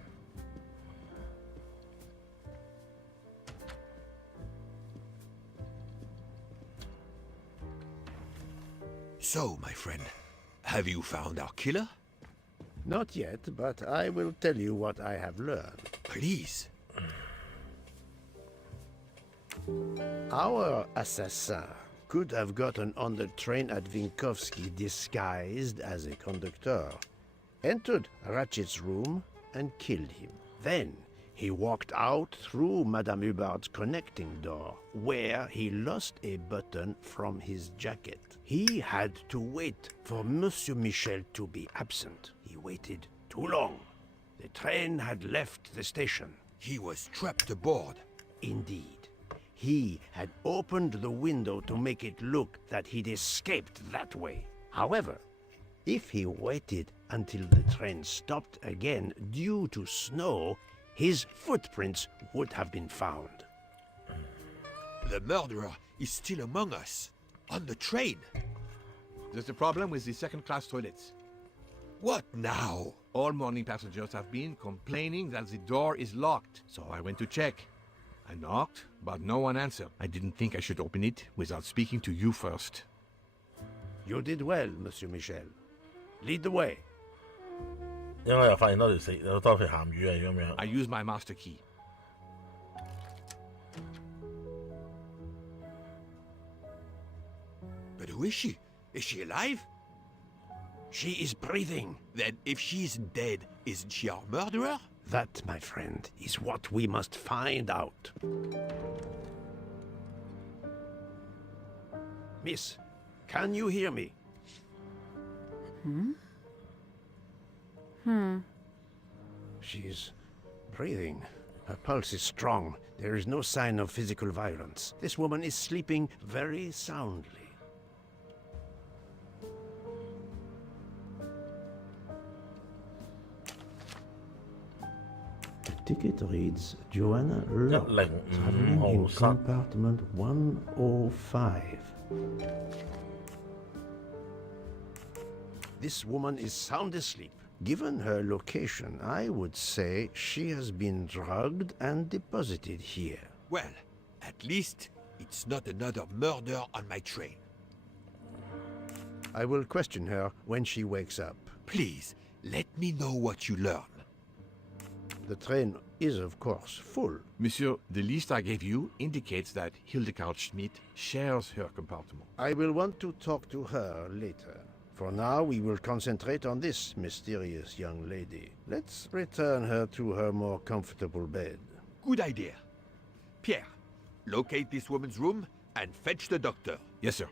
So, my friend, have you found our killer? Not yet, but I will tell you what I have learned. Please. Our assassin could have gotten on the train at Vinkovsky disguised as a conductor, entered Ratchet's room and killed him. Then He walked out through Madame Hubbard's connecting door, where he lost a button from his jacket. He had to wait for Monsieur Michel to be absent. He waited too long. The train had left the station. He was trapped aboard. Indeed. He had opened the window to make it look that he'd escaped that way. However, if he waited until the train stopped again due to snow, his footprints would have been found. The murderer is still among us, on the train. There's a problem with the second-class toilets. What now? All morning passengers have been complaining that the door is locked, so I went to check. I knocked, but no one answered. I didn't think I should open it without speaking to you first. You did well, Monsieur Michel. Lead the way. 因為又發現多條鹹魚係咁樣。I use my master key. But who is she? Is she alive? She is breathing. Then if she isn't dead, isn't she our murderer? That, my friend, is what we must find out. Miss, can you hear me? She's breathing. Her pulse is strong. There is no sign of physical violence. This woman is sleeping very soundly. The ticket reads Joanna Locke, traveling in compartment 105. This woman is sound asleep. Given her location, I would say she has been drugged and deposited here. Well, at least it's not another murder on my train. I will question her when she wakes up. Please, let me know what you learn. The train is, of course, full. Monsieur, the list I gave you indicates that Hildegard Schmidt shares her compartment. I will want to talk to her later. For now, we will concentrate on this mysterious young lady. Let's return her to her more comfortable bed. Good idea. Pierre, locate this woman's room and fetch the doctor. Yes, sir.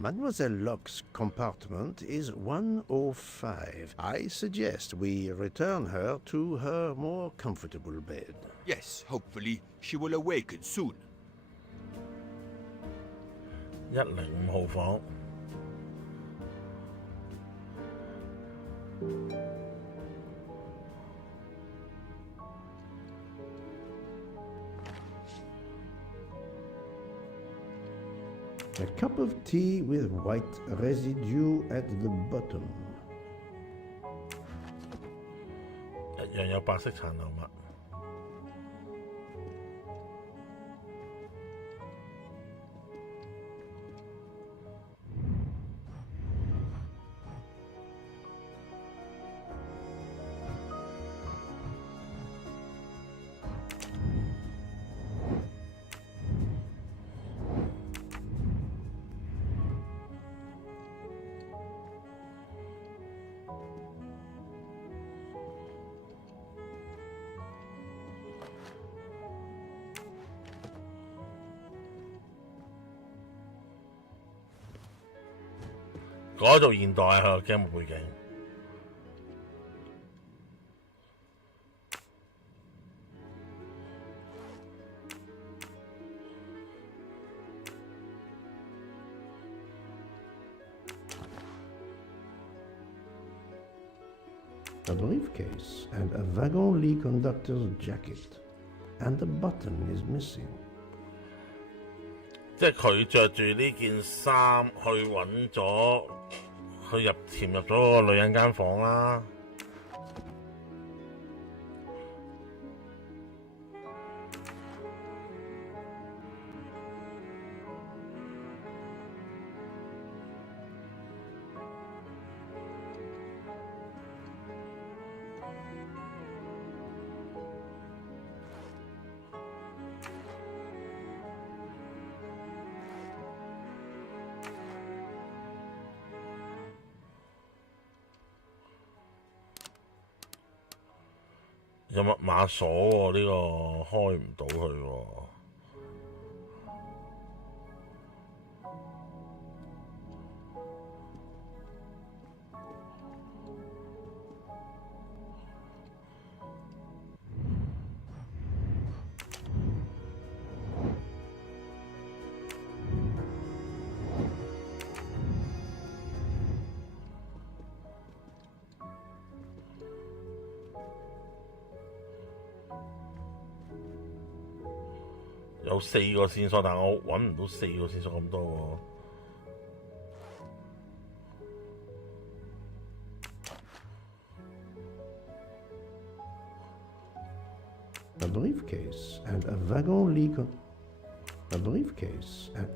Mademoiselle Locke's compartment is 105. I suggest we return her to her more comfortable bed. Yes, hopefully she will awaken soon. 105號房。A cup of tea with white residue at the bottom. 一樣有白色殘留物。改做現代佢個 game 背景。A briefcase and a wagon-lee conductor's jacket. And the button is missing. 即係佢着住呢件衫去揾咗，去潛入咗個女人間房啦。有密碼鎖喎，呢個開唔到佢喎。有4個線索，但我揾唔到4個線索咁多喎。A briefcase and a wagon leak. A briefcase and...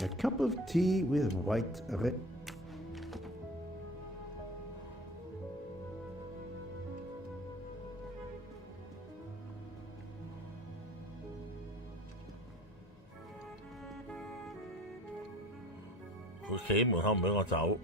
A cup of tea with white red.佢企喺門口唔俾我走。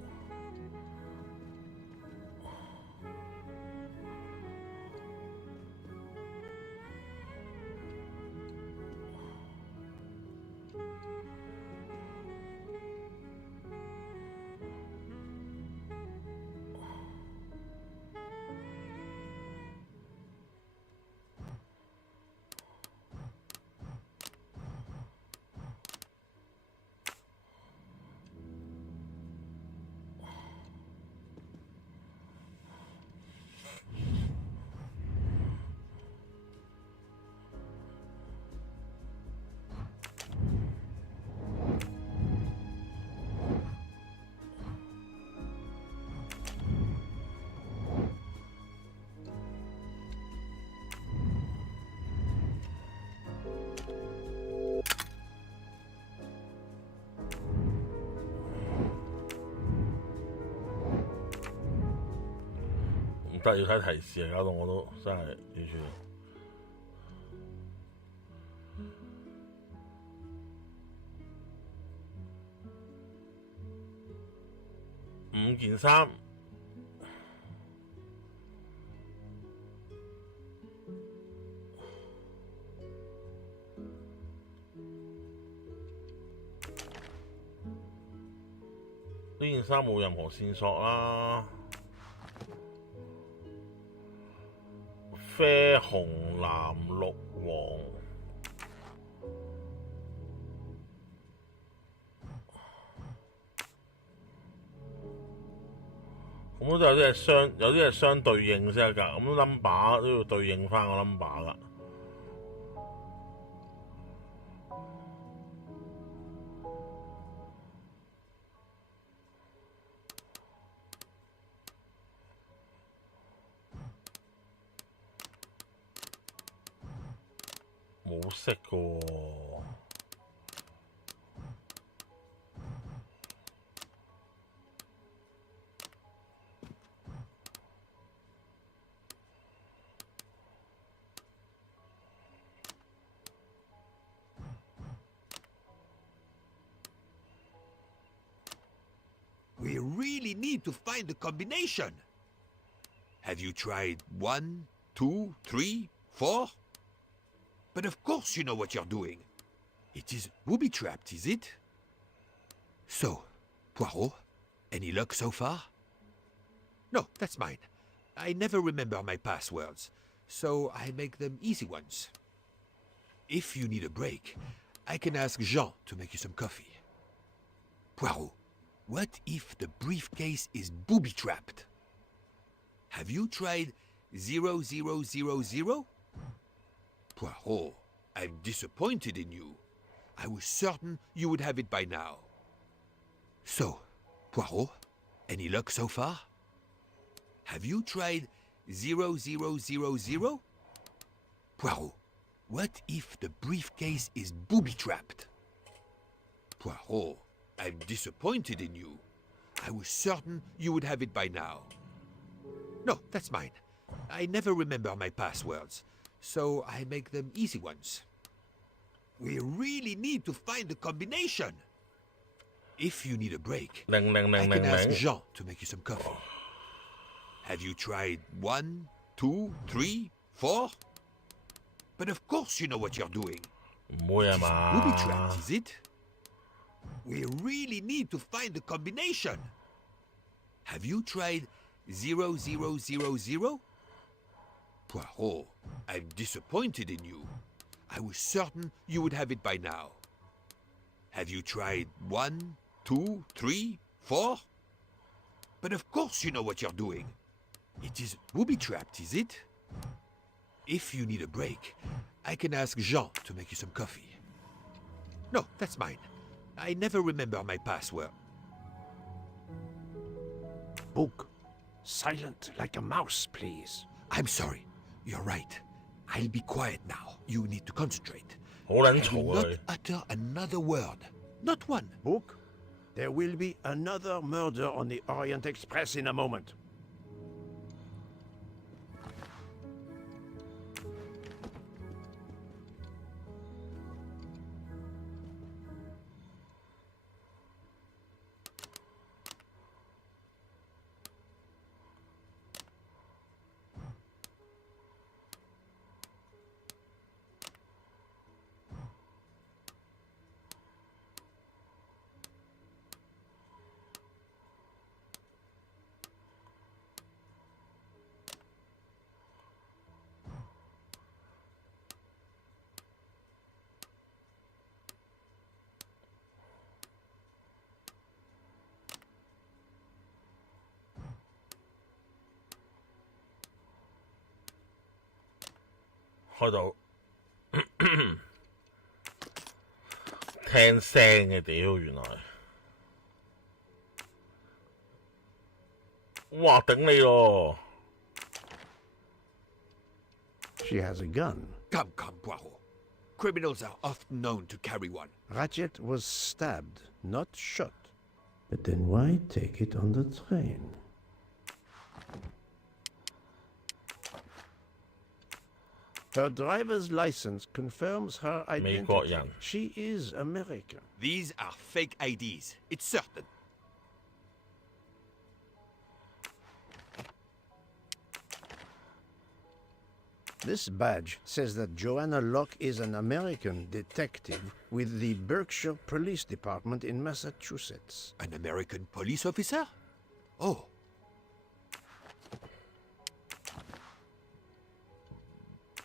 真係要睇提示啊！搞到我都真係完全5件衫，呢件衫冇任何線索啦。啡、紅、藍、綠、黃，咁都有啲係相對應先得㗎。咁 number 都要對應返個 number 㗎。冇色㗎喎。We really need to find the combination. Have you tried 1, 2, 3, 4? But of course you know what you're doing. It is booby-trapped, is it? So, Poirot, any luck so far? No, that's mine. I never remember my passwords, so I make them easy ones. If you need a break, I can ask Jean to make you some coffee. Poirot, what if the briefcase is booby-trapped? Have you tried 0000? Poirot, I'm disappointed in you. I was certain you would have it by now. So, Poirot, any luck so far? Have you tried 0000? Poirot, what if the briefcase is booby-trapped? Poirot, I'm disappointed in you. I was certain you would have it by now. No, that's mine. I never remember my passwords, so I make them easy ones. We really need to find the combination. If you need a break, I can ask Jean to make you some coffee. Have you tried 1, 2, 3, 4? But of course you know what you're doing. Booby-trapped, is it? We really need to find the combination. Have you tried 0000? Poirot, I'm disappointed in you. I was certain you would have it by now. Have you tried 1, 2, 3, 4? But of course you know what you're doing. It is booby-trapped, is it? If you need a break, I can ask Jean to make you some coffee. No, that's mine. I never remember my password. Book. Silent like a mouse, please. I'm sorry. You're right. I'll be quiet now. You need to concentrate. I 好撚 will 嘈 not 啊！ utter another word. Not one. Book. There will be another murder on the Orient Express in a moment. 開到聽聲嘅屌，原來哇頂你喎！ She has a gun. Come, Poirot. Criminals are often known to carry one. Ratchet was stabbed, not shot. But then why take it on the train? Her driver's license confirms her identity. She is American. These are fake IDs. It's certain. This badge says that Joanna Locke is an American detective with the Berkshire Police Department in Massachusetts. An American police officer? Oh.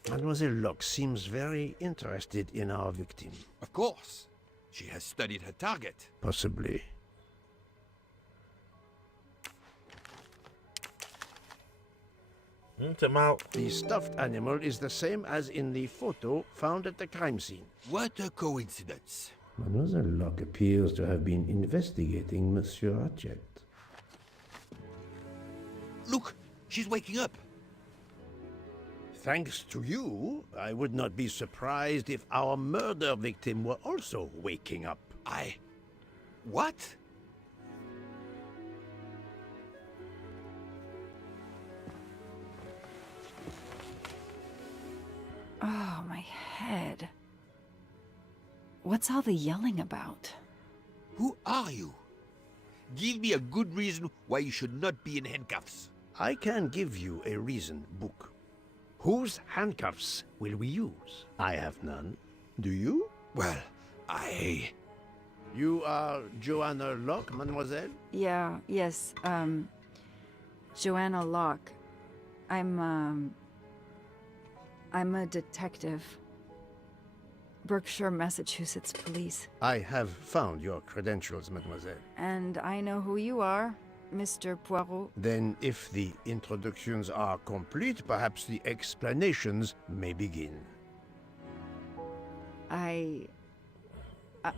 Mademoiselle Locke seems very interested in our victim. Of course. She has studied her target. Possibly. The stuffed animal is the same as in the photo found at the crime scene. What a coincidence. Mademoiselle Locke appears to have been investigating Monsieur Ratchet. Look, she's waking up. Thanks to you, I would not be surprised if our murder victim were also waking up. What? Oh, my head. What's all the yelling about? Who are you? Give me a good reason why you should not be in handcuffs. I can give you a reason, Book. Whose handcuffs will we use? I have none. Do you? Well, You are Joanna Locke, mademoiselle? Yes, Joanna Locke. I'm a detective. Berkshire, Massachusetts Police. I have found your credentials, mademoiselle. And I know who you are, Mr. Poirot. Then, if the introductions are complete, perhaps the explanations may begin.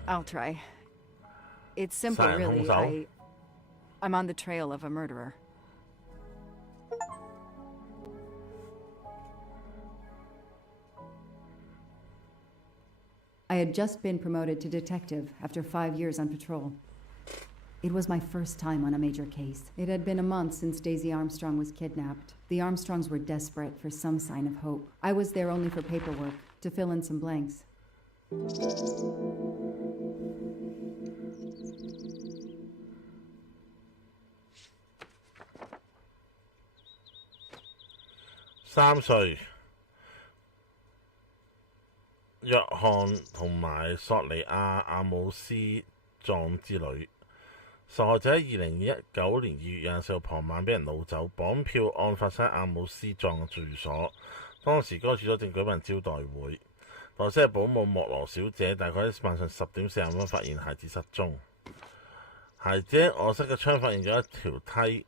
I'll try. It's simple, really. I'm on the trail of a murderer. I had just been promoted to detective after 5 years on patrol. It was my first time on a major case. It had been a month since Daisy Armstrong was kidnapped. The Armstrongs were desperate for some sign of hope. I was there only for paperwork, to fill in some blanks. 3歲，約翰同埋索尼亞阿姆斯壯之女。受害者喺2019年2月24號傍晚俾人擄走，綁票案發生喺阿姆斯壯嘅住所。當時該處所正舉辦招待會。代西嘅保姆莫羅小姐大概喺晚上10點45分發現孩子失蹤。孩子喺卧室嘅窗發現咗一條梯，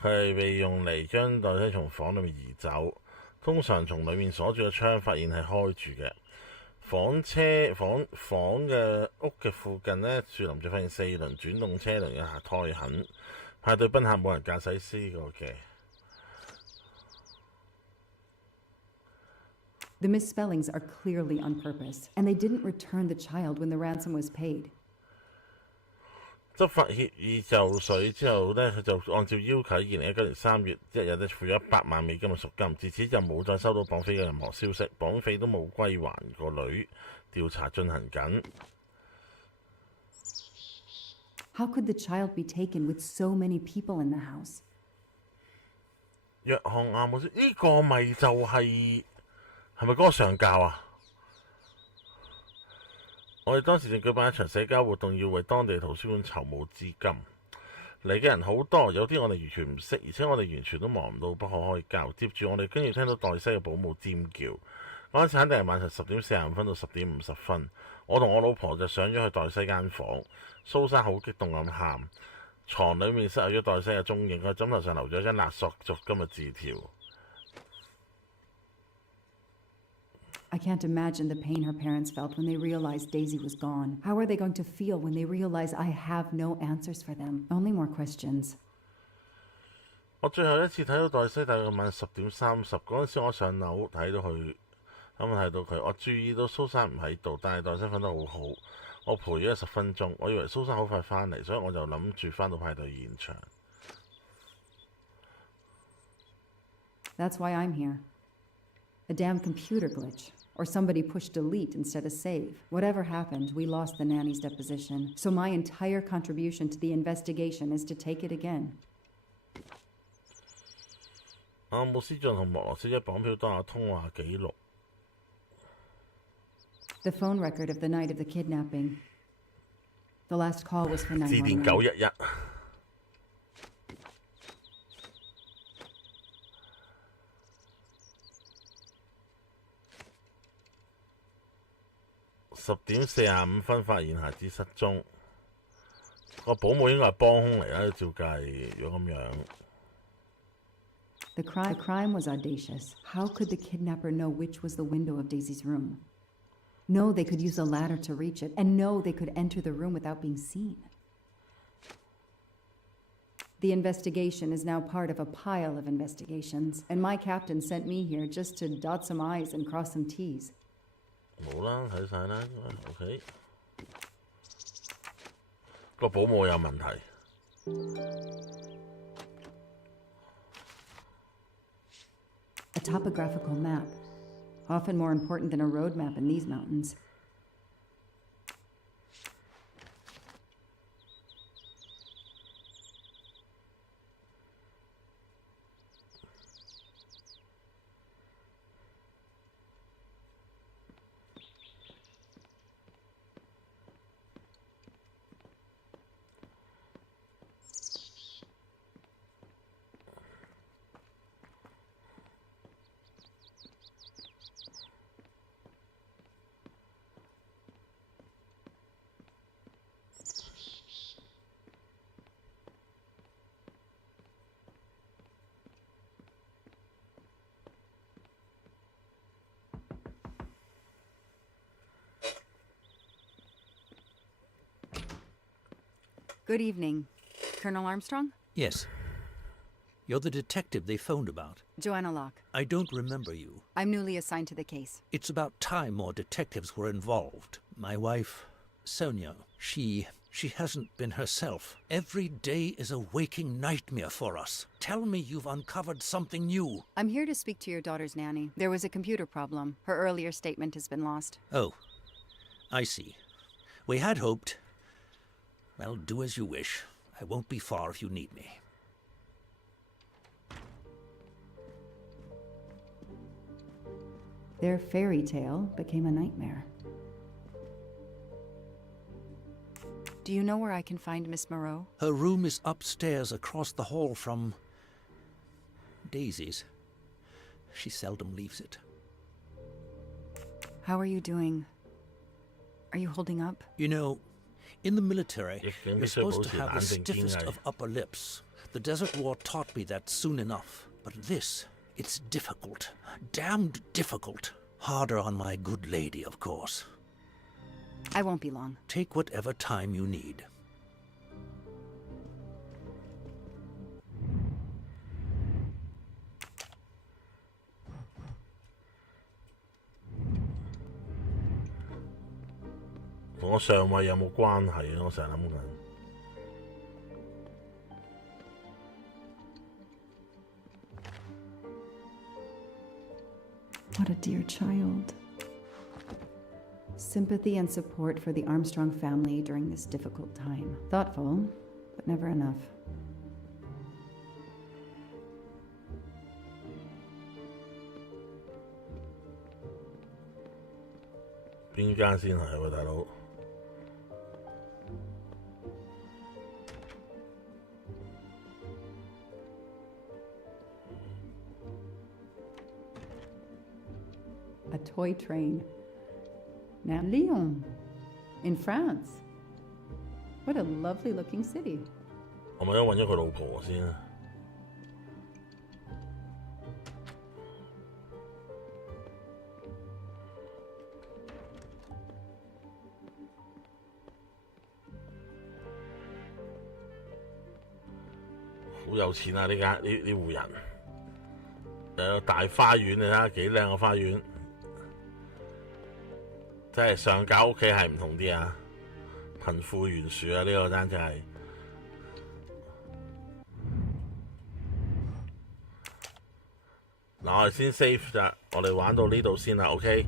佢係被用嚟將代西從房裏面移走。通常從裏面鎖住嘅窗發現係開住嘅。房嘅屋嘅附近呢，樹林就發現4輪轉動車輪嘅胎痕。派對賓客冇人駕駛師個嘅。The misspellings are clearly on purpose, and they didn't return the child when the ransom was paid. 執法協議就緒之後呢，佢就按照要求喺2019年3月1日呢付咗100萬美金嘅贖金，自此就冇再收到綁匪嘅任何消息，綁匪都冇歸還個女，調查進行緊。How could the child be taken with so many people in the house? 約翰亞姆斯呢個咪就係咪嗰個上教啊？我哋當時正舉辦一場社交活動，要為當地圖書館籌募資金。嚟嘅人好多，有啲我哋完全唔識，而且我哋完全都忙唔到不可開交。接住我哋跟住聽到黛西嘅保姆尖叫，嗰陣時肯定係晚上10點45分到10點50分。我同我老婆就上咗去黛西間房，蘇珊好激動咁喊，床裡面失去咗黛西嘅蹤影，佢枕頭上留咗一張勒索贖金嘅字條。I can't imagine the pain her parents felt when they realized Daisy was gone. How are they going to feel when they realize I have no answers for them? Only more questions. 我最後一次睇到黛西大概晚10點30嗰陣時，我上樓睇到佢，睇到佢，我注意到蘇珊唔喺度，但係黛西瞓得好好。我陪咗10分鐘，我以為蘇珊好快翻嚟，所以我就諗住翻到派對現場。That's why I'm here. A damn computer glitch. Or somebody pushed delete instead of save. Whatever happened, we lost the nanny's deposition. So my entire contribution to the investigation is to take it again. 阿姆斯壯同莫羅小姐綁票當下通話記錄。The phone record of the night of the kidnapping. The last call was for 911. 致電911。10點45分發現孩子失蹤，個保姆應該係幫兇嚟啦，照計如果咁樣。The crime was audacious. How could the kidnapper know which was the window of Daisy's room? No, they could use a ladder to reach it, and no, they could enter the room without being seen. The investigation is now part of a pile of investigations, and my captain sent me here just to dot some I's and cross some T's. 冇啦，睇晒啦，OK。個保姆有問題。A topographical map, often more important than a road map in these mountains. Good evening. Colonel Armstrong? Yes. You're the detective they phoned about. Joanna Locke. I don't remember you. I'm newly assigned to the case. It's about time more detectives were involved. My wife, Sonia, she hasn't been herself. Every day is a waking nightmare for us. Tell me you've uncovered something new. I'm here to speak to your daughter's nanny. There was a computer problem. Her earlier statement has been lost. Oh, I see. We had hoped. Well, do as you wish. I won't be far if you need me. Their fairy tale became a nightmare. Do you know where I can find Miss Moreau? Her room is upstairs across the hall from Daisy's. She seldom leaves it. How are you doing? Are you holding up? You know, in the military, you're supposed to have the stiffest of upper lips. The Desert War taught me that soon enough. But this, it's difficult. Damned difficult. Harder on my good lady, of course. I won't be long. Take whatever time you need. What a dear child. Sympathy and support for the Armstrong family during this difficult time. Thoughtful, but never enough. A toy train. Now Lyon, in France. What a lovely looking city. 我咪都揾咗佢老婆先啊。好有錢啊！呢戶人，有大花園，你睇下幾靚個花園。真係上架屋企係唔同啲啊，貧富懸殊啊！呢個真係。嗱，我哋先 save 咋，我哋玩到呢度先啦 ，OK，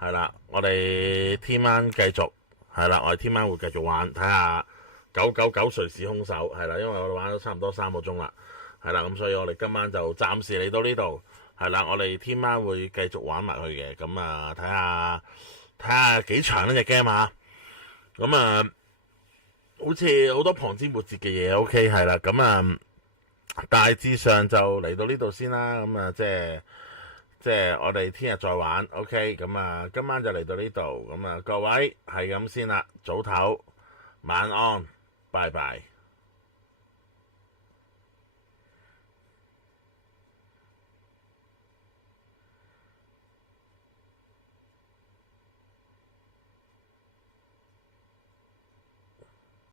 係啦，我哋聽晚繼續，係啦，我哋聽晚會繼續玩，睇下999誰是兇手，係啦，因為我哋玩咗差唔多3個鐘啦，係啦，咁所以我哋今晚就暫時嚟到呢度，係啦，我哋聽晚會繼續玩埋去嘅，咁啊睇下幾長呢隻 game 啊，咁啊好似好多旁枝末節嘅嘢 ，OK 係啦，咁啊大致上就嚟到呢度先啦，咁啊即係我哋聽日再玩 ，OK， 咁啊今晚就嚟到呢度，咁啊各位係咁先啦，早唞，晚安，拜拜。